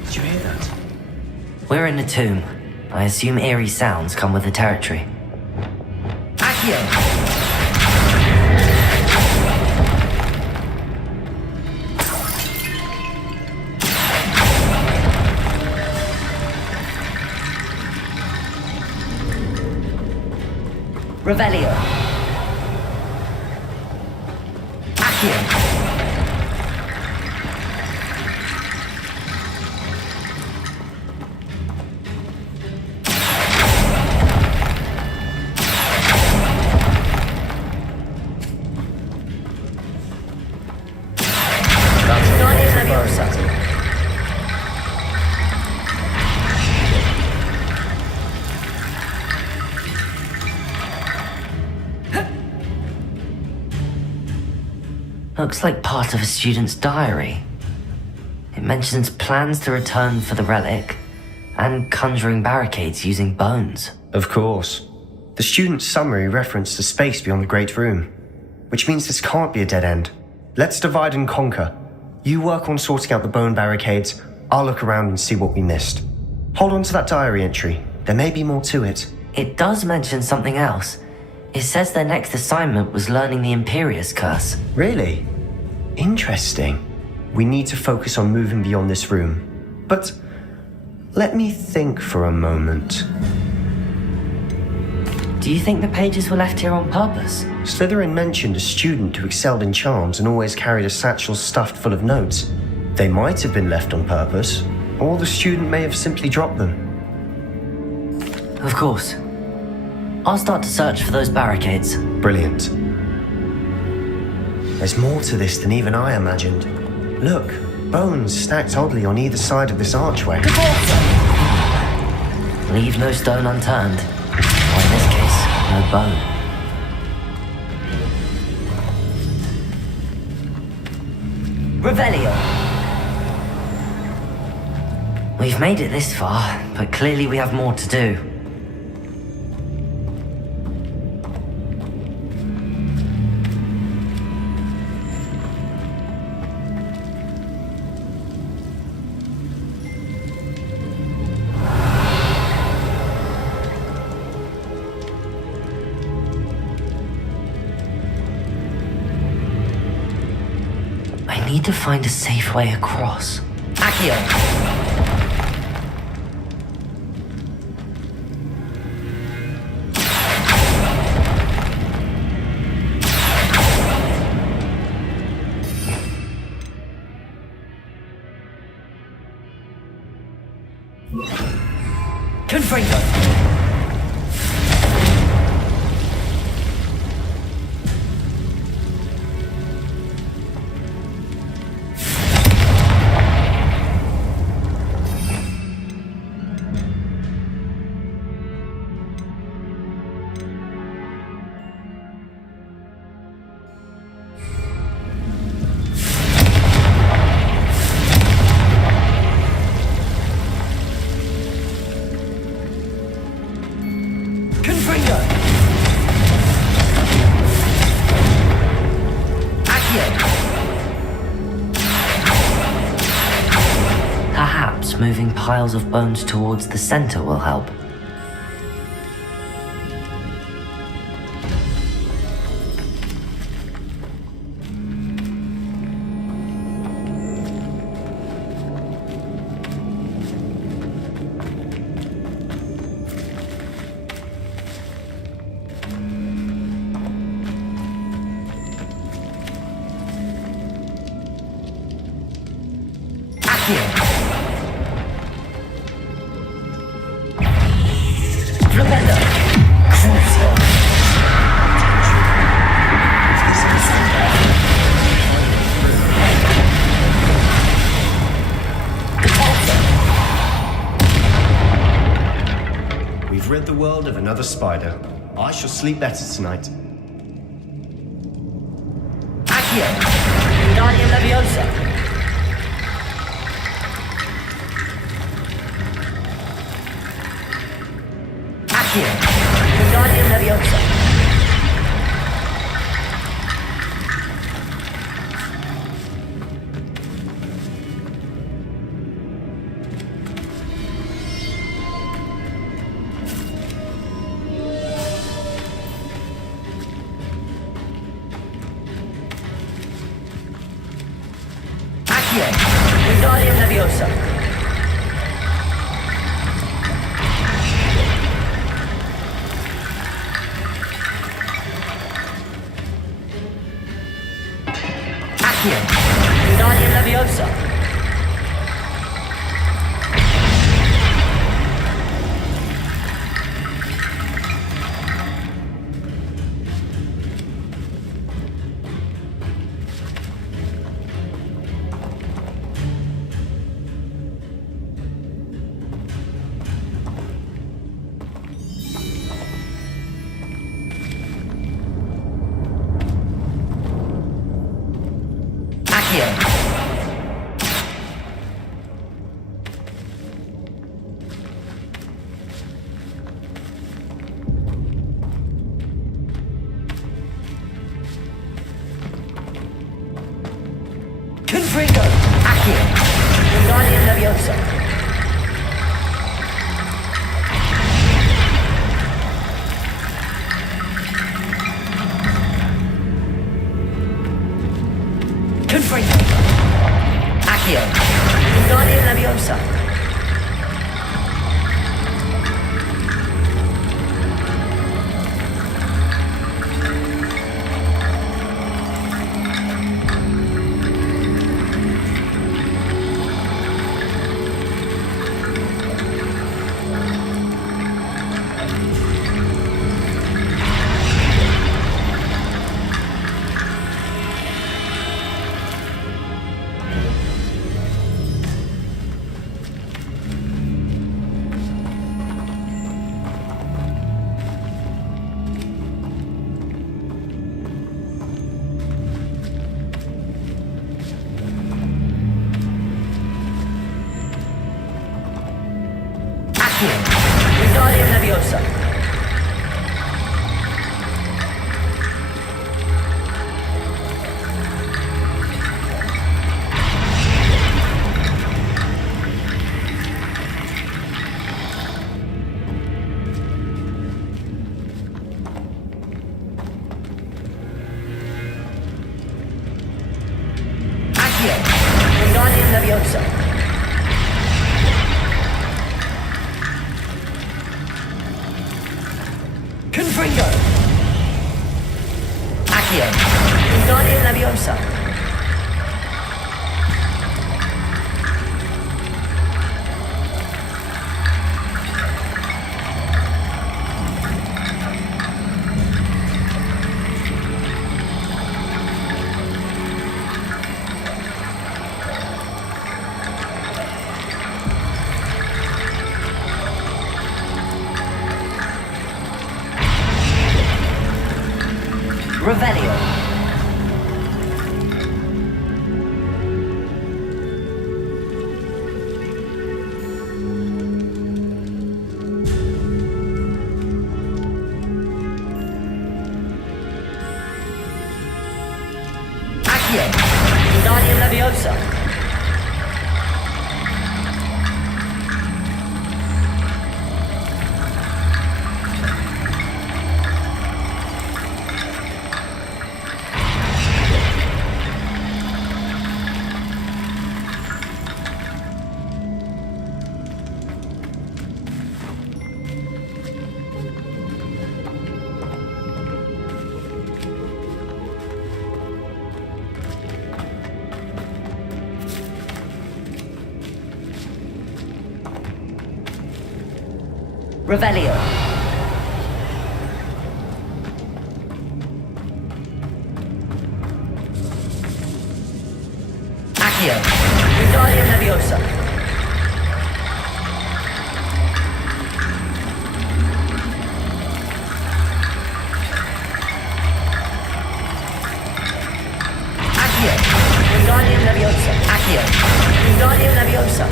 Did you hear that? We're in a tomb. I assume eerie sounds come with the territory. Accio! Revelio. Accio. Looks like part of a student's diary. It mentions plans to return for the relic and conjuring barricades using bones. Of course. The student's summary referenced a space beyond the Great Room, which means this can't be a dead end. Let's divide and conquer. You work on sorting out the bone barricades, I'll look around and see what we missed. Hold on to that diary entry. There may be more to it. It does mention something else. It says their next assignment was learning the Imperius Curse. Really? Interesting. We need to focus on moving beyond this room. But let me think for a moment. Do you think the pages were left here on purpose? Slytherin mentioned a student who excelled in charms and always carried a satchel stuffed full of notes. They might have been left on purpose, or the student may have simply dropped them. Of course. I'll start to search for those barricades. Brilliant. There's more to this than even I imagined. Look, bones stacked oddly on either side of this archway. Leave no stone unturned. Or in this case, no bone. Revelio. We've made it this far, but clearly we have more to do. I need to find a safe way across. Accio! Confringo! Perhaps moving piles of bones towards the center will help. Propellor. Crucial. We've rid the world of another spider. I shall sleep better tonight. Accio. Wingardium Leviosa. Accio. Wingardium Leviosa. Accio. Wingardium Leviosa. Accio. Wingardium Leviosa. Accio. Confringo. Accio. Wingardium Leviosa. Confringo. Accio. Wingardium Leviosa. Accio. Wingardium Leviosa. Accio. Wingardium Leviosa. Confringo. Accio. Wingardium Leviosa. Revelio. Accio. Wingardium Leviosa. Revelio. Accio. Wingardium Leviosa. Accio. Wingardium Leviosa. Accio. Wingardium Leviosa.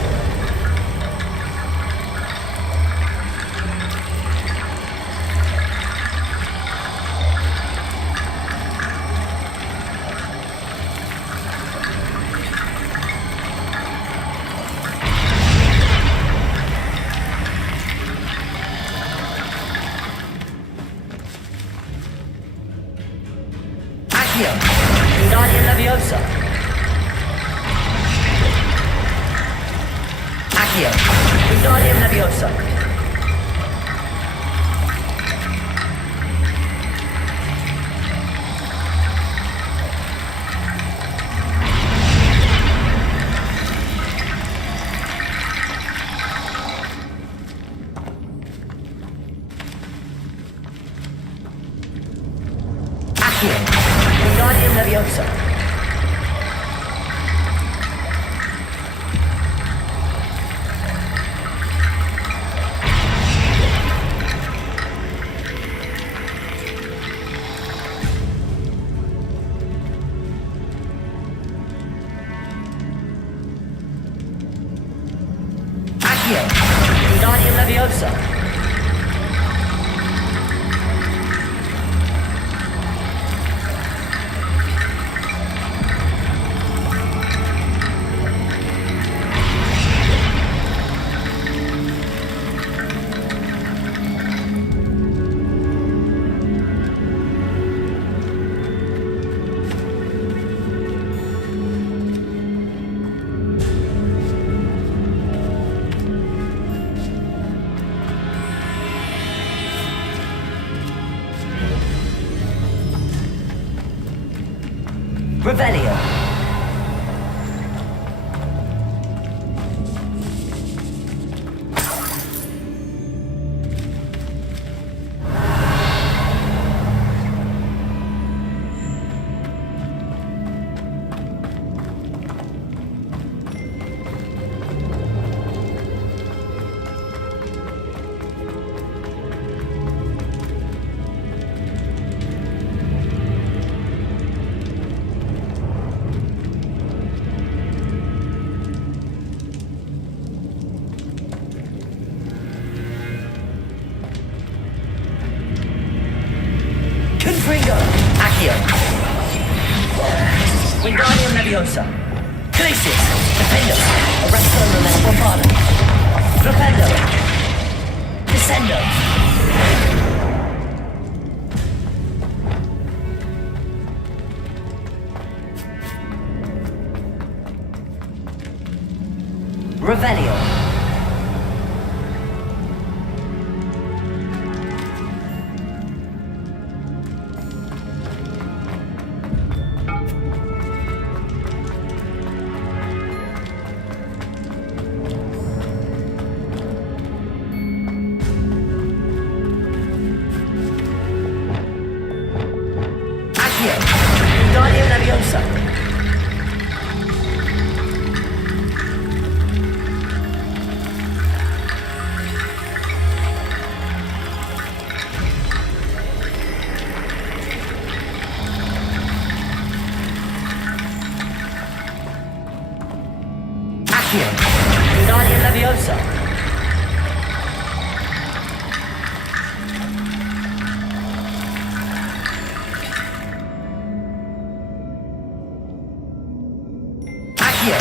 Accio. Wingardium Leviosa. Accio. Wingardium Leviosa. Accio. Wingardium Leviosa. Accio. Wingardium Leviosa. Revelio. Confringo. Accio. Wingardium Leviosa. Glacius. Defendo. Arresto Relenna Bombardum. Flipendo. Descendo. Revelio. Accio. Wingardium Leviosa. Accio. Wingardium Leviosa. Accio.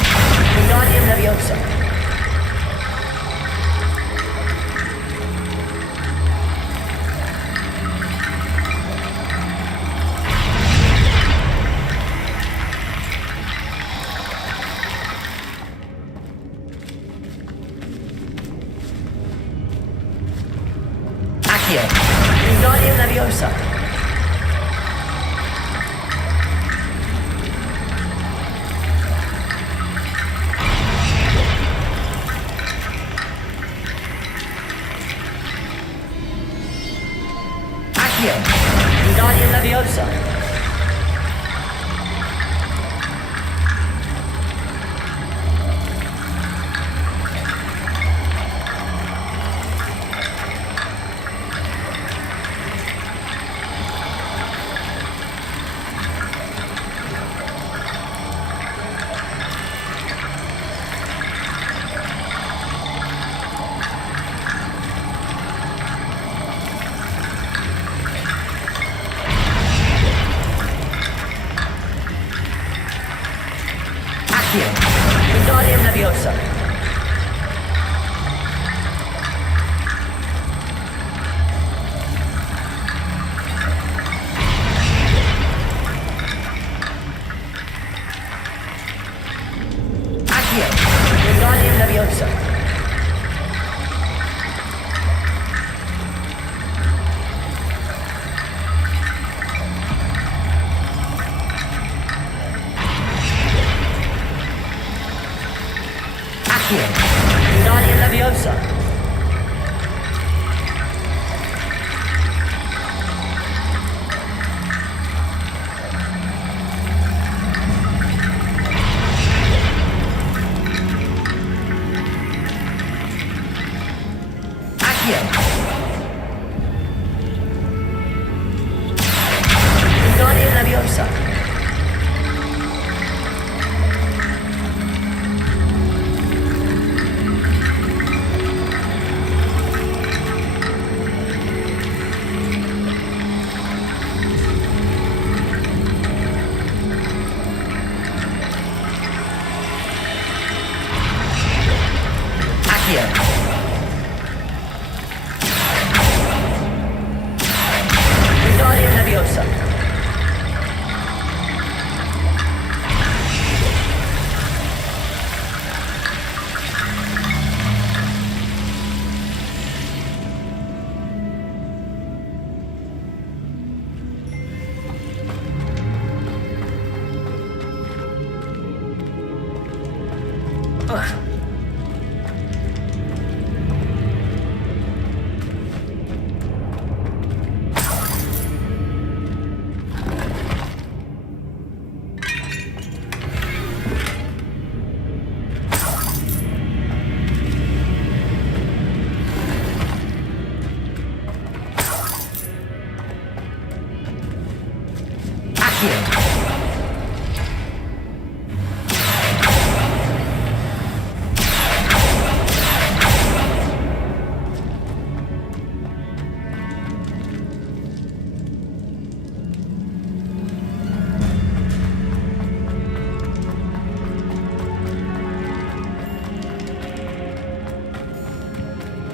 Wingardium Leviosa. Accio. Wingardium Leviosa. Accio. Wingardium Leviosa. Accio. Wingardium Leviosa. Wingardium Leviosa. Accio. Wingardium Leviosa. Wingardium Leviosa.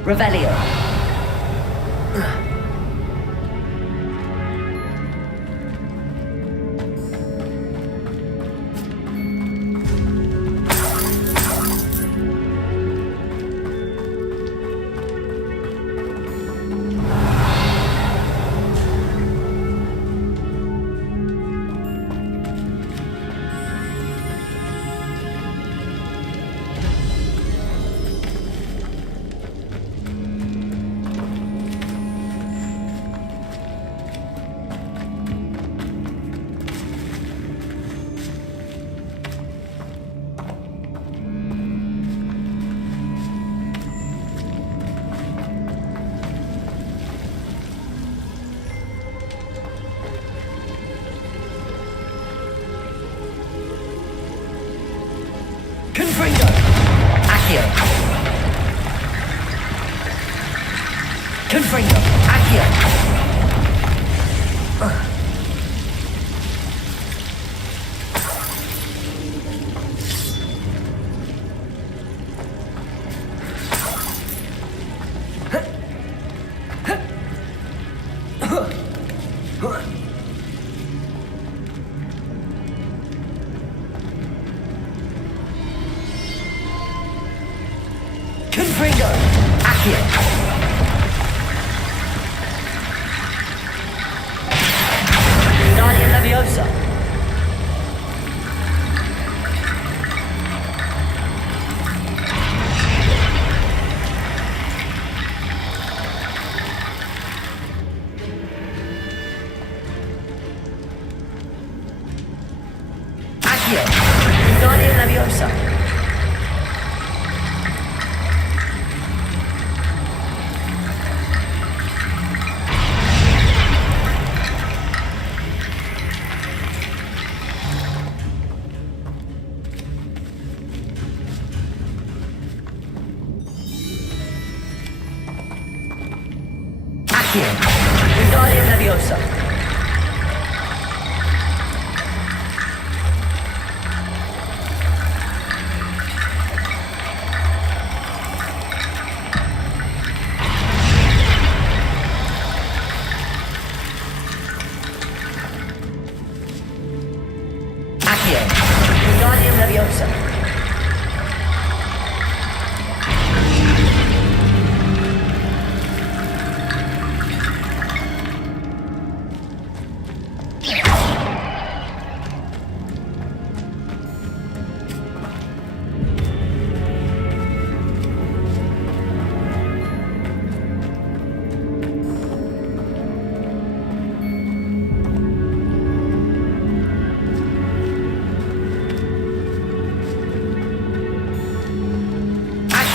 Revelio. Confringo. Accio. Confringo. Accio. Confringo. Accio. Wingardium Leviosa. Accio. Wingardium Leviosa. Accio. Wingardium Leviosa.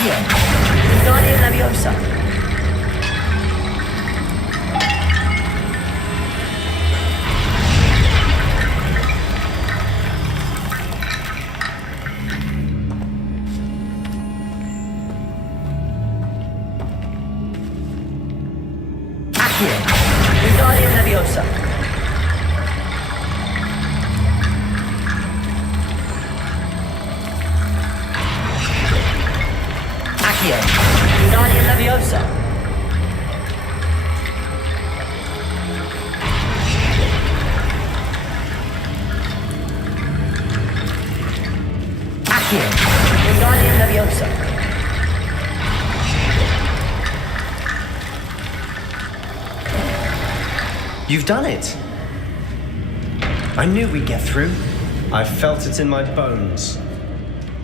Accio. Guardian Leviosa. Accio. Guardian Leviosa. Accio. Guardian Leviosa. Accio. Guardian Leviosa. You've done it! I knew we'd get through. I felt it in my bones.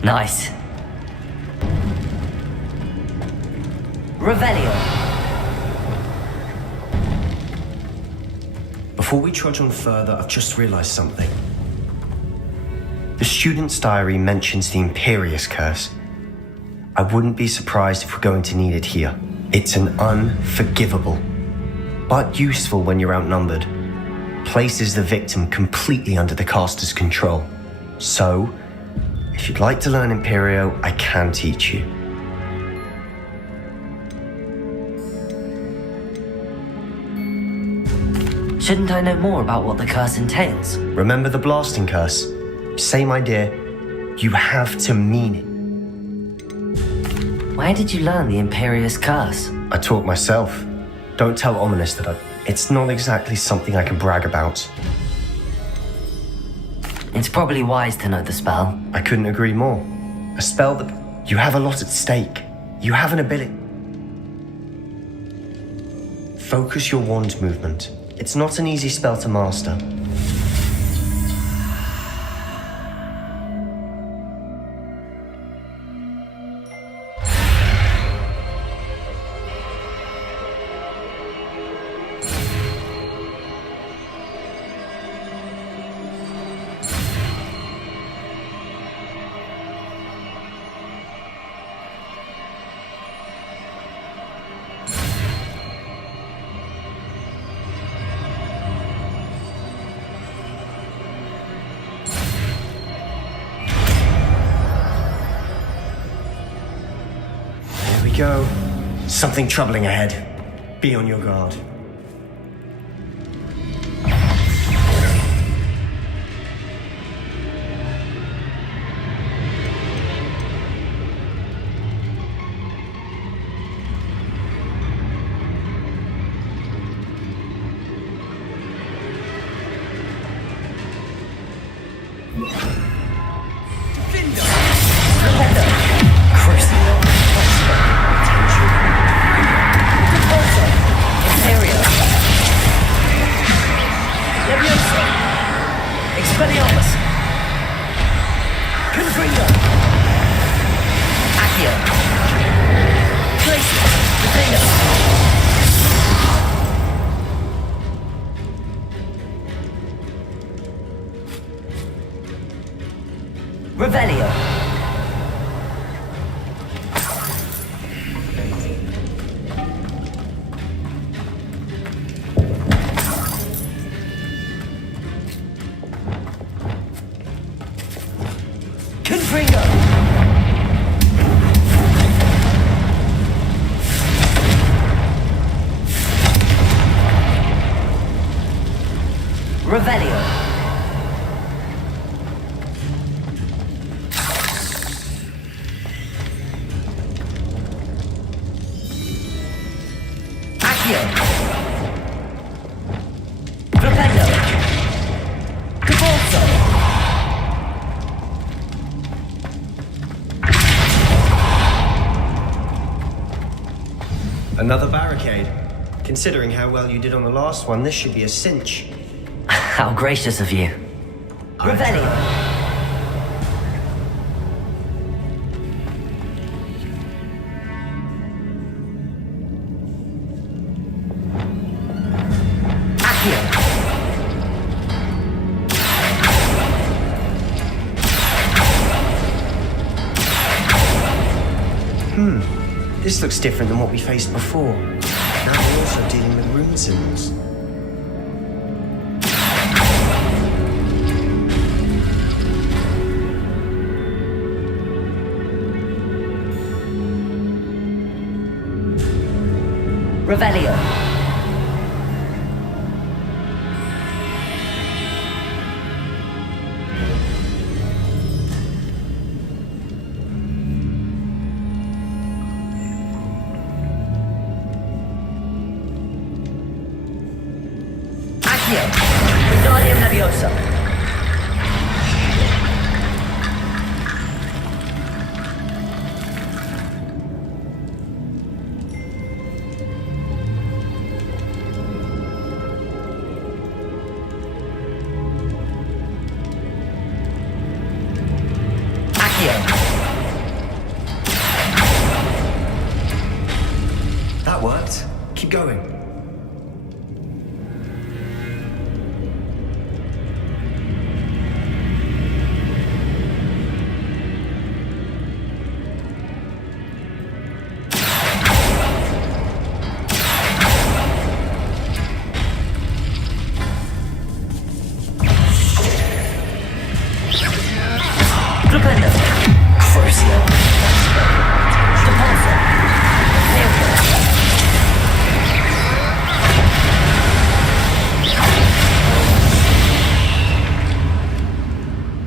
Nice. Revelio. Before we trudge on further, I've just realized something. The student's diary mentions the Imperious Curse. I wouldn't be surprised if we're going to need it here. It's an unforgivable, but useful when you're outnumbered. Places the victim completely under the caster's control. So, if you'd like to learn Imperio, I can teach you. Shouldn't I know more about what the curse entails? Remember the blasting curse? Same idea. You have to mean it. Where did you learn the Imperious Curse? I taught myself. Don't tell Ominous that it's not exactly something I can brag about. It's probably wise to know the spell. I couldn't agree more. A spell that... You have a lot at stake. You have an ability. Focus your wand movement. It's not an easy spell to master. Go. Something troubling ahead. Be on your guard. Revelio. Confringo. Revelio. Another barricade. Considering how well you did on the last one, this should be a cinch. How gracious of you. Revelio. This looks different than what we faced before. Now we're also dealing with rune symbols. Revelio. Accio. Wingardium Leviosa. That worked. Keep going.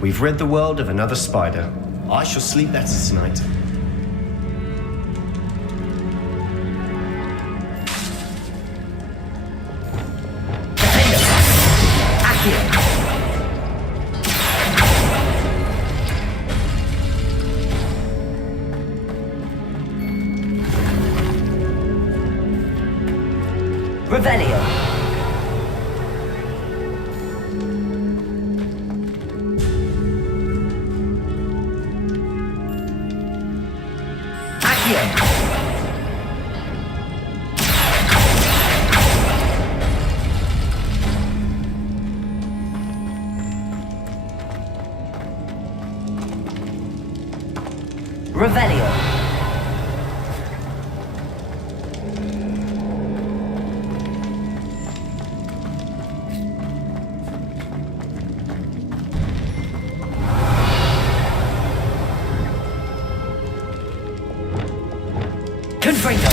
We've rid the world of another spider. I shall sleep better tonight. Revelio. Revelio. Confringo.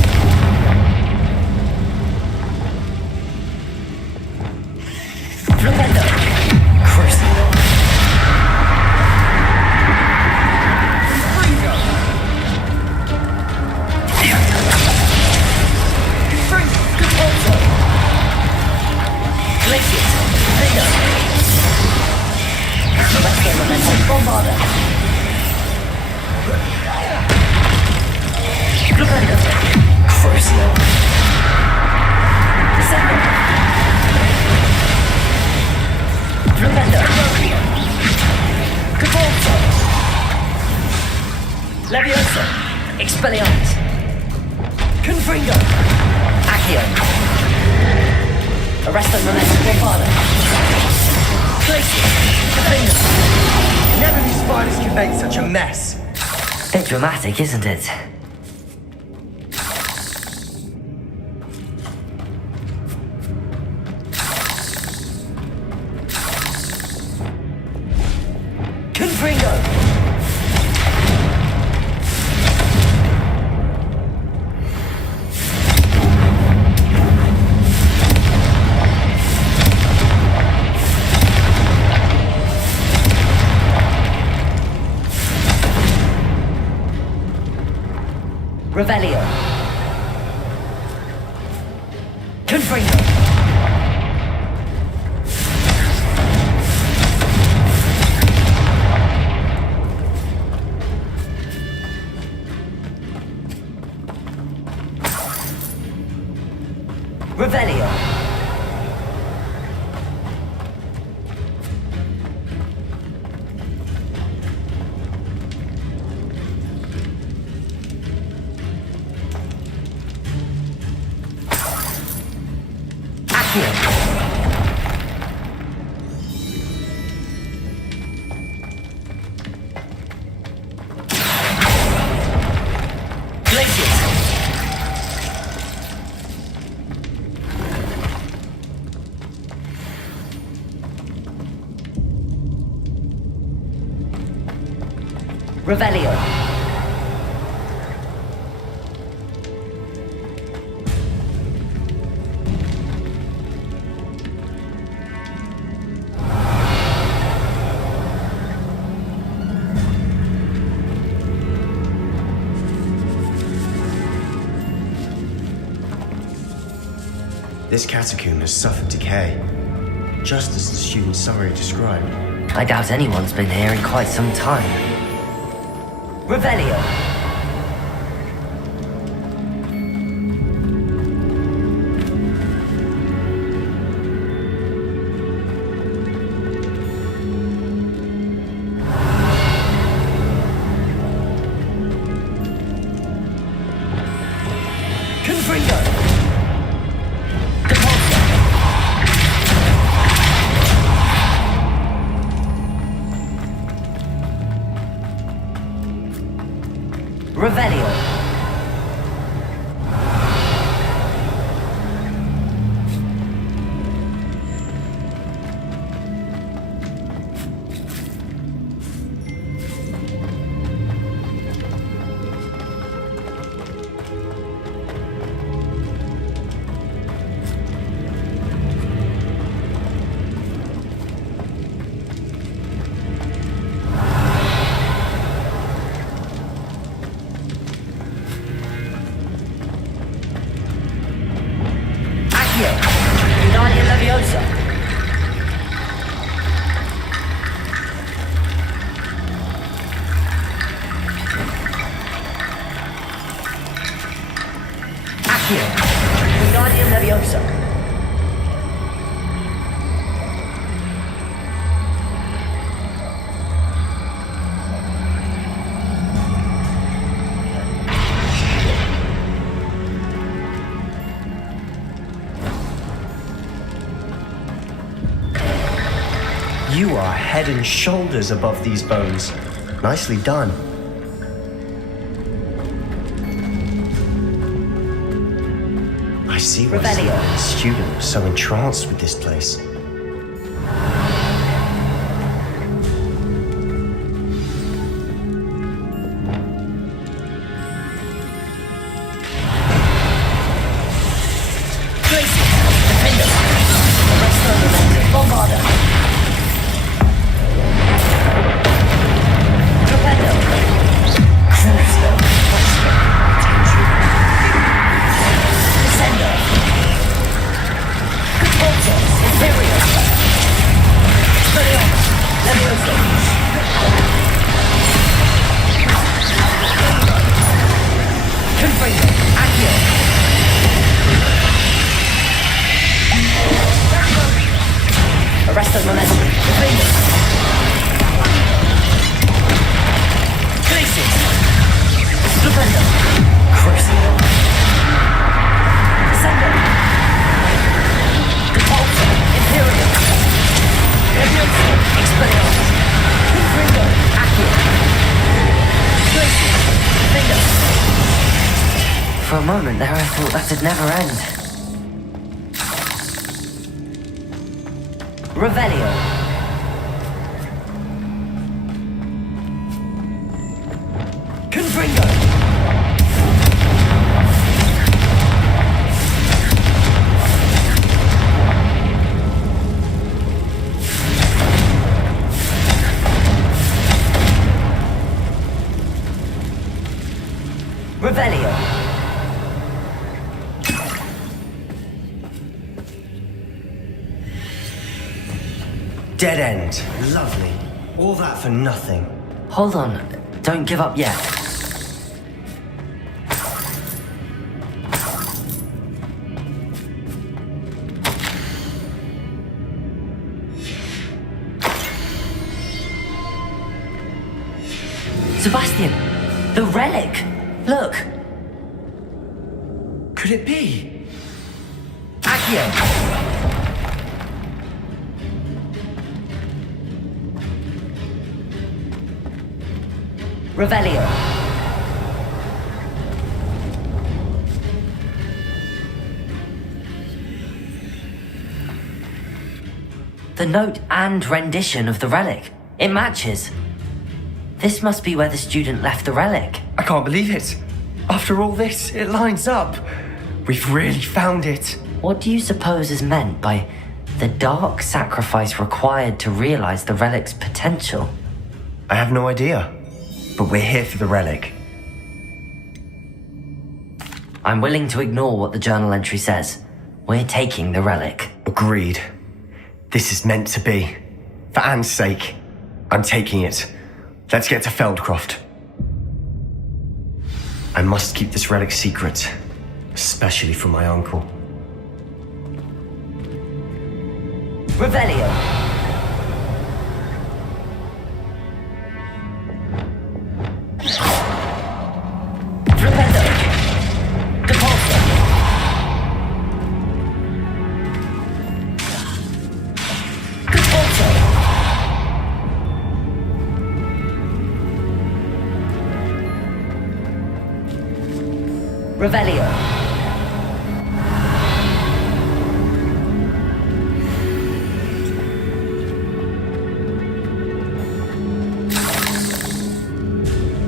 Flipendo. Crucible. Leviosa. Expelliarmus. Confringo. Accio. Arrest and Momentum Bombada. Glacius. Confringo. Never knew spiders could make such a mess. Bit dramatic, isn't it? Confringo. Revelio. Confringo. Revelio. Revelio. This catacomb has suffered decay, just as the student summary described. I doubt anyone's been here in quite some time. Revelio. Revelio. You are head and shoulders above these bones. Nicely done. I see why the student was so entranced with this place. For a moment there, I thought that'd never end. Revelio. Confringo. Revelio. Dead end. Lovely. All that for nothing. Hold on. Don't give up yet. Sebastian! The relic! Look! Could it be? Accio! Revelio. The note and rendition of the relic. It matches. This must be where the student left the relic. I can't believe it. After all this, it lines up. We've really found it. What do you suppose is meant by the dark sacrifice required to realize the relic's potential? I have no idea. But we're here for the relic. I'm willing to ignore what the journal entry says. We're taking the relic. Agreed. This is meant to be. For Anne's sake, I'm taking it. Let's get to Feldcroft. I must keep this relic secret, especially from my uncle. Revelio! Rependo! Depulso! Depulso! Revelio!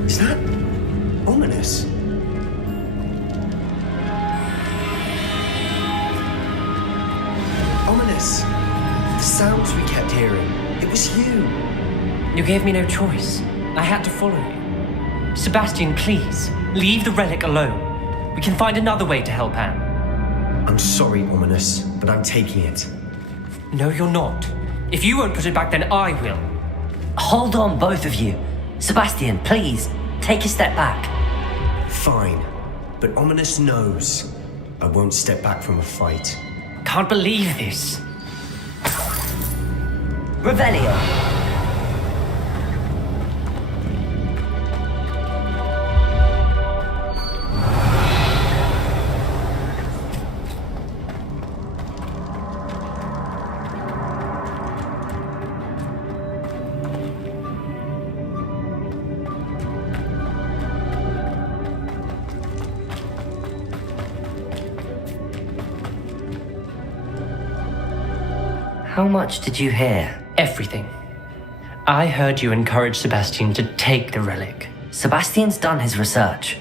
Is that ominous? Ominous. The sounds we kept hearing. It was you. You gave me no choice. I had to follow you. Sebastian, please, leave the relic alone. We can find another way to help Anne. I'm sorry, Ominous, but I'm taking it. No, you're not. If you won't put it back, then I will. Hold on, both of you. Sebastian, please, take a step back. Fine, but Ominous knows I won't step back from a fight. Can't believe this. Revelio. How much did you hear? Everything. I heard you encourage Sebastian to take the relic. Sebastian's done his research.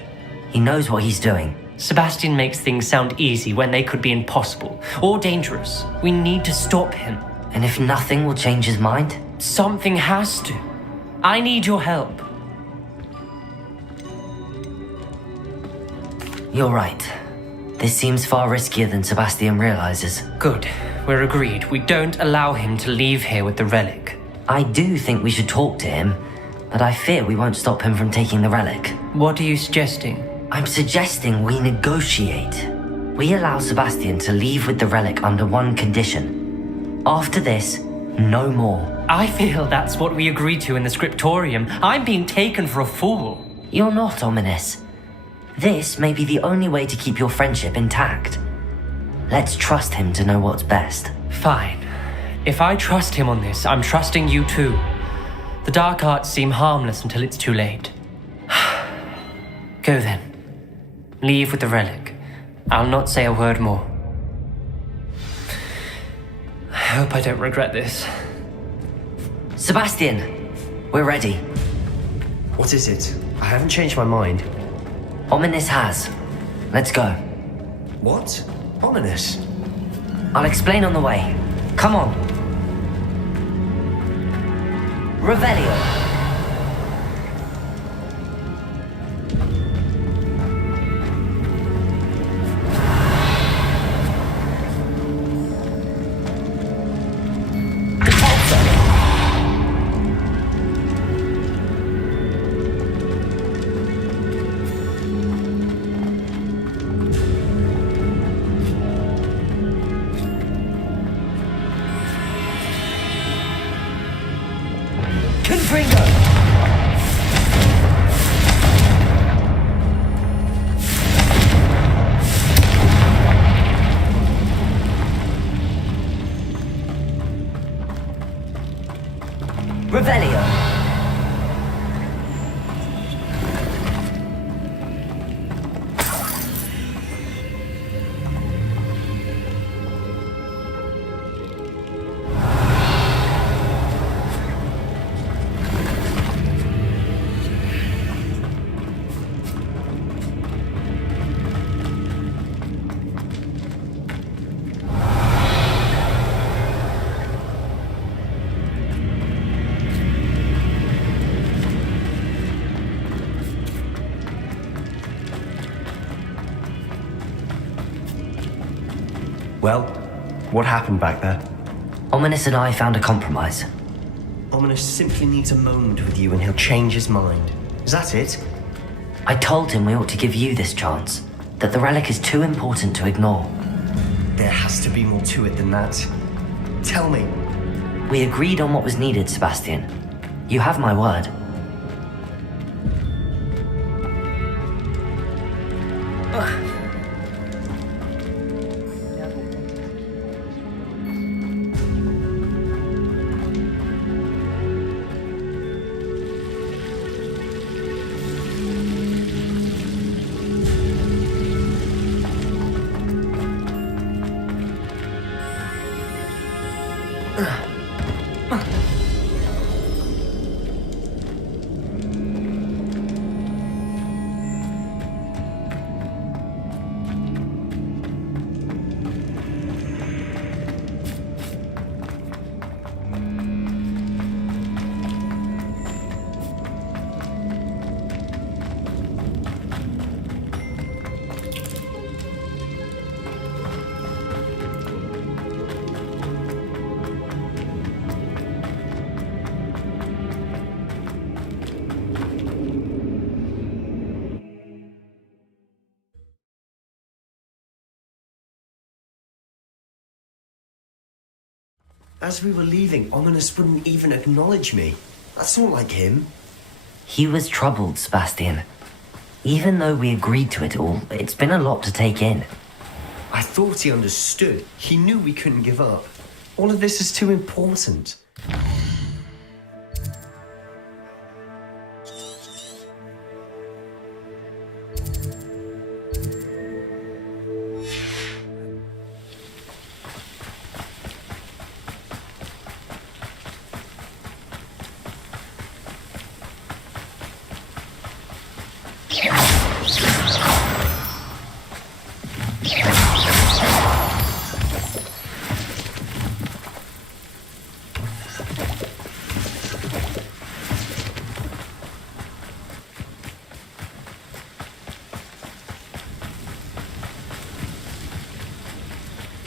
He knows what he's doing. Sebastian makes things sound easy when they could be impossible or dangerous. We need to stop him. And if nothing will change his mind? Something has to. I need your help. You're right. This seems far riskier than Sebastian realizes. Good. We're agreed. We don't allow him to leave here with the relic. I do think we should talk to him, but I fear we won't stop him from taking the relic. What are you suggesting? I'm suggesting we negotiate. We allow Sebastian to leave with the relic under one condition. After this, no more. I feel that's what we agreed to in the scriptorium. I'm being taken for a fool. You're not, Ominous. This may be the only way to keep your friendship intact. Let's trust him to know what's best. Fine. If I trust him on this, I'm trusting you too. The dark arts seem harmless until it's too late. Go then. Leave with the relic. I'll not say a word more. I hope I don't regret this. Sebastian, we're ready. What is it? I haven't changed my mind. Ominous has. Let's go. What? Ominous? I'll explain on the way. Come on. Revelio. Confringo! Well, what happened back there? Ominous and I found a compromise. Ominous simply needs a moment with you and he'll change his mind. Is that it? I told him we ought to give you this chance, that the relic is too important to ignore. There has to be more to it than that. Tell me. We agreed on what was needed, Sebastian. You have my word. As we were leaving, Ominous wouldn't even acknowledge me. That's not like him. He was troubled, Sebastian. Even though we agreed to it all, it's been a lot to take in. I thought he understood. He knew we couldn't give up. All of this is too important.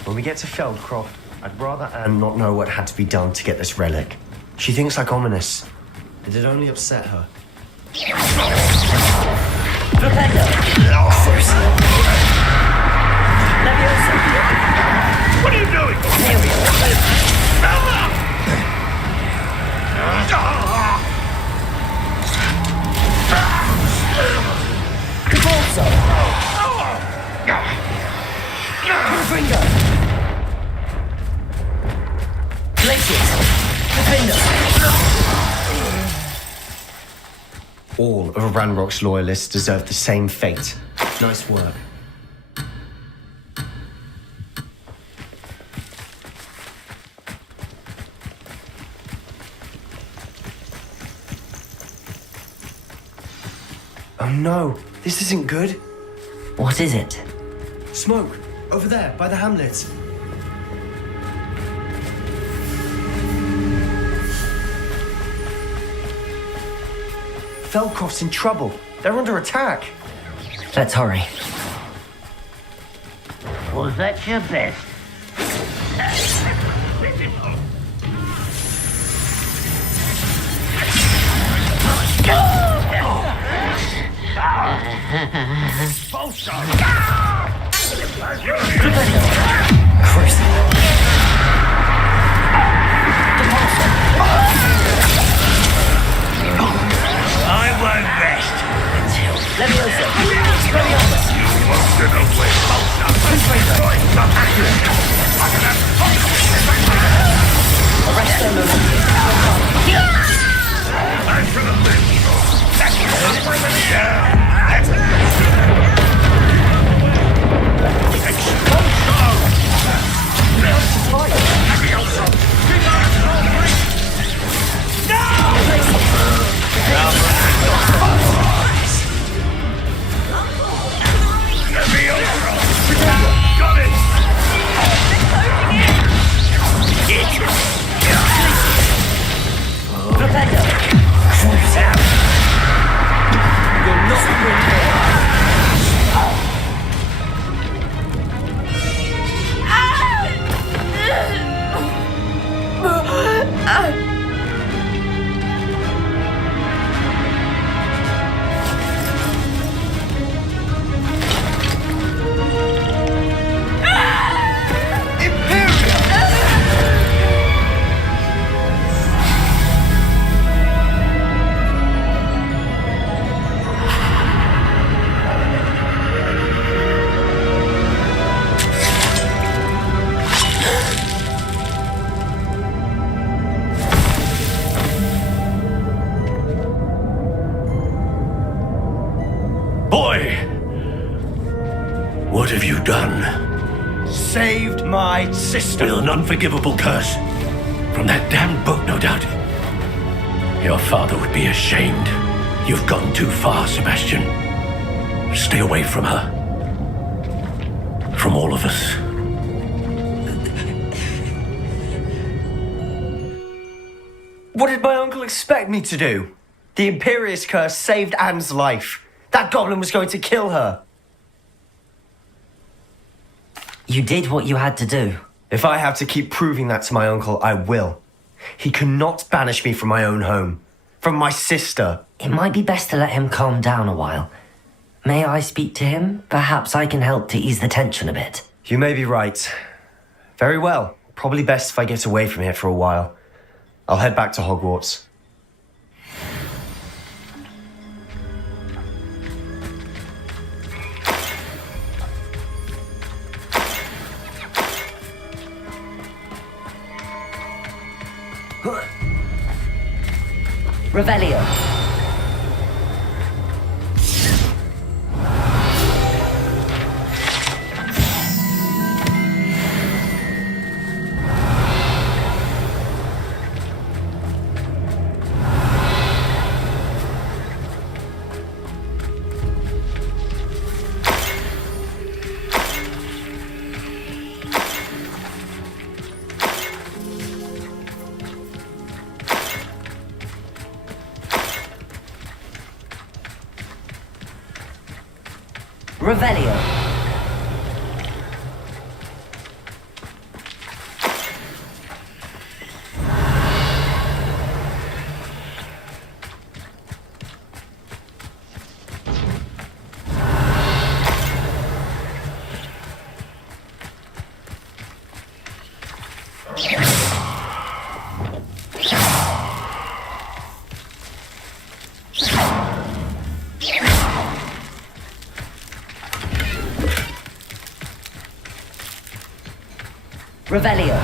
When we get to Feldcroft, I'd rather Anne not know what had to be done to get this relic. She thinks like Ominous. It'd only upset her. What are you doing? All of Ranrock's loyalists deserve the same fate. Nice work. Oh no, this isn't good. What is it? Smoke, over there, by the hamlet. Feldcroft's in trouble. They're under attack. Let's hurry. Was that your best? I won't rest until Leviosa! You must get away! Arrest them! I'm for the list! That's Got it! Protect us! Boy! What have you done? Saved my sister. With an unforgivable curse. From that damned book, no doubt. Your father would be ashamed. You've gone too far, Sebastian. Stay away from her. From all of us. What did my uncle expect me to do? The Imperious curse saved Anne's life. That goblin was going to kill her. You did what you had to do. If I have to keep proving that to my uncle, I will. He cannot banish me from my own home. From my sister. It might be best to let him calm down a while. May I speak to him? Perhaps I can help to ease the tension a bit. You may be right. Very well. Probably best if I get away from here for a while. I'll head back to Hogwarts. Revelio. Revelio. Revelio.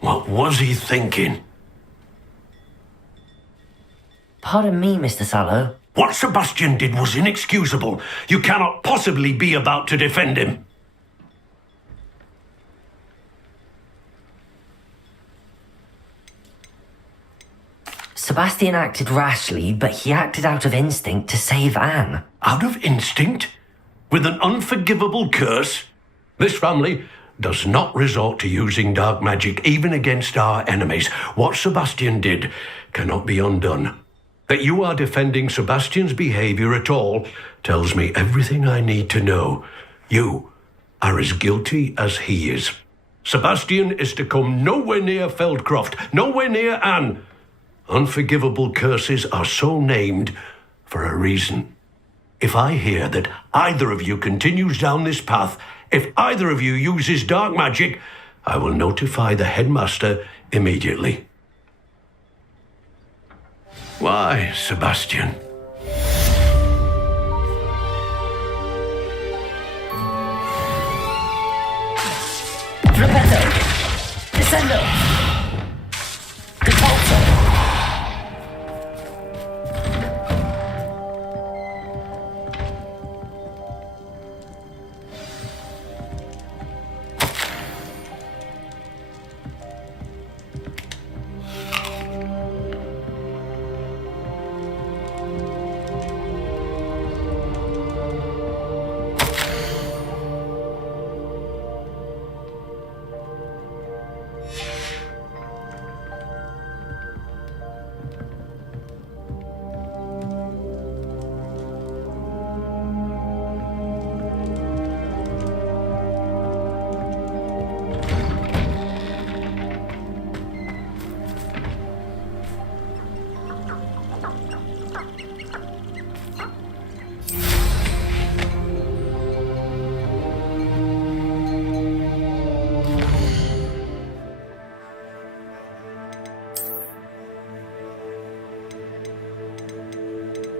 What was he thinking? Pardon me, Mr. Sallow. What Sebastian did was inexcusable. You cannot possibly be about to defend him. Sebastian acted rashly, but he acted out of instinct to save Anne. Out of instinct? With an unforgivable curse? This family does not resort to using dark magic even against our enemies. What Sebastian did cannot be undone. That you are defending Sebastian's behavior at all tells me everything I need to know. You are as guilty as he is. Sebastian is to come nowhere near Feldcroft, nowhere near Anne. Unforgivable curses are so named for a reason. If I hear that either of you continues down this path, if either of you uses dark magic, I will notify the headmaster immediately. Why, Sebastian? Repetto. Descendo. Repulso.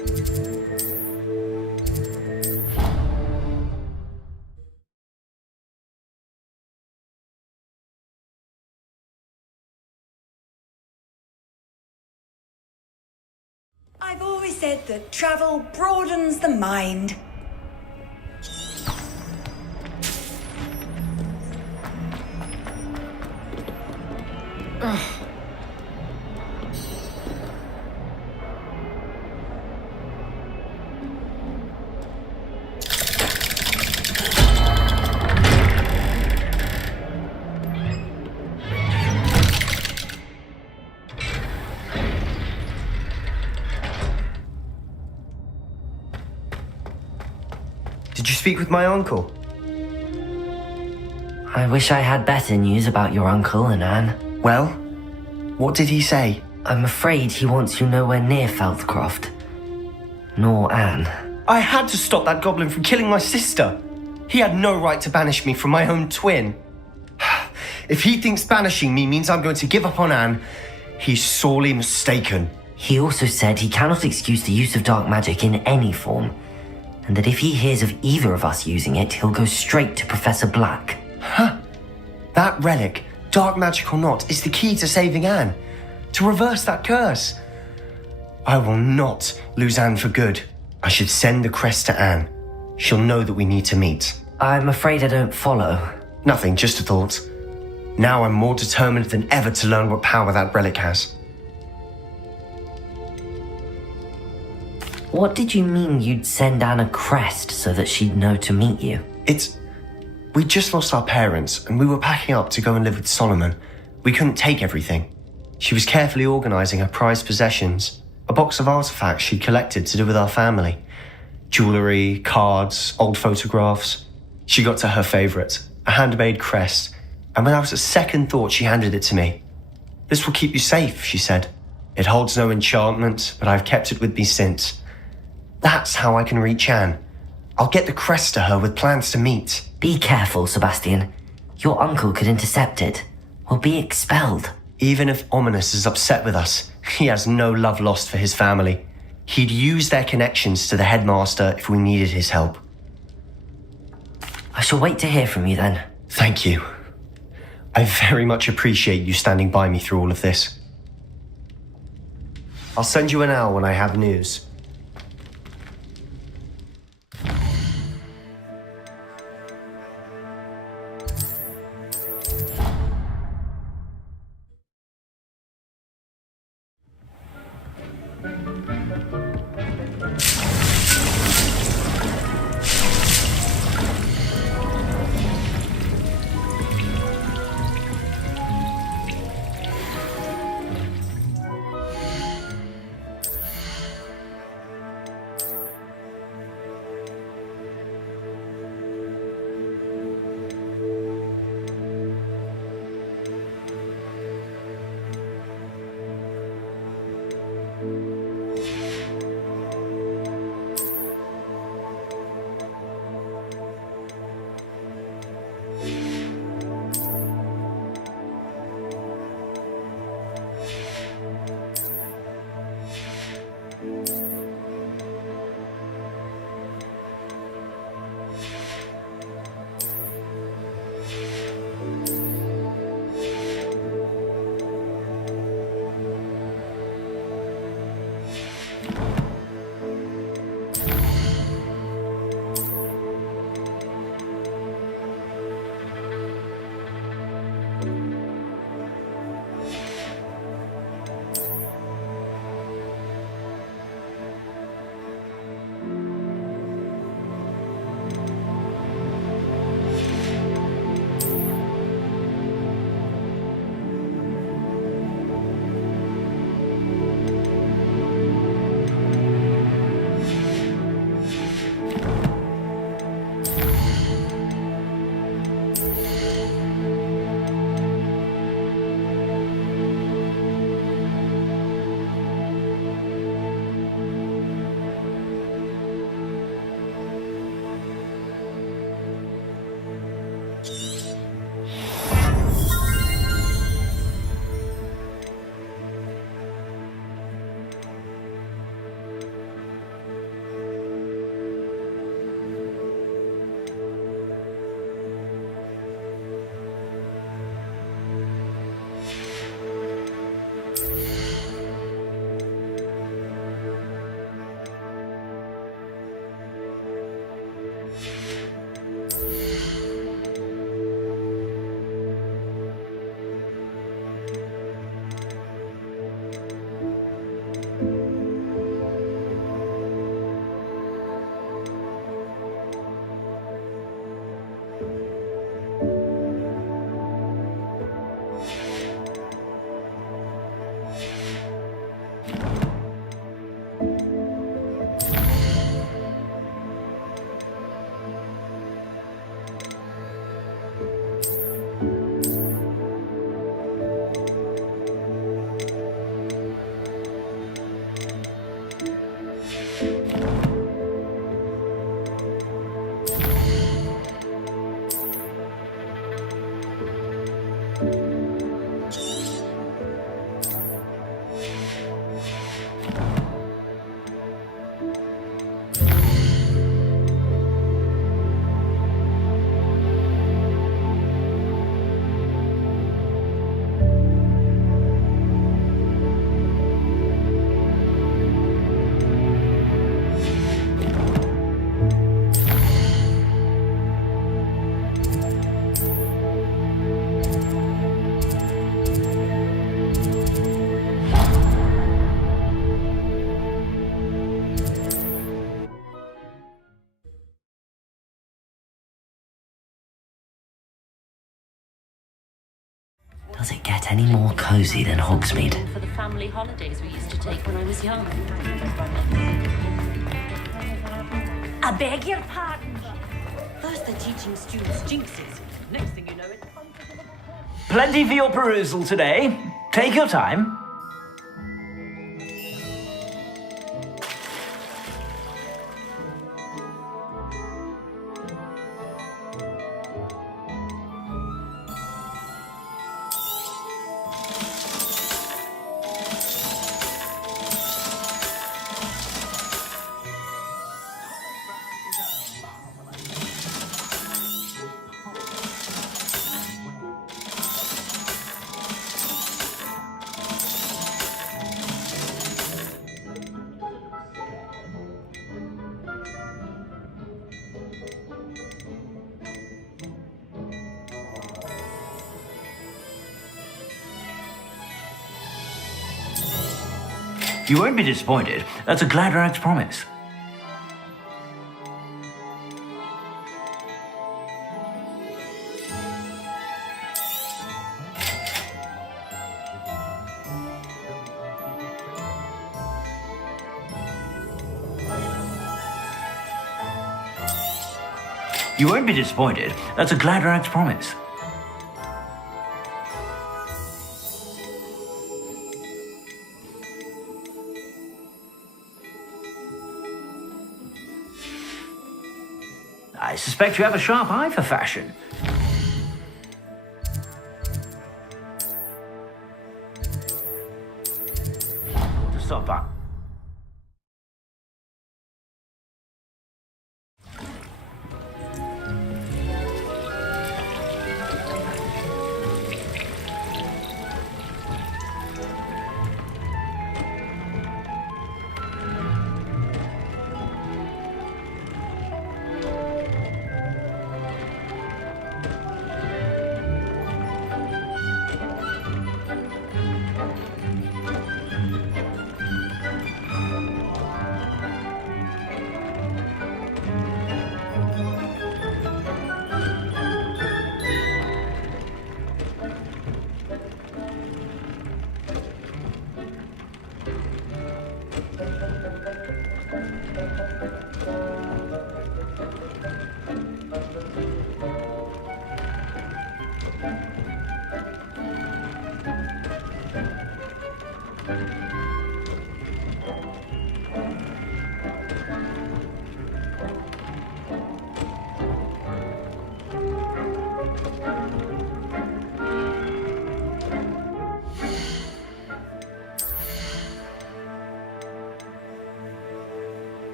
I've always said that travel broadens the mind. Did you speak with my uncle? I wish I had better news about your uncle and Anne. Well, what did he say? I'm afraid he wants you nowhere near Feldcroft. Nor Anne. I had to stop that goblin from killing my sister. He had no right to banish me from my own twin. If he thinks banishing me means I'm going to give up on Anne, he's sorely mistaken. He also said he cannot excuse the use of dark magic in any form, and that if he hears of either of us using it, he'll go straight to Professor Black. Huh. That relic, dark magic or not, is the key to saving Anne. To reverse that curse. I will not lose Anne for good. I should send the crest to Anne. She'll know that we need to meet. I'm afraid I don't follow. Nothing, just a thought. Now I'm more determined than ever to learn what power that relic has. What did you mean you'd send Anne a crest so that she'd know to meet you? We just lost our parents, and we were packing up to go and live with Solomon. We couldn't take everything. She was carefully organising her prized possessions, a box of artifacts she'd collected to do with our family. Jewellery, cards, old photographs. She got to her favourite, a handmade crest, and without a second thought she handed it to me. "This will keep you safe," she said. "It holds no enchantment, but I've kept it with me since. That's how I can reach Anne. I'll get the crest to her with plans to meet." Be careful, Sebastian. Your uncle could intercept it. We'll be expelled. Even if Ominous is upset with us, he has no love lost for his family. He'd use their connections to the headmaster if we needed his help. I shall wait to hear from you then. Thank you. I very much appreciate you standing by me through all of this. I'll send you an hour when I have news. Does it get any more cozy than Hogsmeade? For the family holidays we used to take when I was young. I beg your pardon. First they're teaching students jinxes. Next thing you know, it's Plenty for your perusal today. Take your time. You won't be disappointed. That's a Gladrag's promise. You won't be disappointed. That's a Gladrag's promise. I suspect you have a sharp eye for fashion. Just stop by.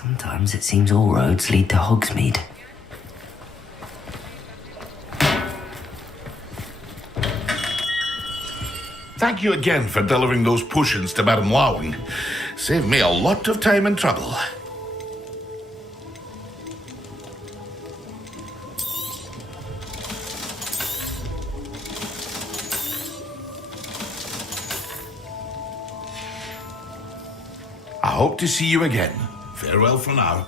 Sometimes it seems all roads lead to Hogsmeade. Thank you again for delivering those potions to Madame Lowing. Saved me a lot of time and trouble. I hope to see you again. Farewell for now.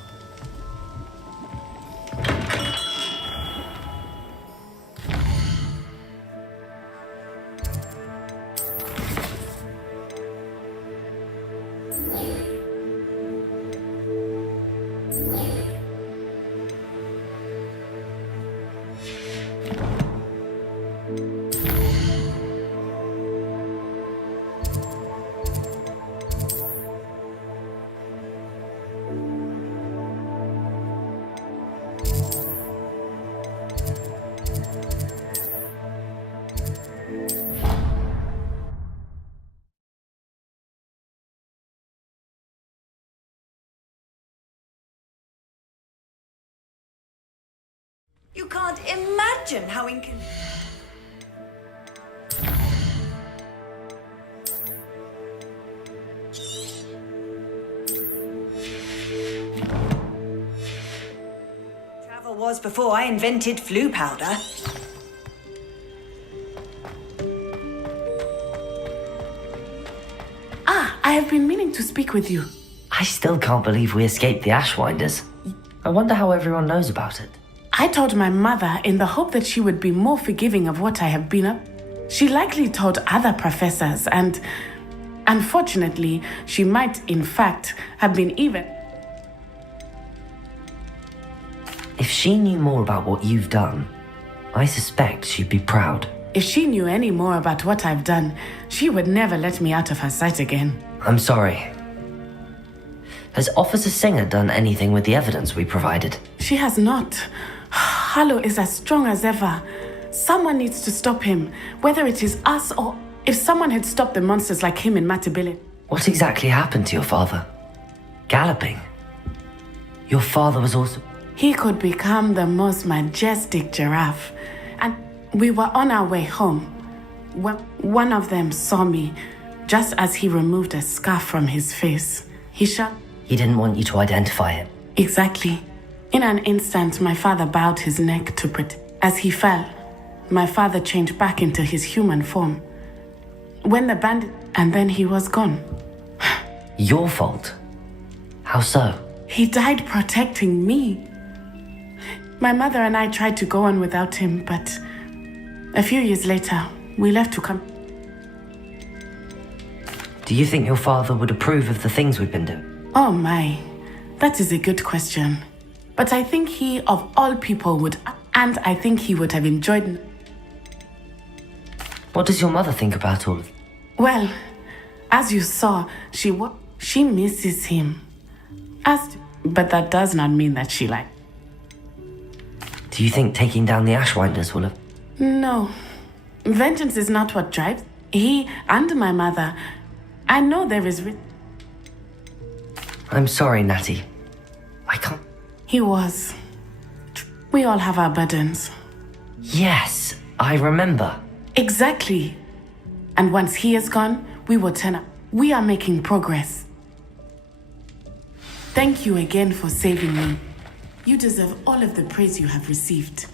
You can't imagine how travel was before I invented flu powder. I have been meaning to speak with you. I still can't believe we escaped the Ashwinders. I wonder how everyone knows about it. I told my mother in the hope that she would be more forgiving of what I have been up. She likely told other professors, and unfortunately, she might in fact have been even. If she knew more about what you've done, I suspect she'd be proud. If she knew any more about what I've done, she would never let me out of her sight again. I'm sorry. Has Officer Singer done anything with the evidence we provided? She has not. Harlow is as strong as ever. Someone needs to stop him, whether it is us or if someone had stopped the monsters like him in Matabele. What exactly happened to your father? Galloping? Your father was also... He could become the most majestic giraffe. And we were on our way home when one of them saw me just as he removed a scarf from his face. He shot. He didn't want you to identify him. Exactly. In an instant, my father bowed his neck to protect. As he fell, my father changed back into his human form. When the bandit... and then he was gone. Your fault? How so? He died protecting me. My mother and I tried to go on without him, but a few years later, we left to come. Do you think your father would approve of the things we've been doing? Oh my, that is a good question. But I think he, of all people, would, and I think he would have enjoyed. What does your mother think about all of it? Well, as you saw, she misses him. But that does not mean that she likes. Do you think taking down the Ashwinders will have... No. Vengeance is not what drives. He and my mother. I know there is... I'm sorry, Natty. I can't... He was. We all have our burdens. Yes, I remember. Exactly. And once he is gone, we will turn up. We are making progress. Thank you again for saving me. You deserve all of the praise you have received.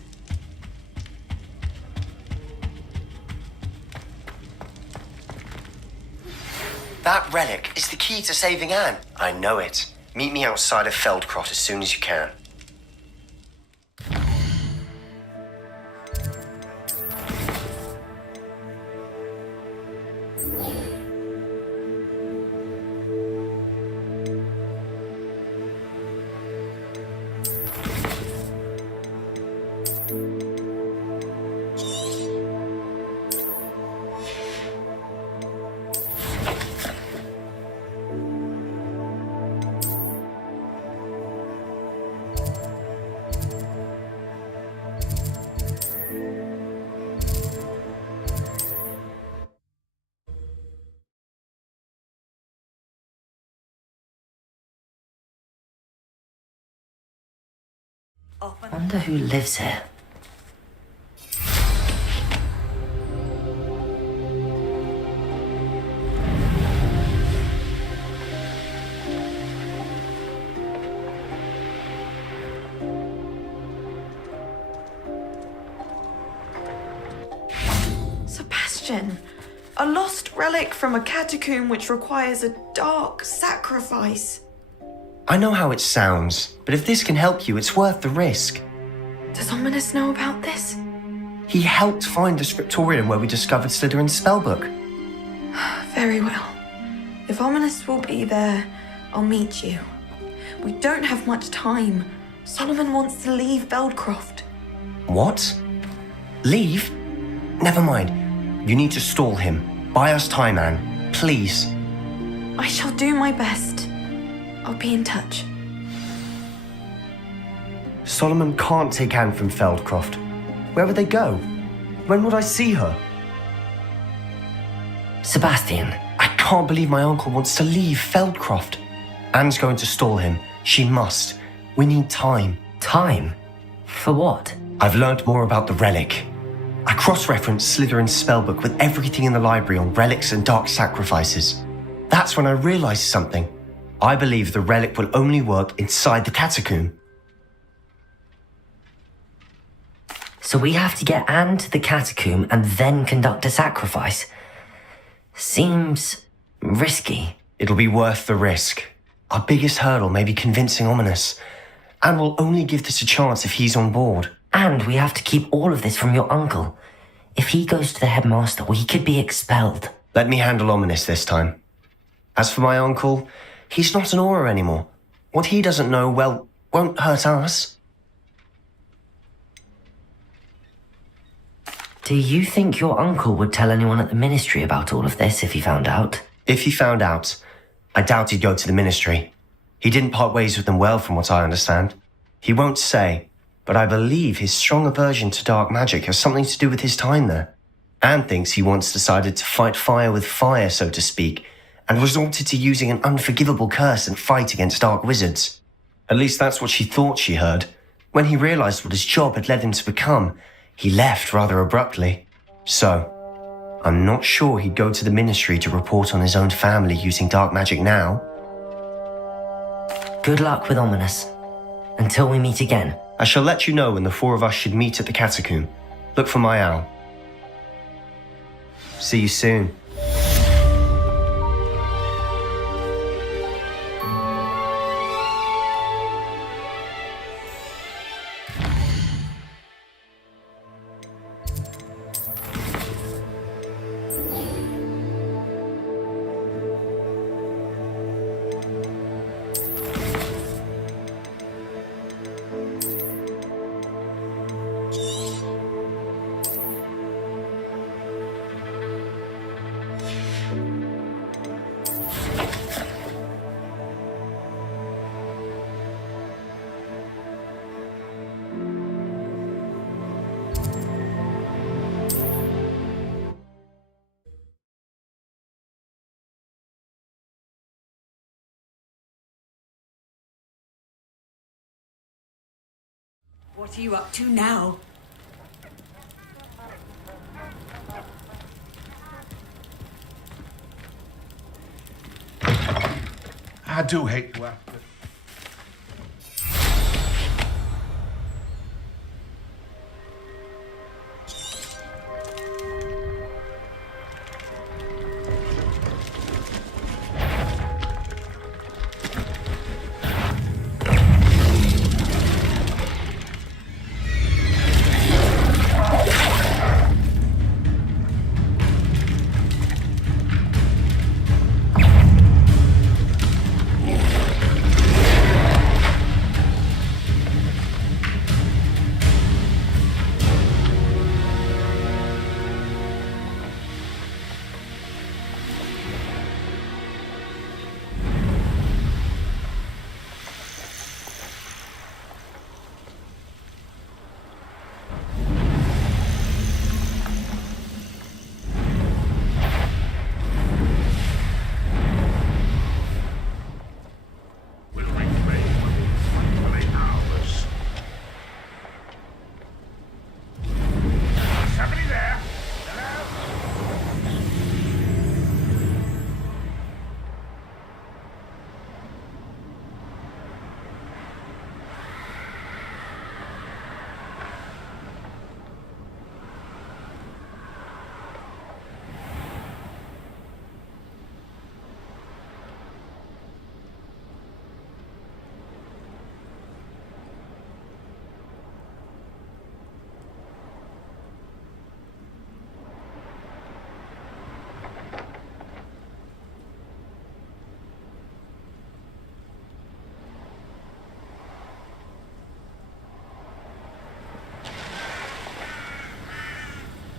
That relic is the key to saving Anne. I know it. Meet me outside of Feldcrot as soon as you can. Wonder who lives here. Sebastian, a lost relic from a catacomb which requires a dark sacrifice. I know how it sounds, but if this can help you, it's worth the risk. Does Ominous know about this? He helped find the scriptorium where we discovered Slytherin's spellbook. Very well. If Ominous will be there, I'll meet you. We don't have much time. Solomon wants to leave Beldcroft. What? Leave? Never mind. You need to stall him. Buy us time, Anne. Please. I shall do my best. I'll be in touch. Solomon can't take Anne from Feldcroft. Where would they go? When would I see her? Sebastian. I can't believe my uncle wants to leave Feldcroft. Anne's going to stall him. She must. We need time. Time? For what? I've learned more about the relic. I cross-referenced Slytherin's spellbook with everything in the library on relics and dark sacrifices. That's when I realized something. I believe the relic will only work inside the catacomb. So we have to get Anne to the catacomb and then conduct a sacrifice? Seems risky. It'll be worth the risk. Our biggest hurdle may be convincing Ominous. Anne will only give this a chance if he's on board. And we have to keep all of this from your uncle. If he goes to the headmaster, he could be expelled. Let me handle Ominous this time. As for my uncle, he's not an Auror anymore. What he doesn't know, well, won't hurt us. Do you think your uncle would tell anyone at the ministry about all of this if he found out? If he found out, I doubt he'd go to the ministry. He didn't part ways with them well, from what I understand. He won't say, but I believe his strong aversion to dark magic has something to do with his time there. Anne thinks he once decided to fight fire with fire, so to speak, and resorted to using an unforgivable curse and fight against dark wizards. At least that's what she thought she heard. When he realized what his job had led him to become, he left rather abruptly. So, I'm not sure he'd go to the ministry to report on his own family using dark magic now. Good luck with Ominous. Until we meet again. I shall let you know when the four of us should meet at the catacomb. Look for my owl. See you soon. What are you up to now? I do hate to have to...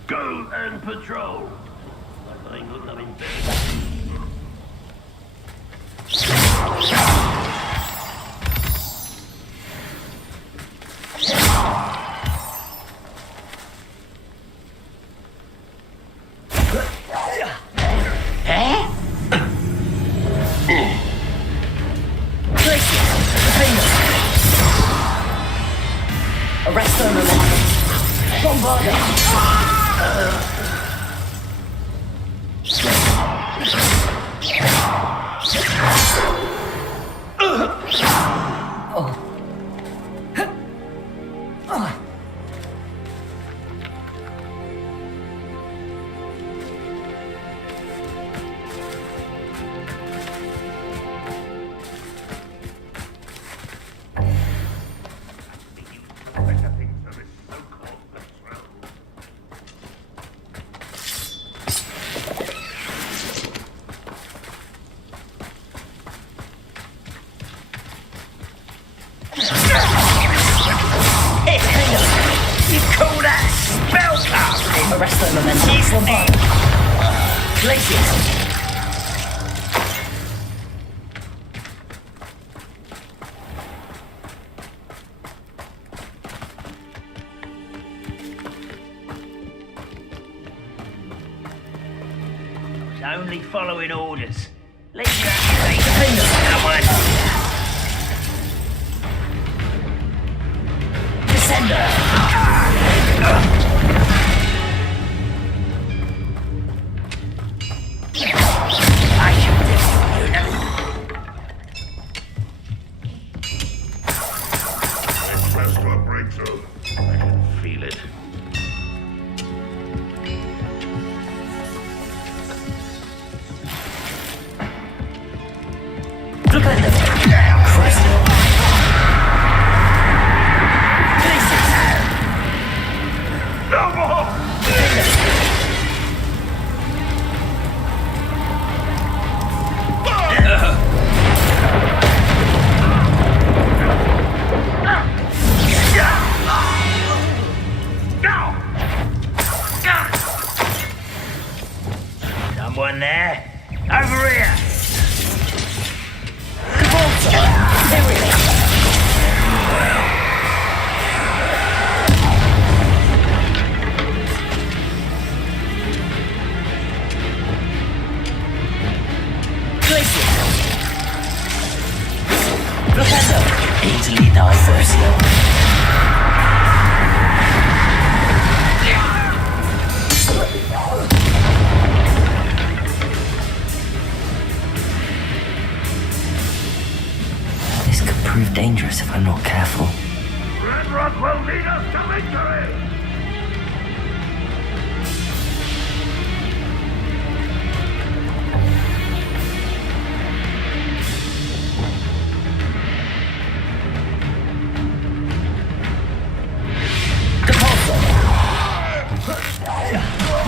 Go and patrol. Arrest them, bombard them. You call that spellcasting? Arrest them, momentum. Bombard. Glaciers. Only following orders. Leave that Descender. I should do, you know. It's best to a breakthrough. I can feel it. Someone there? Over here! Easily diverse. This could prove dangerous if I'm not careful. Red Rock will lead us to victory!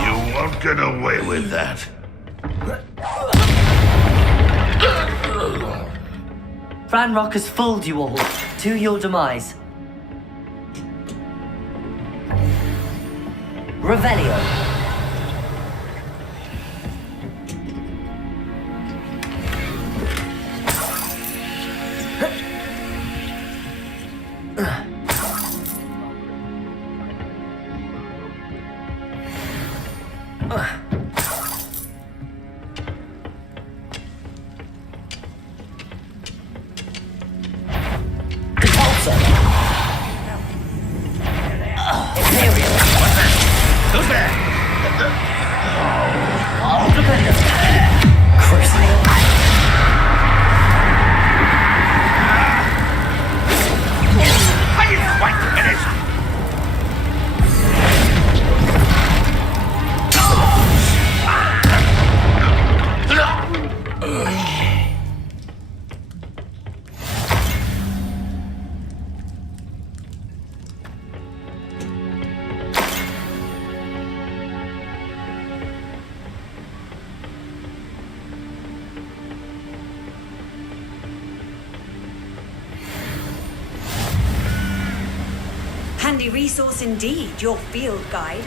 You won't get away with that. Ranrock has fooled you all, to your demise. Revelio. Handy resource indeed, your field guide.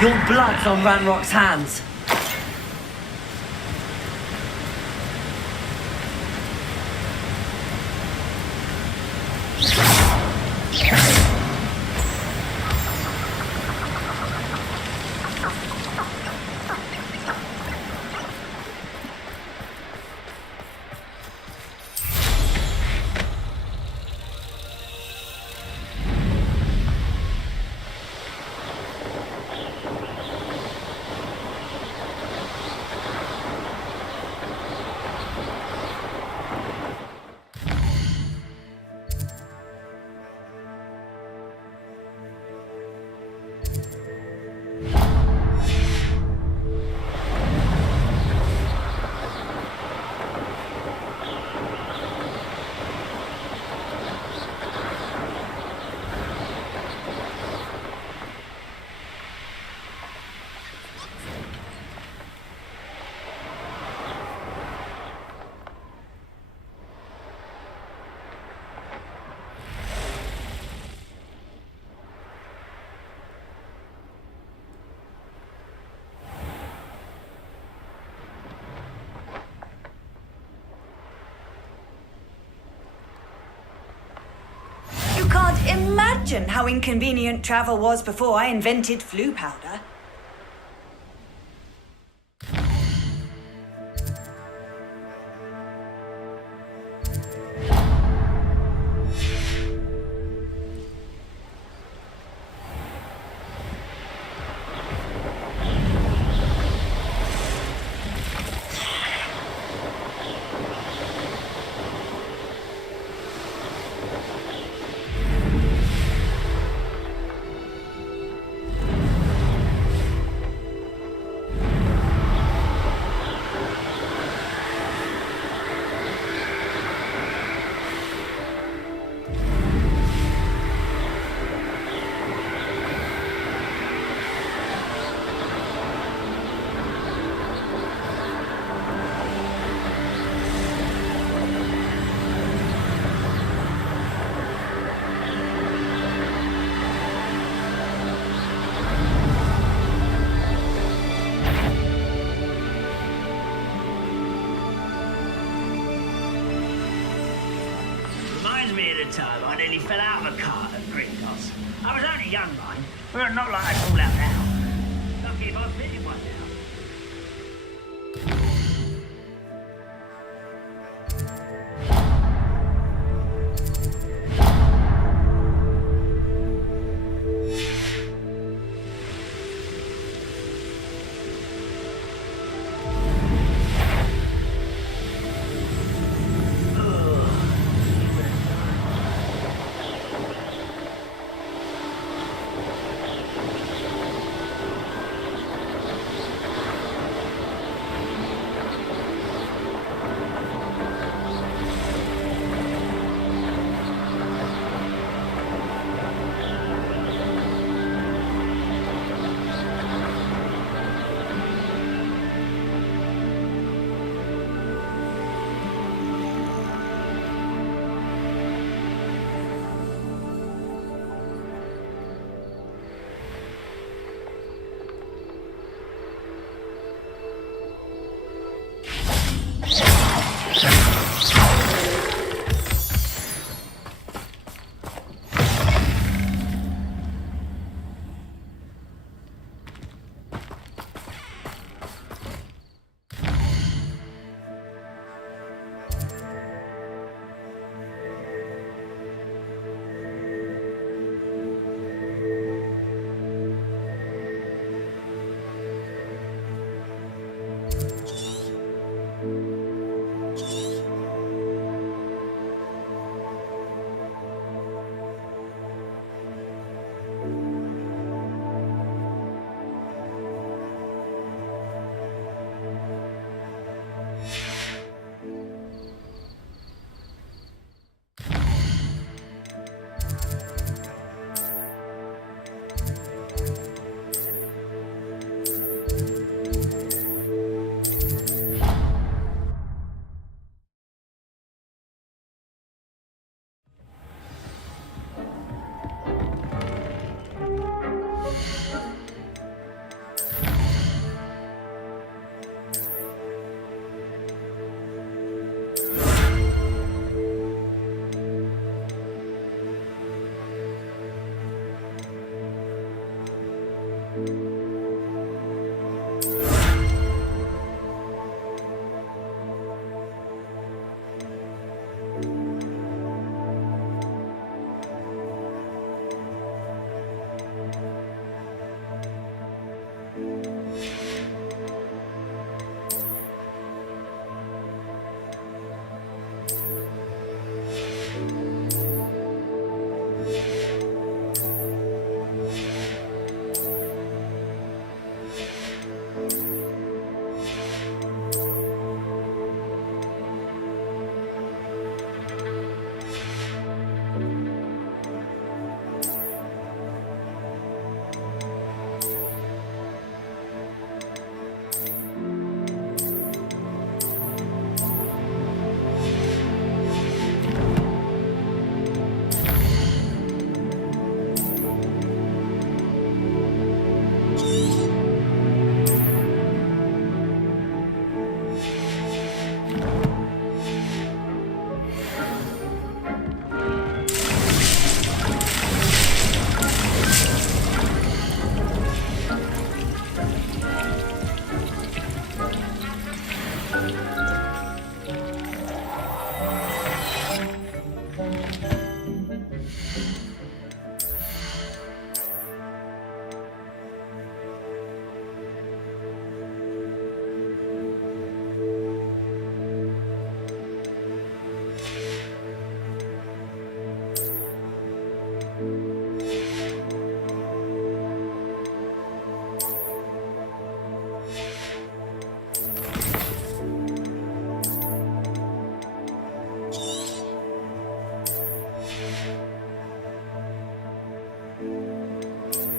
Your blood's on Ranrock's hands. Imagine how inconvenient travel was before I invented flu powder. Time I nearly fell out of a cart at Gringotts. I was only young, mind. We're not like I fall out now. Lucky if I was